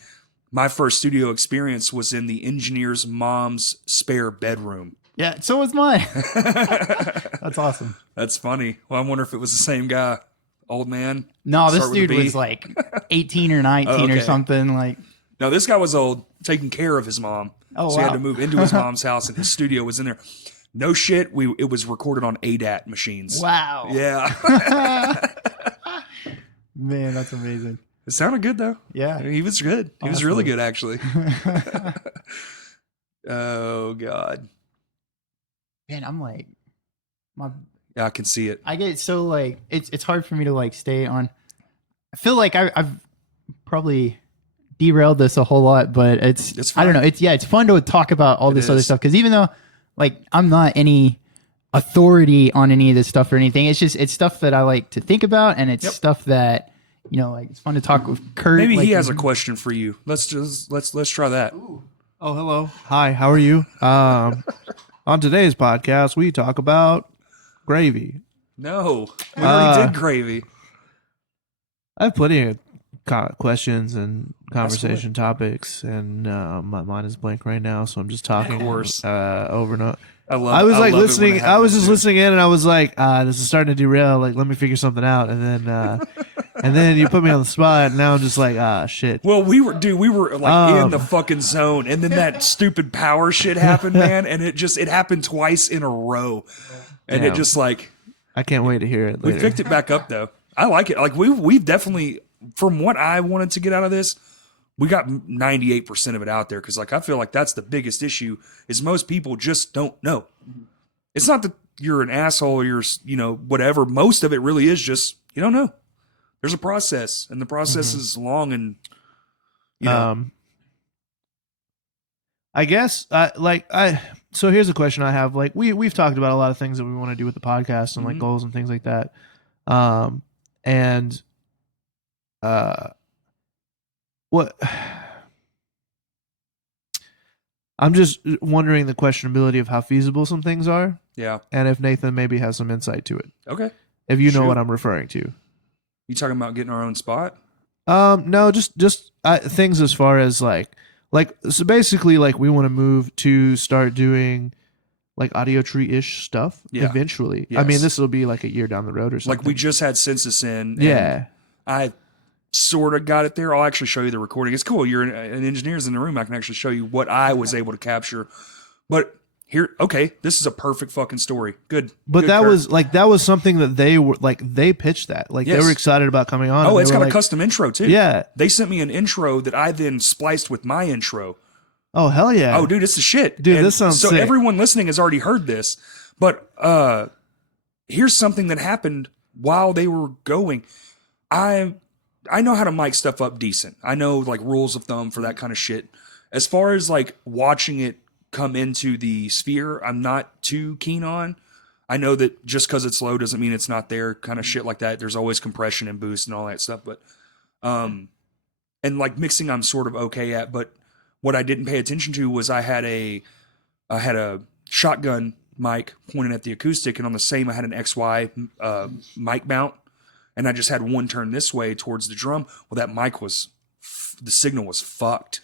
my first studio experience was in the engineer's mom's spare bedroom. Yeah, so was mine. That's awesome. That's funny. Well, I wonder if it was the same guy. Old man? No, this Start with a dude B? was like 18 or 19 Oh, okay. or something. Like, No, this guy was old, taking care of his mom. Oh, so he had wow. to move into his mom's house, and his studio was in there. No shit, it was recorded on ADAT machines. wow. Yeah. Man, that's amazing. It sounded good, though. Yeah. He was good. He was Awesome. really good, actually. Oh, God. Man, I'm like, Yeah, I can see it. I get so like, it's hard for me to like stay on. I feel like I've probably derailed this a whole lot, but It's I don't know. fine. It's fun to talk about all It this other is. stuff. Cause even though like I'm not any authority on any of this stuff or anything, it's stuff that I like to think about. And it's Yep. stuff that, you know, like it's fun to talk with Kurt. Maybe like, he has a question for you. Let's try that. Oh, hello. Hi, how are you? On today's podcast, we talk about gravy. No, we already did gravy. I have plenty of questions and conversation topics, and my mind is blank right now, so I'm just talking Of course. over and over. I love. I was like love it when listening. it I was happens, just too. listening in, and I was like, "This is starting to derail. Like, let me figure something out." And then you put me on the spot, and now I'm just like, shit." Well, we were like in the fucking zone, and then that stupid power shit happened, man, and it happened twice in a row, and Damn. it just like I can't wait to hear it we later. picked it back up though. I like it. Like we've definitely, from what I wanted to get out of this, we got 98% of it out there because like I feel like that's the biggest issue is most people just don't know. It's not that you're an asshole or you're whatever. Most of it really is just you don't know. There's a process, and the process is long and I guess so here's a question I have. Like we've talked about a lot of things that we want to do with the podcast and like goals and things like that. What I'm just wondering the questionability of how feasible some things are, yeah. and if Nathan maybe has some insight to it. Okay. If you know Shoot. what I'm referring to. You talking about getting our own spot? No, just things as far as like so basically like we want to move to start doing like audio tree-ish stuff eventually. I mean, Yes. this will be like a year down the road or something. Like we just had census in. and Yeah. I sort of got it there. I'll actually show you the recording. It's cool. You're an engineer's in the room. I can actually show you what I was able to capture. But here, okay, this is a perfect fucking story. Good. But Good, that Kurt. was something that they pitched that. Like they Yes. were excited about coming on. Oh, and it's they got were a like, custom intro too. Yeah. They sent me an intro that I then spliced with my intro. Oh, hell yeah. Oh, dude, it's the shit. Dude, And this sounds so sick. everyone listening has already heard this. But here's something that happened while they were going. I know how to mic stuff up decent. I know like rules of thumb for that kind of shit. As far as like watching it come into the sphere, I'm not too keen on. I know that just because it's low doesn't mean it's not there, kind of shit like that. There's always compression and boost and all that stuff. But and like mixing I'm sort of okay at, but what I didn't pay attention to was I had a shotgun mic pointed at the acoustic, and on the same I had an XY mic mount, and I just had one turn this way towards the drum. Well, that mic the signal was fucked.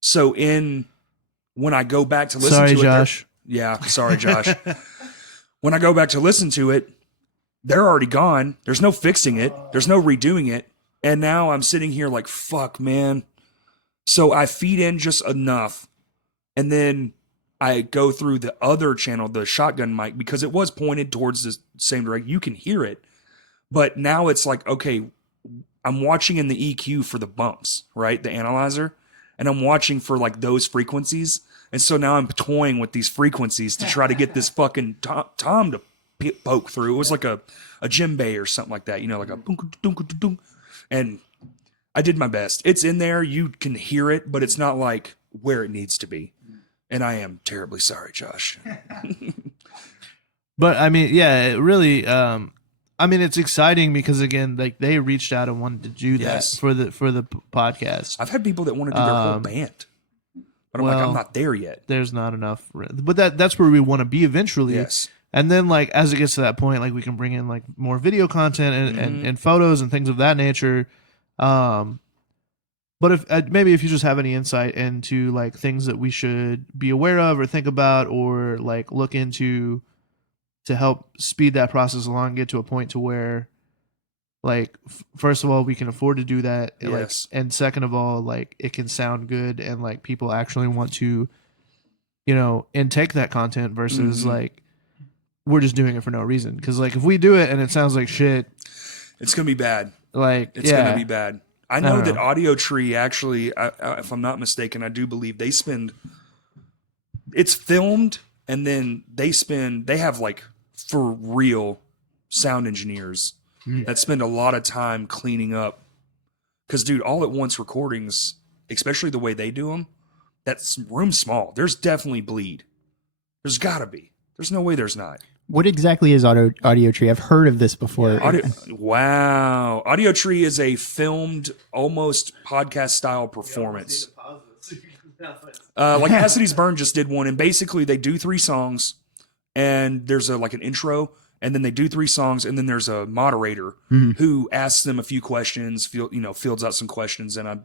So when I go back to listen to it, Josh. Yeah, sorry, Josh. When I go back to listen to it, they're already gone. There's no fixing it. There's no redoing it. And now I'm sitting here like, fuck, man. So I feed in just enough, and then I go through the other channel, the shotgun mic, because it was pointed towards the same direction. You can hear it. But now it's like, okay, I'm watching in the EQ for the bumps, right? The analyzer. And I'm watching for like those frequencies. And so now I'm toying with these frequencies to try to get this fucking tom to poke through. It was like a djembe or something like that, you know, like a dunk, dunk, dunk. And I did my best. It's in there. You can hear it, but it's not like where it needs to be. And I am terribly sorry, Josh. But I mean, yeah, it really, I mean, it's exciting because again, like they reached out and wanted to do that for the podcast. I've had people that want to do their whole band, but I'm like, I'm not there yet. There's not enough, but that's where we want to be eventually. Yes. And then like as it gets to that point, like we can bring in like more video content and photos and things of that nature. But if maybe if you just have any insight into like things that we should be aware of or think about or like look into to help speed that process along, get to a point to where like first of all we can afford to do that, yes. Like, and second of all like it can sound good and like people actually want to, you know, intake that content versus like we're just doing it for no reason. Because like if we do it and it sounds like shit, it's gonna be bad. Like it's gonna be bad. I know that Audio Tree actually, if I'm not mistaken, I do believe it's filmed and then they have like for real sound engineers that spend a lot of time cleaning up. Because dude, all at once recordings, especially the way they do them, that room's small. There's definitely bleed. There's gotta be. There's no way there's not. What exactly is Audio Tree? I've heard of this before. Wow. Audio Tree is a filmed, almost podcast style performance. Like Cassidy's Burn just did one, and basically they do 3 songs, and there's like an intro, and then they do 3 songs, and then there's a moderator who asks them a few questions, fields out some questions, and I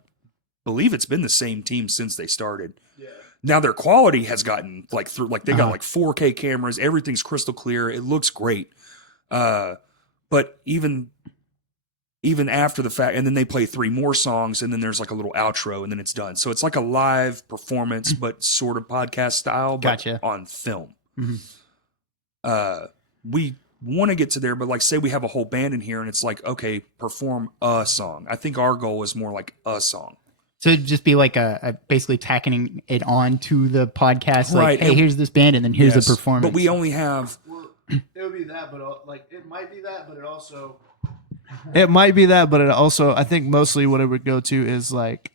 believe it's been the same team since they started. Yeah. Now their quality has gotten like through, like they got like 4K cameras, everything's crystal clear, it looks great. But even after the fact, and then they play 3 more songs, and then there's like a little outro, and then it's done. So it's like a live performance, but sort of podcast style, but on film. We want to get to there, but like say we have a whole band in here, and it's like, okay, perform a song. I think our goal is more like a song. So it'd just be like a basically tacking it on to the podcast, like, right. Hey, here's this band, and then here's the performance. But we only have. It would be that, but like it might be that, but it also. It might be that, but it also, I think mostly what it would go to is like,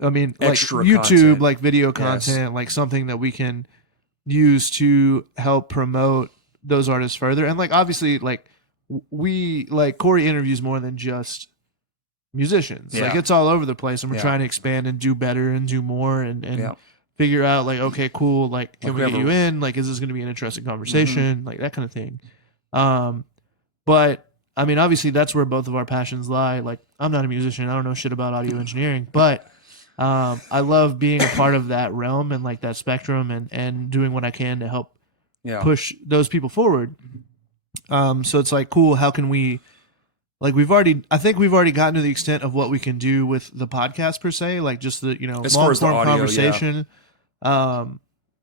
I mean, like extra YouTube, content. Like video content, like something that we can use to help promote those artists further. And like, obviously, like Corey interviews more than just musicians. Like it's all over the place, and we're trying to expand and do better and do more and figure out like, okay, cool. Like, can we get you in? Like, is this going to be an interesting conversation? Like that kind of thing. But I mean, obviously that's where both of our passions lie. Like, I'm not a musician. I don't know shit about audio engineering, but I love being a part of that realm and like that spectrum and doing what I can to help push those people forward. So it's like, cool. How can we, like, I think we've already gotten to the extent of what we can do with the podcast per se, like just the, as long far as the form audio, conversation.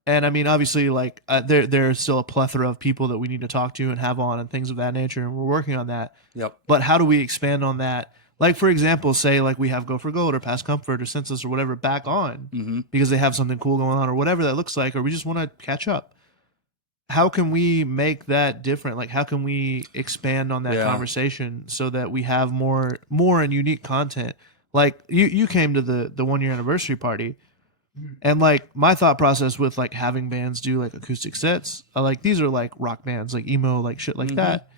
And I mean, obviously, like there's still a plethora of people that we need to talk to and have on and things of that nature, and we're working on that. Yep. But how do we expand on that? Like, for example, say like we have Go for Gold or Past Comfort or Census or whatever back on because they have something cool going on or whatever that looks like, or we just want to catch up. How can we make that different? Like, how can we expand on that conversation so that we have more and unique content? Like you came to the 1-year anniversary party. And like my thought process with like having bands do like acoustic sets, like these are like rock bands, like emo, like shit like that.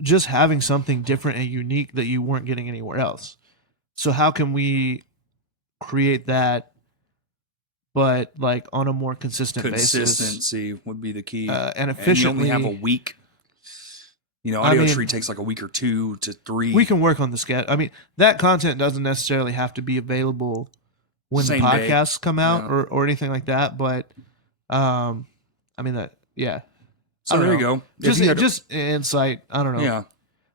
Just having something different and unique that you weren't getting anywhere else. So how can we create that, but like on a more consistent basis? Consistency would be the key. And And efficiently. you only have a week. Audio tree takes like a week or 2 to 3. We can work on the schedule. I mean, that content doesn't necessarily have to be available when Same the day. podcasts come out Yeah. or anything like that. But, I mean that, yeah. So I don't there you know. go. If you had- Just insight. I don't know. yeah.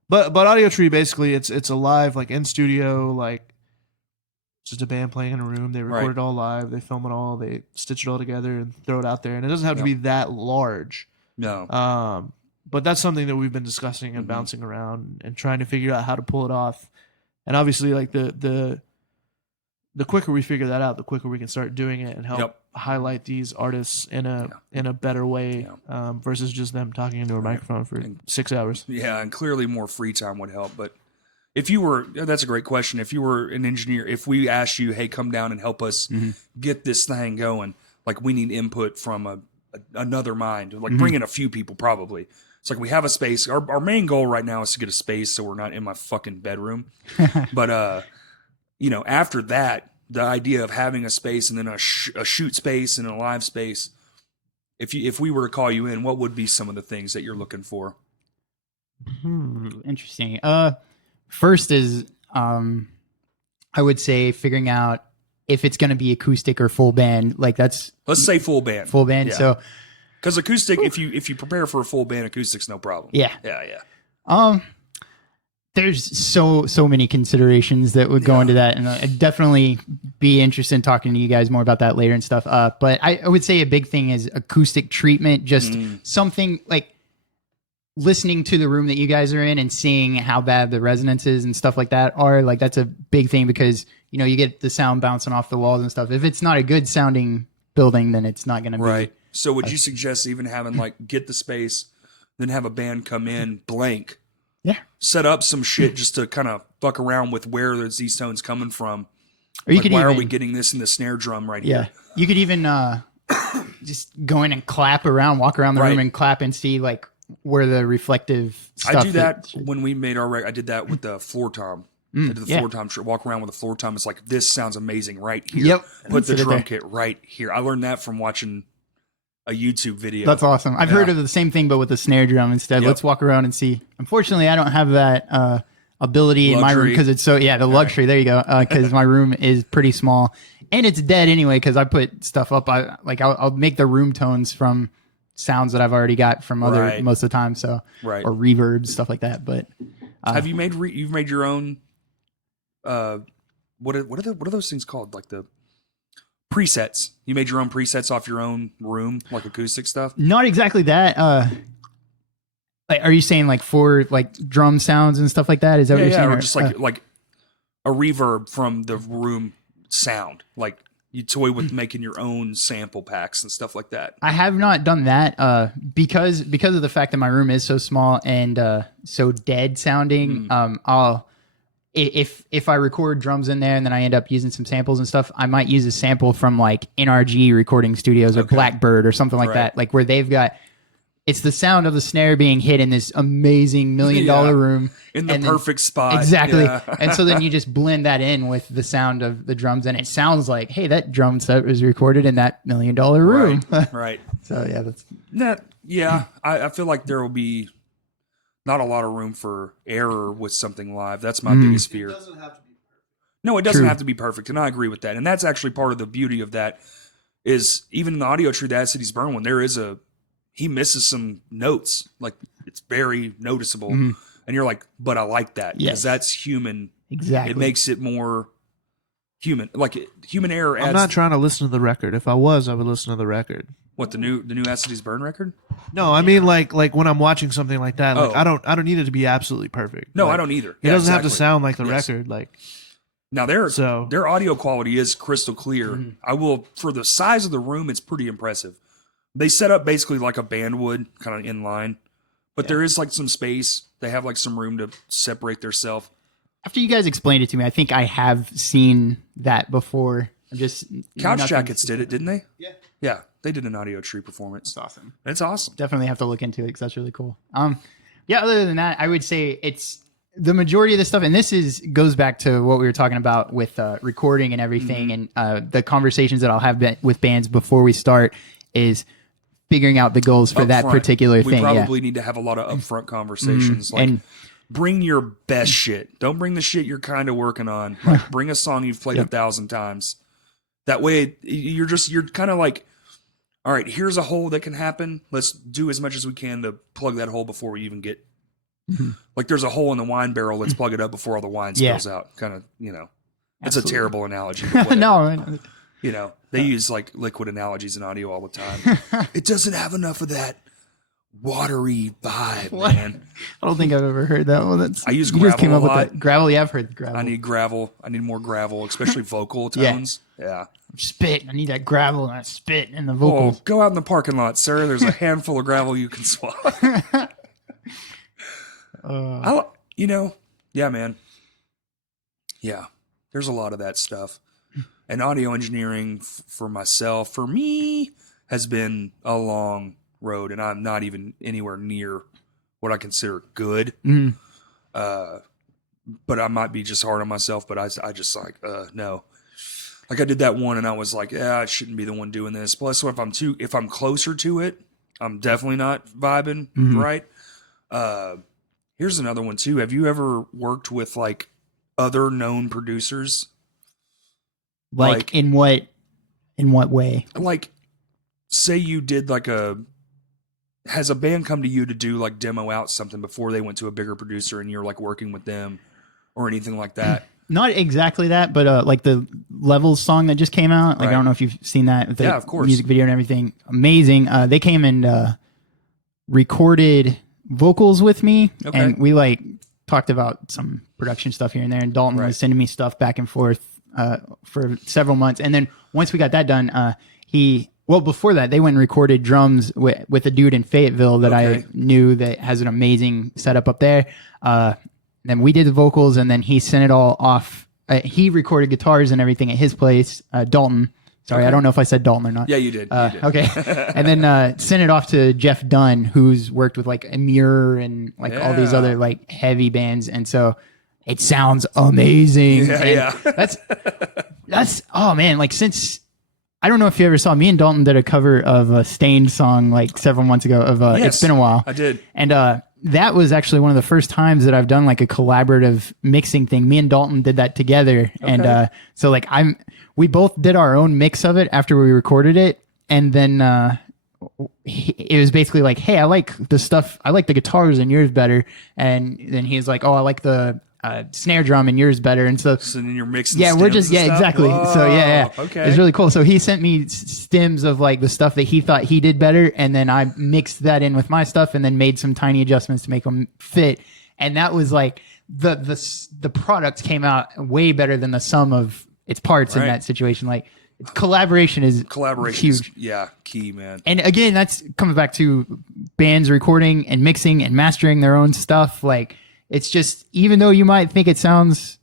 But Audio Tree basically it's a live, like in studio, like just a band playing in a room. They record Right. it all live. They film it all. They stitch it all together and throw it out there. And it doesn't have to Yep. be that large. No. But that's something that we've been discussing and Mhm. bouncing around and trying to figure out how to pull it off. And obviously, like the quicker we figure that out, the quicker we can start doing it and help Yep. highlight these artists in a better way, versus just them talking into a microphone for 6 hours. Yeah, and clearly more free time would help. But if you were, that's a great question. If you were an engineer, if we asked you, hey, come down and help us get this thing going, like we need input from another mind, like bring in a few people probably. It's like we have a space. Our main goal right now is to get a space so we're not in my fucking bedroom. But, after that, the idea of having a space and then a shoot space and a live space, if we were to call you in, what would be some of the things that you're looking for? Interesting. First is, I would say figuring out if it's going to be acoustic or full band. Like let's say full band. Full band. Yeah. So, because acoustic, if you prepare for a full band, acoustic's no problem. Yeah. Yeah. There's so many considerations that would go into that, and I'd definitely be interested in talking to you guys more about that later and stuff. But I would say a big thing is acoustic treatment, just something like listening to the room that you guys are in and seeing how bad the resonances and stuff like that are. Like that's a big thing because you get the sound bouncing off the walls and stuff. If it's not a good sounding building, then it's not going to be right. So would you suggest even having get the space, then have a band come in blank? Yeah. Set up some shit just to kind of fuck around with where these tones coming from. Or you could why even, are we getting this in the snare drum right here? You could even just go in and clap around, walk around the room and clap and see where the reflective stuff. I do that when we made our record. I did that with the floor tom. I did the floor tom. Walk around with the floor tom. It's like, this sounds amazing right here. Yep. Put the drum kit right here. I learned that from watching a YouTube video. That's awesome. I've heard of the same thing, but with the snare drum instead. Let's walk around and see. Unfortunately, I don't have that ability in my room because it's the luxury. There you go. Because my room is pretty small and it's dead anyway. Because I put stuff up. I'll make the room tones from sounds that I've already got from other most of the time. So or reverbs, stuff like that. But have you made you've made your own? What are those things called? Like the presets. You made your own presets off your own room, like acoustic stuff? Not exactly that. Are you saying for drum sounds and stuff like that? Is that what you're saying? Or just like a reverb from the room sound. Like you toy with making your own sample packs and stuff like that. I have not done that because of the fact that my room is so small and so dead sounding. If I record drums in there and then I end up using some samples and stuff, I might use a sample from NRG recording studios or Blackbird or something like that, where they've got, it's the sound of the snare being hit in this amazing $1 million room. In the perfect spot. Exactly. Yeah. And so then you just blend that in with the sound of the drums and it sounds like, hey, that drum set was recorded in that $1 million room. Right. So yeah, that's... I feel like there will be not a lot of room for error with something live. That's my biggest fear. It doesn't have to be perfect. No, it doesn't have to be perfect, and I agree with that. And that's actually part of the beauty of that is even in the Audio Tree, the As Cities Burn one, he misses some notes. Like it's very noticeable. And you're like, but I like that because that's human. Exactly. It makes it more human. Like human error adds... I'm not trying to listen to the record. If I was, I would listen to the record. What, the new As Cities Burn record? No, I mean like when I'm watching something like that, I don't need it to be absolutely perfect. No, I don't either. It doesn't have to sound like the record. Now their audio quality is crystal clear. I will, for the size of the room, it's pretty impressive. They set up basically like a band would, kind of in line, but there is some space. They have some room to separate theirself. After you guys explained it to me, I think I have seen that before. Couch Jackets did it, didn't they? Yeah. Yeah, they did an Audio Tree performance. That's awesome. It's awesome. Definitely have to look into it because that's really cool. Other than that, I would say the majority of this stuff, and goes back to what we were talking about with recording and everything, and the conversations that I'll have with bands before we start is figuring out the goals for that particular thing. We probably need to have a lot of upfront conversations. And bring your best shit. Don't bring the shit you're kind of working on. Like, bring a song you've played 1,000 times. That way, you're kind of like, all right, here's a hole that can happen. Let's do as much as we can to plug that hole before we even get. Like, there's a hole in the wine barrel. Let's plug it up before all the wine spills out. Kind of, It's a terrible analogy. No. They use like liquid analogies in audio all the time. It doesn't have enough of that watery vibe, man. I don't think I've ever heard that one. I use gravel just came up a lot. With that. Gravel, yeah, I've heard gravel. I need gravel. I need more gravel, especially vocal tones. Yeah. Spit. I need that gravel and that spit in the vocals. Oh, go out in the parking lot, sir. There's a handful of gravel you can swallow. Yeah, man. Yeah, there's a lot of that stuff. And audio engineering for myself, for me, has been a long road, and I'm not even anywhere near what I consider good. But I might be just hard on myself, but I just like, no. Like, I did that one, and I was like, I shouldn't be the one doing this. Plus, if I'm closer to it, I'm definitely not vibing, right? Here's another one, too. Have you ever worked with, like, other known producers? Like in what way? Like, say you did like has a band come to you to do like demo out something before they went to a bigger producer, and you're like working with them or anything like that? Not exactly that, but like the Levels song that just came out. Like, I don't know if you've seen that. The of course. Music video and everything. Amazing. They came and recorded vocals with me, and we like talked about some production stuff here and there, and Dalton was sending me stuff back and forth for several months. And then once we got that done, before that, they went and recorded drums with a dude in Fayetteville that I knew that has an amazing setup up there. Then we did the vocals, and then he sent it all off. He recorded guitars and everything at his place, Dalton. Sorry, I don't know if I said Dalton or not. Yeah, you did. Okay. And then sent it off to Jeff Dunn, who's worked with like Amir and like all these other like heavy bands. And so it sounds amazing. That's oh man, like, since I don't know if you ever saw, me and Dalton did a cover of a Stained song like several months ago of It's Been a While. I did. And that was actually one of the first times that I've done like a collaborative mixing thing. Me and Dalton did that together. And so like we both did our own mix of it after we recorded it. And then it was basically like, hey, I like the guitars and yours better. And then he was like, oh, I like the snare drum and yours better. And so then you're mixing we're just exactly. Whoa, so okay, it's really cool. So he sent me stems of like the stuff that he thought he did better, and then I mixed that in with my stuff and then made some tiny adjustments to make them fit. And that was like the product came out way better than the sum of its parts in that situation. Like, collaboration is huge. Key, man. And again, that's comes back to bands recording and mixing and mastering their own stuff. Like, it's just, even though you might think it sounds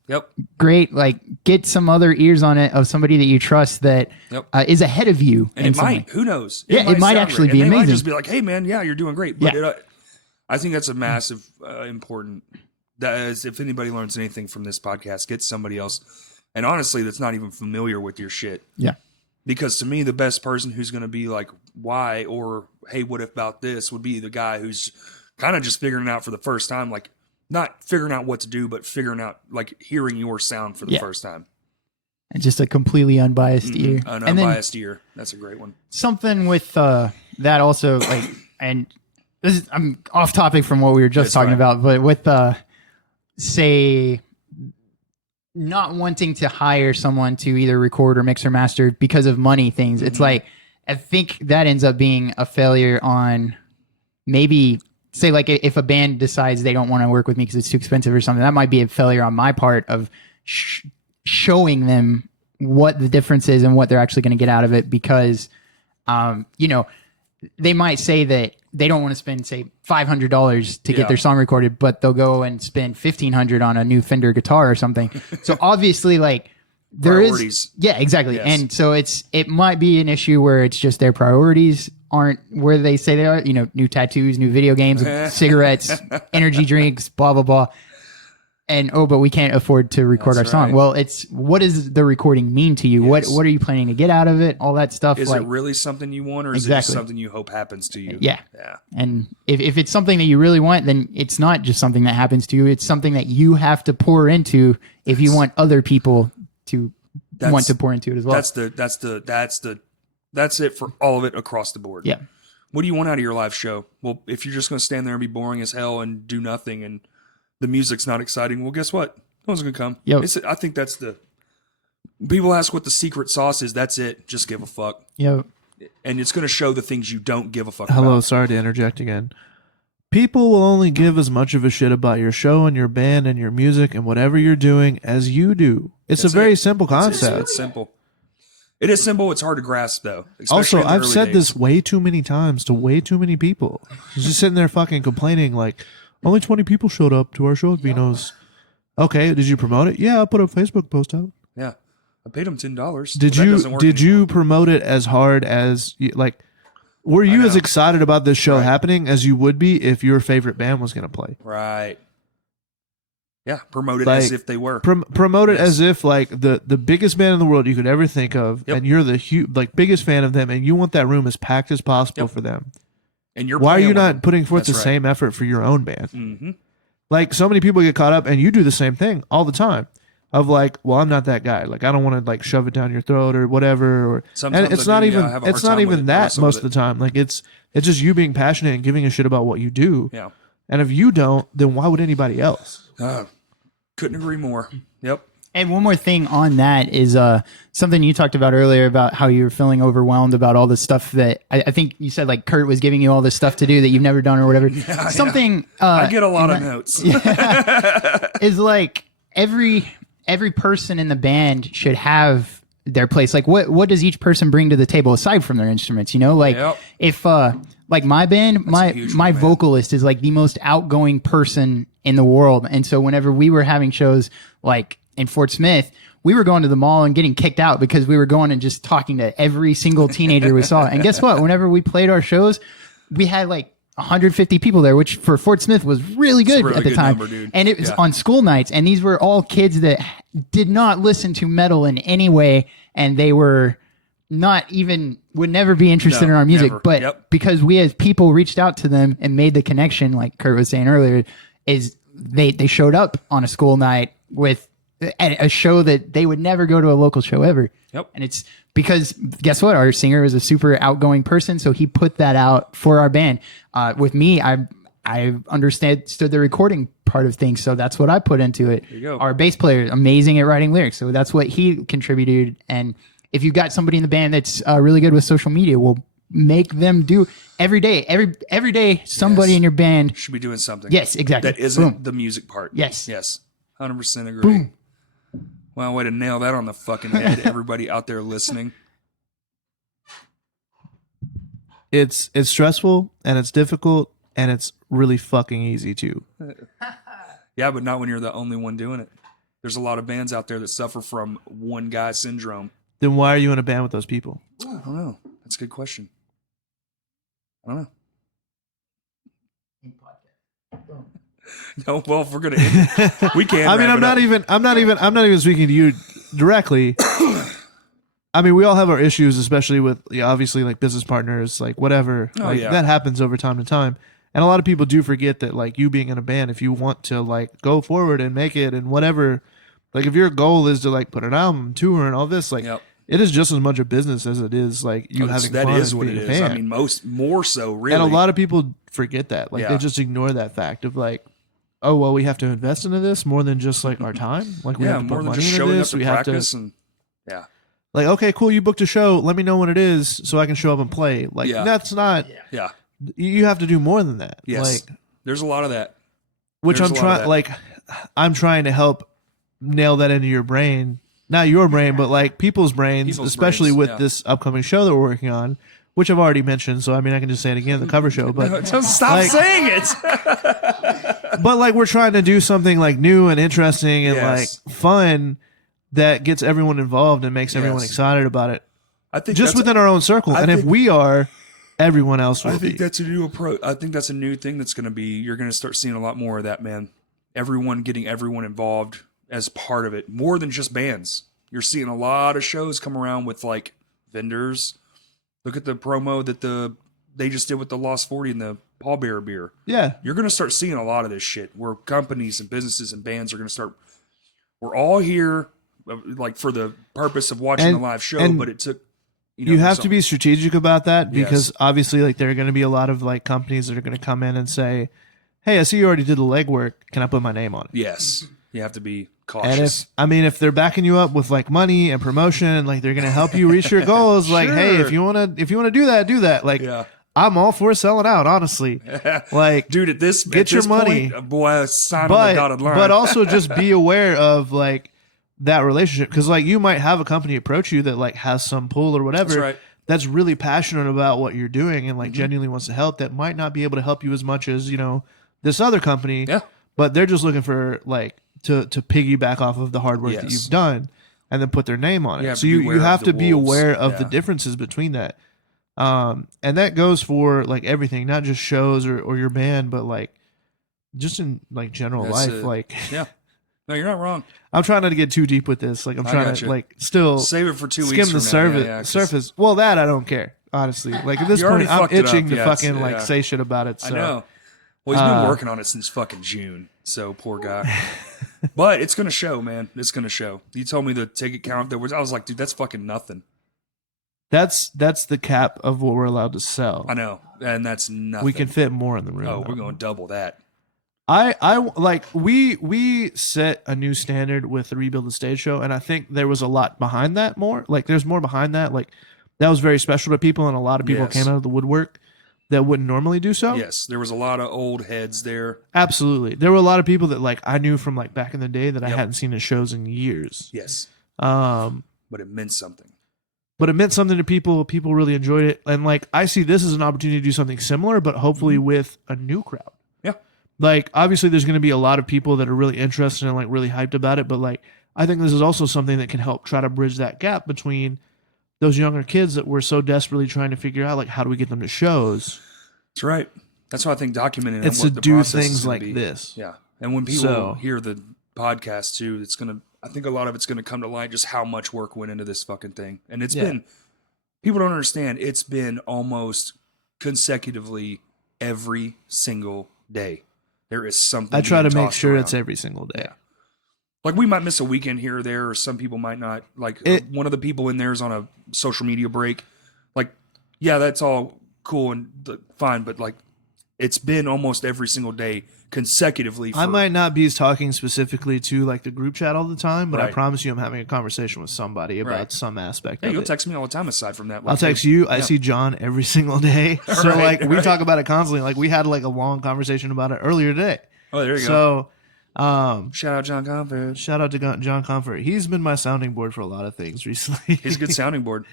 great, like, get some other ears on it of somebody that you trust that is ahead of you. And it might, who knows? It might actually be amazing. They might just be like, hey man, you're doing great. But I think that's a massive, important, that is, if anybody learns anything from this podcast, get somebody else. And honestly, that's not even familiar with your shit. Yeah. Because to me, the best person who's going to be like, why, or hey, what about this, would be the guy who's kind of just figuring it out for the first time. Like, not figuring out what to do, but figuring out, like, hearing your sound for the first time. And just a completely unbiased ear. An unbiased ear. That's a great one. Something with that also, like, and this is, I'm off topic from what we were just talking about, but with, say, not wanting to hire someone to either record or mix or master because of money things. It's like, I think that ends up being a failure on maybe, say, like, if a band decides they don't want to work with me because it's too expensive or something, that might be a failure on my part of showing them what the difference is and what they're actually going to get out of it. Because, they might say that they don't want to spend, say, $500 to get their song recorded, but they'll go and spend $1,500 on a new Fender guitar or something. So obviously, like, there priorities. Exactly. Yes. And so it might be an issue where it's just their priorities aren't where they say they are, new tattoos, new video games, cigarettes, energy drinks, blah, blah, blah. And but we can't afford to record our song. Well, it's what does the recording mean to you? What are you planning to get out of it? All that stuff. Is it really something you want, or is it just something you hope happens to you? Yeah. And if it's something that you really want, then it's not just something that happens to you. It's something that you have to pour into if you want other people to want to pour into it as well. That's it for all of it across the board. Yeah. What do you want out of your live show? Well, if you're just going to stand there and be boring as hell and do nothing and the music's not exciting, well, guess what? No one's going to come. Yep. I think that's people ask what the secret sauce is. That's it. Just give a fuck. Yep. And it's going to show the things you don't give a fuck Hello, about. Sorry to interject again. People will only give as much of a shit about your show and your band and your music and whatever you're doing as you do. It's a very simple concept. It's simple. It is simple. It's hard to grasp, though. Also, I've said this way too many times to way too many people. Just sitting there fucking complaining like, only 20 people showed up to our show at Vino's. Okay, did you promote it? Yeah, I put a Facebook post out. Yeah, I paid them $10. Did you promote it as hard as like? Were you as excited about this show happening as you would be if your favorite band was going to play? Right. Yeah, promote it as if they were. Promote it as if like the biggest band in the world you could ever think of, and you're the biggest fan of them, and you want that room as packed as possible for them. And you're why are you not putting forth the same effort for your own band? Mm-hmm. Like so many people get caught up, and you do the same thing all the time. Of like, well, I'm not that guy. Like, I don't want to like shove it down your throat or whatever. Or sometimes and it's not even that most of the time. Like it's just you being passionate and giving a shit about what you do. Yeah. And if you don't, then why would anybody else? Couldn't agree more. Yep. And one more thing on that is something you talked about earlier about how you were feeling overwhelmed about all the stuff that I think you said like Kurt was giving you all this stuff to do that you've never done or whatever. Yeah, something I get a lot of notes. Is like every person in the band should have their place. Like what does each person bring to the table aside from their instruments? You know, like if like my band, my vocalist is like the most outgoing person in the world, and so whenever we were having shows like in Fort Smith, we were going to the mall and getting kicked out because we were going and just talking to every single teenager we saw. And guess what? Whenever we played our shows, we had like 150 people there, which for Fort Smith was really good at the time. Number, and it was on school nights. And these were all kids that did not listen to metal in any way. And they were not even, would never be interested in our music. Never. But because we as people reached out to them and made the connection, like Kurt was saying earlier, is they showed up on a school night with a show that they would never go to a local show ever. Yep. And it's because guess what? Our singer was a super outgoing person, so he put that out for our band. With me, I understood the recording part of things, so that's what I put into it. There you go. Our bass player, amazing at writing lyrics, so that's what he contributed. And if you've got somebody in the band that's really good with social media, we'll make them do every day. Every day, somebody in your band should be doing something. Yes, exactly. That isn't the music part. Yes. 100% agree. Boom. Well, way to nail that on the fucking head, everybody out there listening. It's stressful and it's difficult and it's really fucking easy too. Yeah, but not when you're the only one doing it. There's a lot of bands out there that suffer from one guy syndrome. Then why are you in a band with those people? I don't know. That's a good question. I don't know. No, well, if we're gonna end it, we can. I mean, I'm not even speaking to you directly. I mean, we all have our issues, especially with obviously like business partners, like whatever. That happens over time to time. And a lot of people do forget that, like, you being in a band, if you want to like go forward and make it and whatever, like if your goal is to like put an album, tour, and all this, like it is just as much a business as it is like you having fun. That is what it is. I mean, more so, really. And a lot of people forget that. Like they just ignore that fact of like, oh well, we have to invest into this more than just like our time. Like we have to put money into this. We have to. Like, okay, cool. You booked a show. Let me know when it is so I can show up and play. Like that's not. Yeah. You have to do more than that. Yes. Like, there's a lot of that. Which I'm trying. Like, I'm trying to help nail that into your brain. Not your brain, but like people's brains, especially with this upcoming show that we're working on, which I've already mentioned. So I mean, I can just say it again, the cover show. But stop saying it. But like, we're trying to do something like new and interesting and like fun that gets everyone involved and makes everyone excited about it. I think just within our own circle. And if we are, everyone else will. I think that's a new approach. I think that's a new thing that's going to be. You're going to start seeing a lot more of that, man. everyone getting everyone involved as part of it, more than just bands. You're seeing a lot of shows come around with like vendors. Look at the promo that they just did with the Lost 40 and the Pallbearer beer. Yeah. You're going to start seeing a lot of this shit where companies and businesses and bands are going to start. We're all here like for the purpose of watching the live show, but it took. You have to be strategic about that because Yes. obviously like there are going to be a lot of like companies that are going to come in and say, hey, I see you already did the legwork. Can I put my name on it? Yes. You have to be And cautious. if they're backing you up with like money and promotion and like they're going to help you reach your goals, like, hey, Sure. if you want to do that. Like, Yeah. I'm all for selling out, honestly. Like, Dude, at this your money. point, boy, I sign on the dotted line. but also just be aware of like that relationship because like you might have a company approach you that like has some pull or whatever That's right. that's really passionate about what you're doing and like genuinely wants to help that might not be able to help you as much as this other company. Yeah. But they're just looking for like to piggyback off of the hard work that Yes. you've done and then put their name on it. Yeah, So beware you of have the to be wolves. aware of the Yeah. differences between that. And that goes for like everything, not just shows or your band, but like just in like general That's life. it. Like Yeah. No, you're not wrong. I'm trying not to get too deep with this. Like I'm I trying got to you. like still Save it for 2 skim weeks the from now. surface. Yeah, 'cause Surface. Well, that I don't care. Honestly, like at this You already point, I'm fucked it itching up. to Yeah, fucking it's- like yeah. say shit about it. So. I know. Well, he's been working on it since fucking June. So poor guy. But it's gonna show, man. It's gonna show. You told me the ticket count there was. I was like, dude, that's fucking nothing. That's the cap of what we're allowed to sell. I know, and that's nothing. We can fit more in the room. Oh, though. we're going double that. I like we set a new standard with the Rebuild the Stage show, and I think there was a lot behind that. More like there's more behind that. Like that was very special to people, and a lot of people Yes. came out of the woodwork that wouldn't normally do so. Yes, there was a lot of old heads there. Absolutely, there were a lot of people that like I knew from like back in the day that I Yep. hadn't seen in shows in years. Yes, But it meant something. it meant something to people. People really enjoyed it, and like I see this as an opportunity to do something similar, but hopefully with a new crowd. Yeah. Like obviously there's going to be a lot of people that are really interested and like really hyped about it, but like I think this is also something that can help try to bridge that gap between those younger kids that we're so desperately trying to figure out like how do we get them to shows. That's right. That's why I think documenting It's what to the do process is things gonna like be. this. Yeah, and when people So- hear the podcast too, it's gonna. I think a lot of it's gonna come to light just how much work went into this fucking thing, and it's Yeah. been. People don't understand. It's been almost consecutively every single day. There is something. I try to being make tossed sure around. it's every single day. Yeah. Like we might miss a weekend here or there, or some people might not. Like one of the people in there is on a social media break. Like, yeah, that's all cool and fine, but like, it's been almost every single day consecutively. I might not be talking specifically to like the group chat all the time, but I Right. promise you I'm having a conversation with somebody about Right. some aspect Hey, of you'll it. text me all the time. Aside from that, I'll text you. I Yeah. see John every single day. So Right, like we right. talk about it constantly. Like we had like a long conversation about it earlier today. Oh, there you go. So Shout out John Comfort. shout out to John Comfort. He's been my sounding board for a lot of things recently. He's a good sounding board.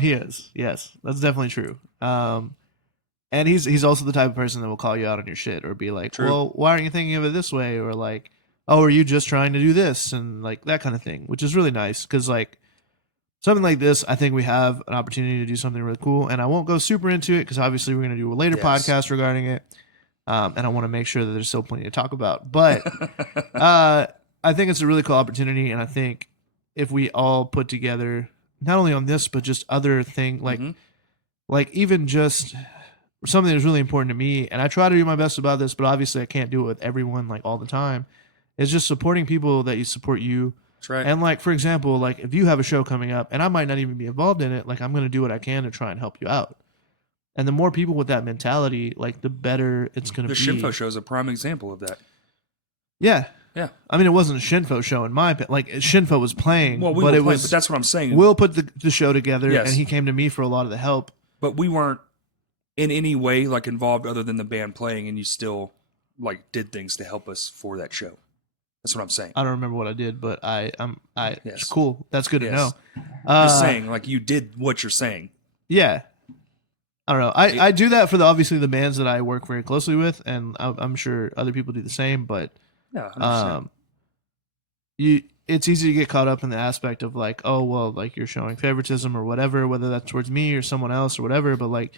He is. Yes, that's definitely true. And he's also the type of person that will call you out on your shit or be like, True. well, why aren't you thinking of it this way? Or like, oh, are you just trying to do this? And like that kind of thing, which is really nice. Cause like something like this, I think we have an opportunity to do something really cool. And I won't go super into it because obviously we're going to do a later Yes. podcast regarding it. And I want to make sure that there's still plenty to talk about. But I think it's a really cool opportunity. And I think if we all put together, not only on this, but just other thing, Mhm. like even just something that's really important to me, and I try to do my best about this, but obviously I can't do it with everyone like all the time, is just supporting people that you support you. That's right. And like, for example, like if you have a show coming up and I might not even be involved in it, like I'm going to do what I can to try and help you out. And the more people with that mentality, like the better it's going to The be. Shinfo show is a prime example of that. Yeah. Yeah. I mean, it wasn't a Shinfo show in my opinion. Like Shinfo was playing, Well, we but were it playing, was, but that's what I'm saying. Will put the show together Yes. and he came to me for a lot of the help. But we weren't in any way like involved other than the band playing, and you still like did things to help us for that show. That's what I'm saying. I don't remember what I did, but Yes. it's cool. That's good to Yes. know. Just saying, like you did what you're saying. Yeah. I don't know. I do that for obviously the bands that I work very closely with, and I'm sure other people do the same. But Yeah, 100%. it's easy to get caught up in the aspect of like, oh well, like you're showing favoritism or whatever, whether that's towards me or someone else or whatever. But like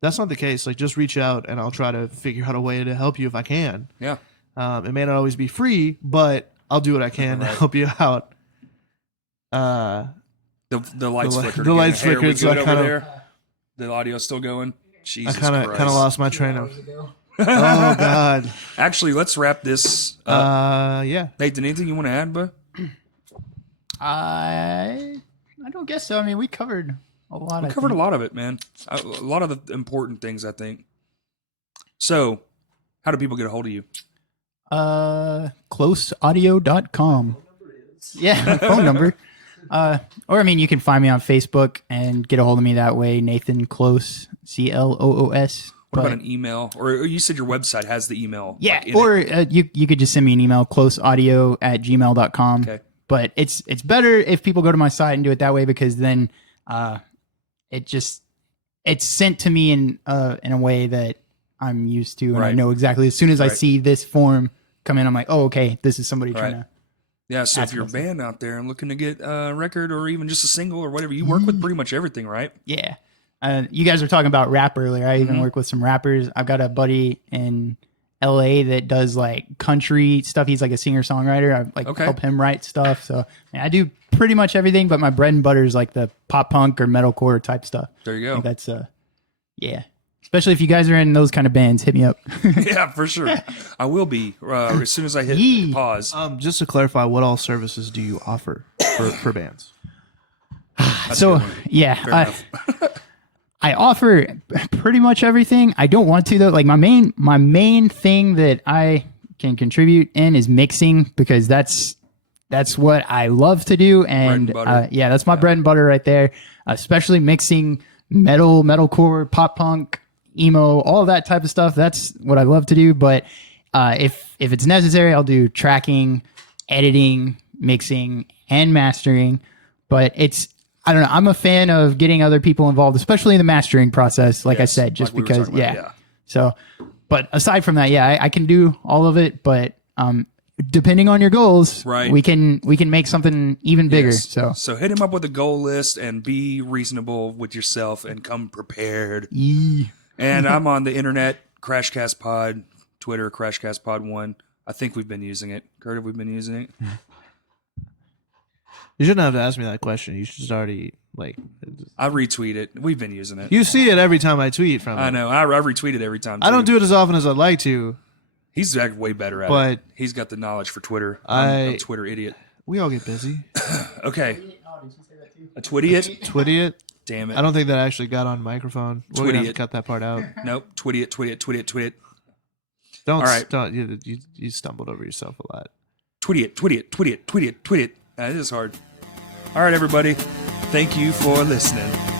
that's not the case. Like just reach out, and I'll try to figure out a way to help you if I can. Yeah. It may not always be free, but I'll do what I can to help you out. The lights flickered. The again. lights Hey, are we flickered, so good I over kind of there? The audio's still going. Jesus kind of Christ. lost my train of. Oh God. Actually, let's wrap this up. Yeah. Nathan, anything you want to add, bud? I don't guess so. I mean, we covered a lot. We covered a lot of it, man. A lot of the important things, I think. So, how do people get a hold of you? Closeaudio.com. Yeah, my phone number. Or I mean, you can find me on Facebook and get a hold of me that way. Nathan Cloos, Cloos. What about an email? Or you said your website has the email. Yeah, like, or you could just send me an email, closeaudio@gmail.com. Okay. But it's better if people go to my site and do it that way, because then it's sent to me in a way that I'm used to, and I know exactly as soon as I see this form come in, I'm like, oh, okay, this is somebody trying to. Yeah, so if you're a band out there and looking to get a record or even just a single or whatever, you work with pretty much everything, right? Yeah. You guys were talking about rap earlier. I even work with some rappers. I've got a buddy in LA that does like country stuff. He's like a singer-songwriter. I help him write stuff. So I do pretty much everything, but my bread and butter is like the pop punk or metalcore type stuff. There you go. I think that's yeah. Especially if you guys are in those kind of bands, hit me up. Yeah, for sure. I will be as soon as I hit pause. Just to clarify, what all services do you offer for bands? So yeah, I offer pretty much everything. I don't want to though. Like my main thing that I can contribute in is mixing, because that's what I love to do, and that's my bread and butter right there. Especially mixing metalcore, pop punk, emo, all that type of stuff. That's what I love to do. But if it's necessary, I'll do tracking, editing, mixing, and mastering. But I don't know. I'm a fan of getting other people involved, especially in the mastering process. Like I said, just like because, So, but aside from that, I can do all of it. But depending on your goals, we can make something even bigger. Yes. So hit him up with a goal list and be reasonable with yourself and come prepared. And I'm on the internet, Crashcast Pod, Twitter, Crashcast Pod 1. I think we've been using it. Kurt, have we been using it? You shouldn't have to ask me that question. You should just already I retweet it. We've been using it. You see it every time I tweet from it. I know. I retweet it every time. Too. I don't do it as often as I'd like to. He's way better at it. He's got the knowledge for Twitter. I'm a Twitter idiot. We all get busy. Okay. A Twittiot? Twittiot? Damn it. I don't think that actually got on microphone. We're going to have to cut that part out. Nope. Twittiot. Don't. You stumbled over yourself a lot. Twittiot. This is hard. All right, everybody. Thank you for listening.